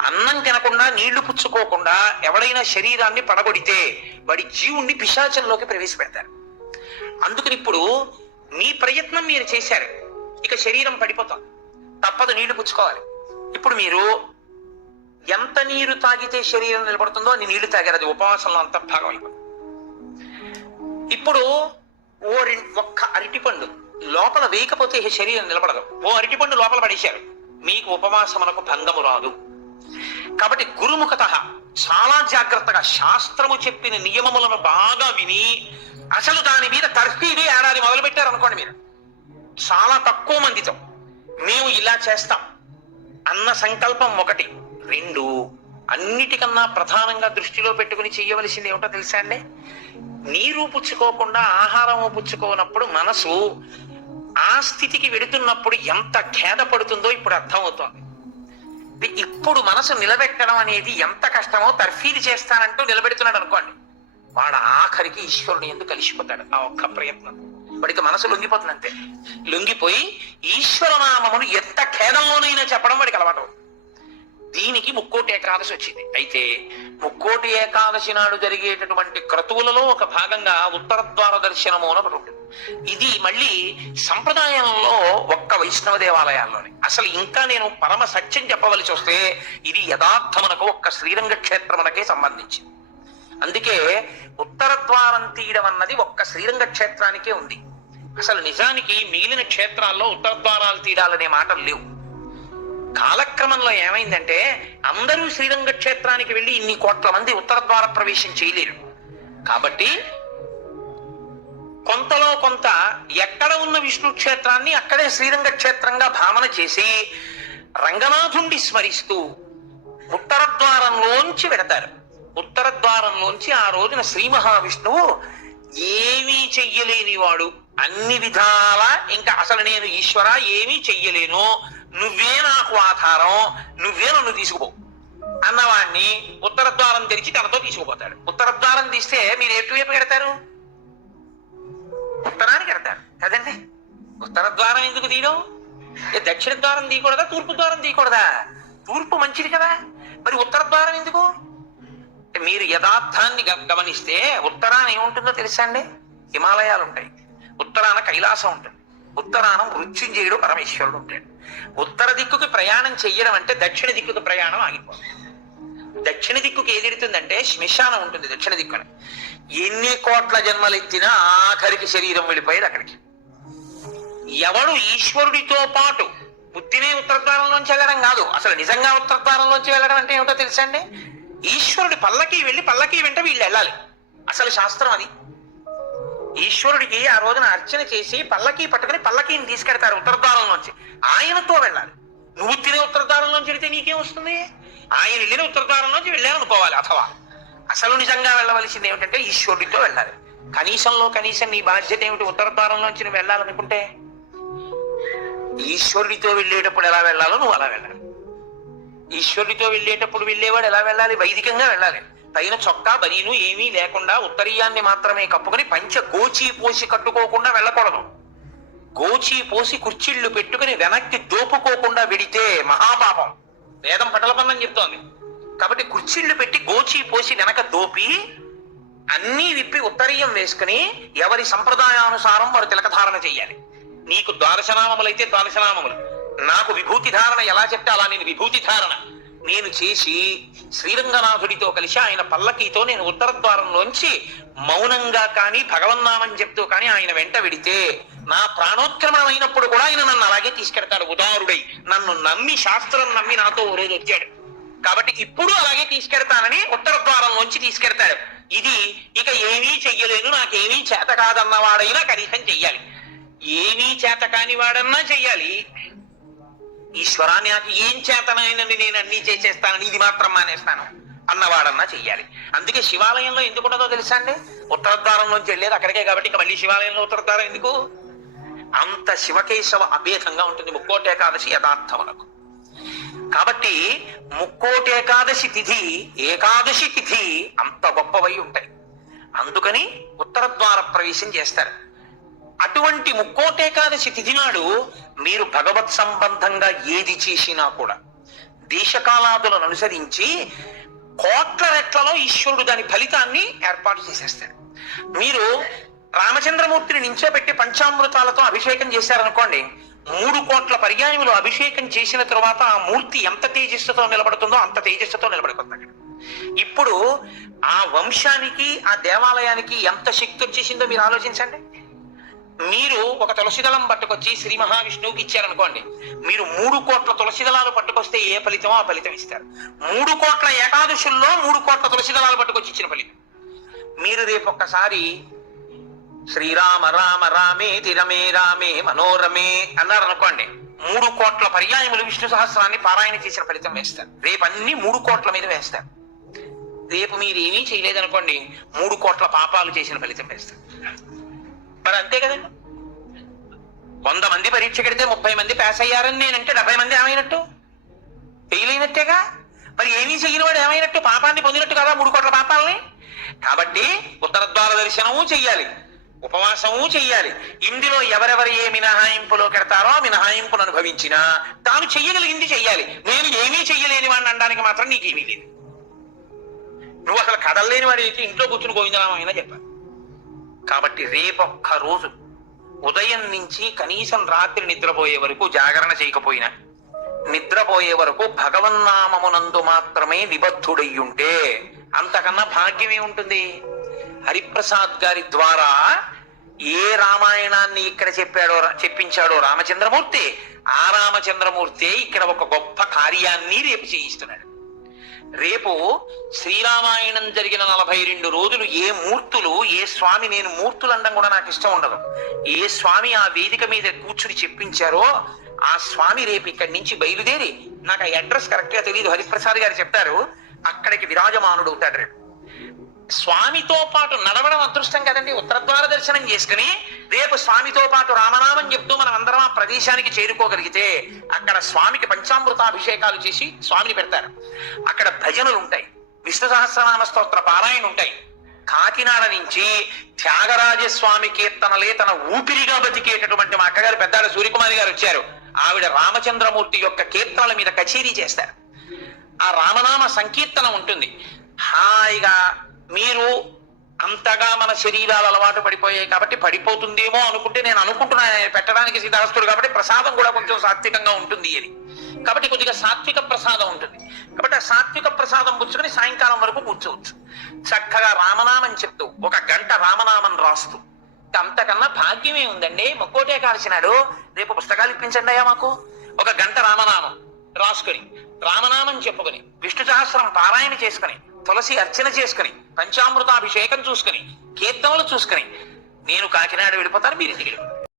అన్నం తినకుండా, నీళ్లు పుచ్చుకోకుండా ఎవడైనా శరీరాన్ని పడగొడితే వాడి జీవుణ్ణి పిశాచంలోకి ప్రవేశపెడతారు. అందుకని ఇప్పుడు మీ ప్రయత్నం మీరు చేశారు, ఇక శరీరం పడిపోతాం, తప్పదు, నీళ్లు పుచ్చుకోవాలి. ఇప్పుడు మీరు ఎంత నీరు తాగితే శరీరం నిలబడుతుందో అన్ని నీళ్లు తాగారు, అది ఉపవాసంలో అంత భాగం అయిపోతుంది. ఇప్పుడు ఒక్క అరటిపండు లోపల వేయకపోతే శరీరం నిలబడదు. ఓ అరటిపండు లోపల పడేశారు, మీకు ఉపవాసమునకు భంగము రాదు. కాబట్టి గురుముఖత చాలా జాగ్రత్తగా శాస్త్రము చెప్పిన నియమములను బాగా విని, అసలు దాని మీద తర్ఫీదు ఏడాది మొదలు పెట్టారు అనుకోండి, మీరు చాలా తక్కువ మందితో మేము ఇలా చేస్తాం అన్న సంకల్పం 1. 2, అన్నిటికన్నా ప్రధానంగా దృష్టిలో పెట్టుకుని చెయ్యవలసింది ఏమిటో తెలుసా అండి? నీరు పుచ్చుకోకుండా, ఆహారము పుచ్చుకోనప్పుడు మనసు ఆ స్థితికి వెడుతున్నప్పుడు ఎంత ఖేద పడుతుందో ఇప్పుడు అర్థమవుతోంది. ఇప్పుడు మనసు నిలబెట్టడం అనేది ఎంత కష్టమో తర్ఫీదు చేస్తానంటూ నిలబెడుతున్నాడు అనుకోండి, వాడు ఆఖరికి ఈశ్వరుని ఎందుకు కలిసిపోతాడు. ఆ ఒక్క ప్రయత్నం వాడికి మనసు లొంగిపోతుంది. అంతే, లొంగిపోయి ఈశ్వరనామమును ఎంత ఖేదంలోనైనా చెప్పడం వాడికి అలవాటు. దీనికి ముక్కోటి ఏకాదశి వచ్చింది. అయితే ముక్కోటి ఏకాదశి నాడు జరిగేటటువంటి క్రతువులలో ఒక భాగంగా ఉత్తర ద్వార దర్శనము అని ఒకటి ఉంటుంది. ఇది మళ్ళీ సంప్రదాయంలో ఒక్క వైష్ణవ దేవాలయాల్లోనే. అసలు ఇంకా నేను పరమ సత్యం చెప్పవలసి వస్తే ఇది యథార్థమునకు ఒక్క శ్రీరంగ క్షేత్రమునకే సంబంధించింది. అందుకే ఉత్తర ద్వారం తీయడం అన్నది ఒక్క శ్రీరంగ క్షేత్రానికే ఉంది. అసలు నిజానికి మిగిలిన క్షేత్రాల్లో ఉత్తర ద్వారాలు తీయాలనే మాటలు లేవు. కాలక్రమంలో ఏమైందంటే అందరూ శ్రీరంగ క్షేత్రానికి వెళ్ళి ఇన్ని కోట్ల మంది ఉత్తర ద్వార ప్రవేశం చేయలేరు. కాబట్టి కొంతలో కొంత ఎక్కడ ఉన్న విష్ణు క్షేత్రాన్ని అక్కడే శ్రీరంగ క్షేత్రంగా భావన చేసి రంగనాథుణ్ణి స్మరిస్తూ ఉత్తర ద్వారంలోంచి వెడతారు. ఉత్తర ద్వారంలోంచి ఆ రోజున శ్రీ మహావిష్ణువు ఏమీ చెయ్యలేని వాడు, అన్ని విధాల ఇంకా అసలు నేను ఈశ్వర ఏమీ చెయ్యలేను, నువ్వే నాకు ఆధారం, నువ్వే నన్ను తీసుకుపో అన్నవాడిని ఉత్తర ద్వారం తెరిచి తనతో తీసుకుపోతాడు. ఉత్తర ద్వారం తీస్తే మీరు ఎటువైపు పెడతారు? ఉత్తరానికి పెడతారు కదండి. ఉత్తర ద్వారం ఎందుకు తీయడం? దక్షిణ ద్వారం తీయకూడదా, తూర్పు ద్వారం తీయకూడదా? తూర్పు మంచిది కదా, మరి ఉత్తర ద్వారం ఎందుకు? మీరు యథార్థాన్ని గమనిస్తే ఉత్తరాన ఏముంటుందో తెలుసా అండి? హిమాలయాలు ఉంటాయి, ఉత్తరాన కైలాసం ఉంటుంది, ఉత్తరాన మృత్యుంజయుడు పరమేశ్వరుడు ఉంటాడు. ఉత్తర దిక్కుకి ప్రయాణం చెయ్యడం అంటే దక్షిణ దిక్కుకి ప్రయాణం ఆగిపోతుంది. దక్షిణ దిక్కుకి ఏదిడుతుందంటే శ్మశానం ఉంటుంది దక్షిణ దిక్కున. ఎన్ని కోట్ల జన్మలెత్తినా ఆఖరికి శరీరం వెళ్ళిపోయేది అక్కడికి. ఎవడు ఈశ్వరుడితో పాటు బుద్ధినే ఉత్తర ద్వారంలోంచి వెళ్ళడం కాదు, అసలు నిజంగా ఉత్తర ద్వారంలోంచి వెళ్ళడం అంటే ఏమిటో తెలుసా అండి? ఈశ్వరుడి పల్లకి వెళ్ళి పల్లకి వెంట వీళ్ళు వెళ్ళాలి. అసలు శాస్త్రం అది. ఈశ్వరుడికి ఆ రోజున అర్చన చేసి పల్లకి పట్టుకుని పల్లకీని తీసుకెడతారు ఉత్తర ద్వారంలోంచి. ఆయనతో వెళ్ళాలి. నువ్వు తినే ఉత్తర ద్వారంలోంచి వెళితే నీకేం వస్తుంది? ఆయన వెళ్ళిన ఉత్తర ద్వారంలోంచి వెళ్ళాలనుకోవాలి. అథవా అసలు నిజంగా వెళ్ళవలసింది ఏమిటంటే ఈశ్వరుడితో వెళ్ళాలి. కనీసం నీ బాధ్యత ఏమిటి? ఉత్తర ద్వారంలోంచి నువ్వు వెళ్ళాలనుకుంటే ఈశ్వరుడితో వెళ్ళేటప్పుడు ఎలా వెళ్ళాలో నువ్వు అలా వెళ్ళాలి. ఈశ్వరుడితో వెళ్ళేటప్పుడు వెళ్ళేవాడు ఎలా వెళ్ళాలి? వైదికంగా వెళ్ళాలి. పైన చొక్కా బనీను ఏమీ లేకుండా ఉత్తరీయాన్ని మాత్రమే కప్పుకొని పంచ గోచి పోసి కట్టుకోకుండా వెళ్ళకూడదు. గోచి పోసి కుర్చీళ్లు పెట్టుకుని వెనక్కి దోపుకోకుండా వెడితే మహాపాపం. వేదం పటలపన్నం చెప్తోంది. కాబట్టి కుర్చీళ్లు పెట్టి గోచి పోసి వెనక దోపి అన్నీ విప్పి ఉత్తరీయం వేసుకుని ఎవరి సంప్రదాయానుసారం వారు తిలకధారణ చెయ్యాలి. నీకు ద్వాదశనామములైతే ద్వాదశనామములు, నాకు విభూతి ధారణ ఎలా చెప్తే అలా నేను విభూతి ధారణ నేను చేసి శ్రీరంగనాథుడితో కలిసి ఆయన పల్లకీతో నేను ఉత్తర ద్వారంలోంచి మౌనంగా కానీ భగవన్నామం చెప్తూ కానీ ఆయన వెంట వెడితే నా ప్రాణోత్క్రమణం అయినప్పుడు కూడా ఆయన నన్ను అలాగే తీసుకెడతాడు. ఉదారుడై నన్ను నమ్మి, శాస్త్రం నమ్మి నాతో ఓ రోజు వచ్చాడు కాబట్టి ఇప్పుడు అలాగే తీసుకెడతానని ఉత్తర ద్వారంలోంచి తీసుకెడతాడు. ఇది ఇక ఏమీ చెయ్యలేను, నాకేమీ చేత కాదన్నవాడైనా కనీసం చెయ్యాలి. ఏమీ చేత కాని వాడన్నా చెయ్యాలి. ఈశ్వరాన్ని నాకు ఏం చేతనైనని నేను అన్ని చేసేస్తానని ఇది మాత్రం మానేస్తాను అన్నవాడన్నా చెయ్యాలి. అందుకే శివాలయంలో ఎందుకు ఉండదో తెలుసా అండి? ఉత్తర ద్వారంలోంచి వెళ్ళేది అక్కడికే కాబట్టి ఇక మళ్ళీ శివాలయంలో ఉత్తర ద్వారం ఎందుకు? అంత శివకేశవ అభేదంగా ఉంటుంది ముక్కోటి ఏకాదశి యథార్థములకు. కాబట్టి ముక్కోటి ఏకాదశి తిథి, ఏకాదశి తిథి అంత గొప్పవై ఉంటాయి. అందుకని ఉత్తర ద్వార ప్రవేశం చేస్తారు. అటువంటి ముక్కోటేకాదశి తిథి నాడు మీరు భగవత్ సంబంధంగా ఏది చేసినా కూడా దేశకాలాదులను అనుసరించి కోట్ల రెట్లలో ఈశ్వరుడు దాని ఫలితాన్ని ఏర్పాటు చేసేస్తాడు. మీరు రామచంద్రమూర్తిని నించోబెట్టి పంచామృతాలతో అభిషేకం చేశారనుకోండి, 3 కోట్ల పర్యాయములు అభిషేకం చేసిన తరువాత ఆ మూర్తి ఎంత తేజస్సుతో నిలబడుతుందో అంత తేజస్సుతో నిలబడిపోతాడు. ఇప్పుడు ఆ వంశానికి, ఆ దేవాలయానికి ఎంత శక్తి వచ్చేసిందో మీరు ఆలోచించండి. మీరు ఒక తులసిదళం పట్టుకొచ్చి శ్రీ మహావిష్ణువుకి ఇచ్చారనుకోండి, మీరు 3 కోట్ల తులసిదళాలు పట్టుకొస్తే ఏ ఫలితమో ఆ ఫలితం ఇస్తారు. 3 కోట్ల ఏకాదశుల్లో 3 కోట్ల తులసిదళాలు పట్టుకొచ్చి ఇచ్చిన ఫలితం. మీరు రేపు ఒక్కసారి శ్రీరామ రామ రామే తిరమే రామే మనోరమే అన్నారనుకోండి, 3 కోట్ల పర్యాయములు విష్ణు సహస్రాన్ని పారాయణ చేసిన ఫలితం వేస్తారు. రేపు అన్ని 3 కోట్ల మీద వేస్తారు. రేపు మీరు ఏమీ చేయలేదనుకోండి, 3 కోట్ల పాపాలు చేసిన ఫలితం వేస్తారు. మరి అంతే కదండి. 100 మంది పరీక్ష కడితే 30 మంది పాస్ అయ్యారని నేనంటే 70 మంది ఏమైనట్టు? ఫెయిల్ అయినట్టేగా. మరి ఏమీ చెయ్యని వాడు ఏమైనట్టు? పాపాన్ని పొందినట్టు కదా 3 కోట్ల పాపాలని. కాబట్టి ఉత్తర ద్వార దర్శనము చెయ్యాలి, ఉపవాసము చెయ్యాలి. ఇందులో ఎవరెవరు ఏ మినహాయింపులో కెడతారో ఆ మినహాయింపును అనుభవించినా తాను చెయ్యగలిగింది చెయ్యాలి. నేను ఏమీ చెయ్యలేని వాడిని అనడానికి మాత్రం నీకేమీ లేదు. నువ్వు అసలు కదలలేని వాడి అయితే ఇంట్లో కూర్చుని గోవిందనామైనా చెప్పాలి. కాబట్టి రేపొక్క రోజు ఉదయం నుంచి కనీసం రాత్రి నిద్రపోయే వరకు జాగరణ చేయకపోయినా, నిద్రపోయే వరకు భగవన్నామమునందు మాత్రమే నిబద్ధుడయ్యుంటే అంతకన్నా భాగ్యమే ఉంటుంది. హరిప్రసాద్ గారి ద్వారా ఏ రామాయణాన్ని ఇక్కడ చెప్పించాడో రామచంద్రమూర్తి, ఆ రామచంద్రమూర్తి ఇక్కడ ఒక గొప్ప కార్యాన్ని రేపు చేయిస్తున్నాడు. రేపు శ్రీరామాయణం జరిగిన 42 రోజులు ఏ మూర్తులు, ఏ స్వామి, నేను మూర్తులు అనడం కూడా నాకు ఇష్టం ఉండదు, ఏ స్వామి ఆ వేదిక మీద కూర్చుని చెప్పించారో ఆ స్వామి రేపు ఇక్కడి నుంచి బయలుదేరి, నాకు ఆ అడ్రస్ కరెక్ట్ గా తెలియదు, హరిప్రసాద్ గారు చెప్తారు, అక్కడికి విరాజమానుడు అవుతాడు. రేపు స్వామితో పాటు నడవడం అదృష్టం కదండి. ఉత్తర ద్వార దర్శనం చేసుకుని రేపు స్వామితో పాటు రామనామం చెప్తూ మనం అందరం ఆ ప్రదేశానికి చేరుకోగలిగితే అక్కడ స్వామికి పంచామృతాభిషేకాలు చేసి స్వామిని పెడతారు. అక్కడ భజనలు ఉంటాయి, విష్ణు సహస్రనామ స్తోత్ర పారాయణ ఉంటాయి. కాకినాడ నుంచి త్యాగరాజస్వామి కీర్తనలే తన ఊపిరిగా బతికేటటువంటి మా అక్కగారు పెద్దాడ సూర్యకుమారి గారు వచ్చారు. ఆవిడ రామచంద్రమూర్తి యొక్క కీర్తనల మీద కచేరీ చేస్తారు. ఆ రామనామ సంకీర్తన ఉంటుంది. హాయిగా మీరు అంతగా మన శరీరాలు అలవాటు పడిపోయాయి కాబట్టి పడిపోతుందేమో అనుకుంటే, నేను అనుకుంటున్నాను పెట్టడానికి సిద్ధాస్తుడు కాబట్టి ప్రసాదం కూడా కొంచెం సాత్వికంగా ఉంటుంది అని, కాబట్టి కొద్దిగా సాత్విక ప్రసాదం ఉంటుంది. కాబట్టి ఆ సాత్విక ప్రసాదం పుచ్చుకొని సాయంకాలం వరకు కూర్చోవచ్చు. చక్కగా రామనామం చెప్తూ 1 గంట రామనామం రాస్తూ, అంతకన్నా భాగ్యమే ఉందండి. ముక్కోటే కాల్చినాడు. రేపు పుస్తకాలు ఇప్పించండి అయ్యా మాకు. 1 గంట రామనామం రాసుకొని, రామనామం చెప్పుకొని, విష్ణు సహస్రం పారాయణ చేసుకుని, తులసి అర్చన చేసుకుని, పంచామృతాభిషేకం చూసుకుని, కీర్తనలు చూసుకుని నేను కాకినాడ వెళ్ళిపోతాను, మీరు ఇంటికి వెళ్ళిపోతారు.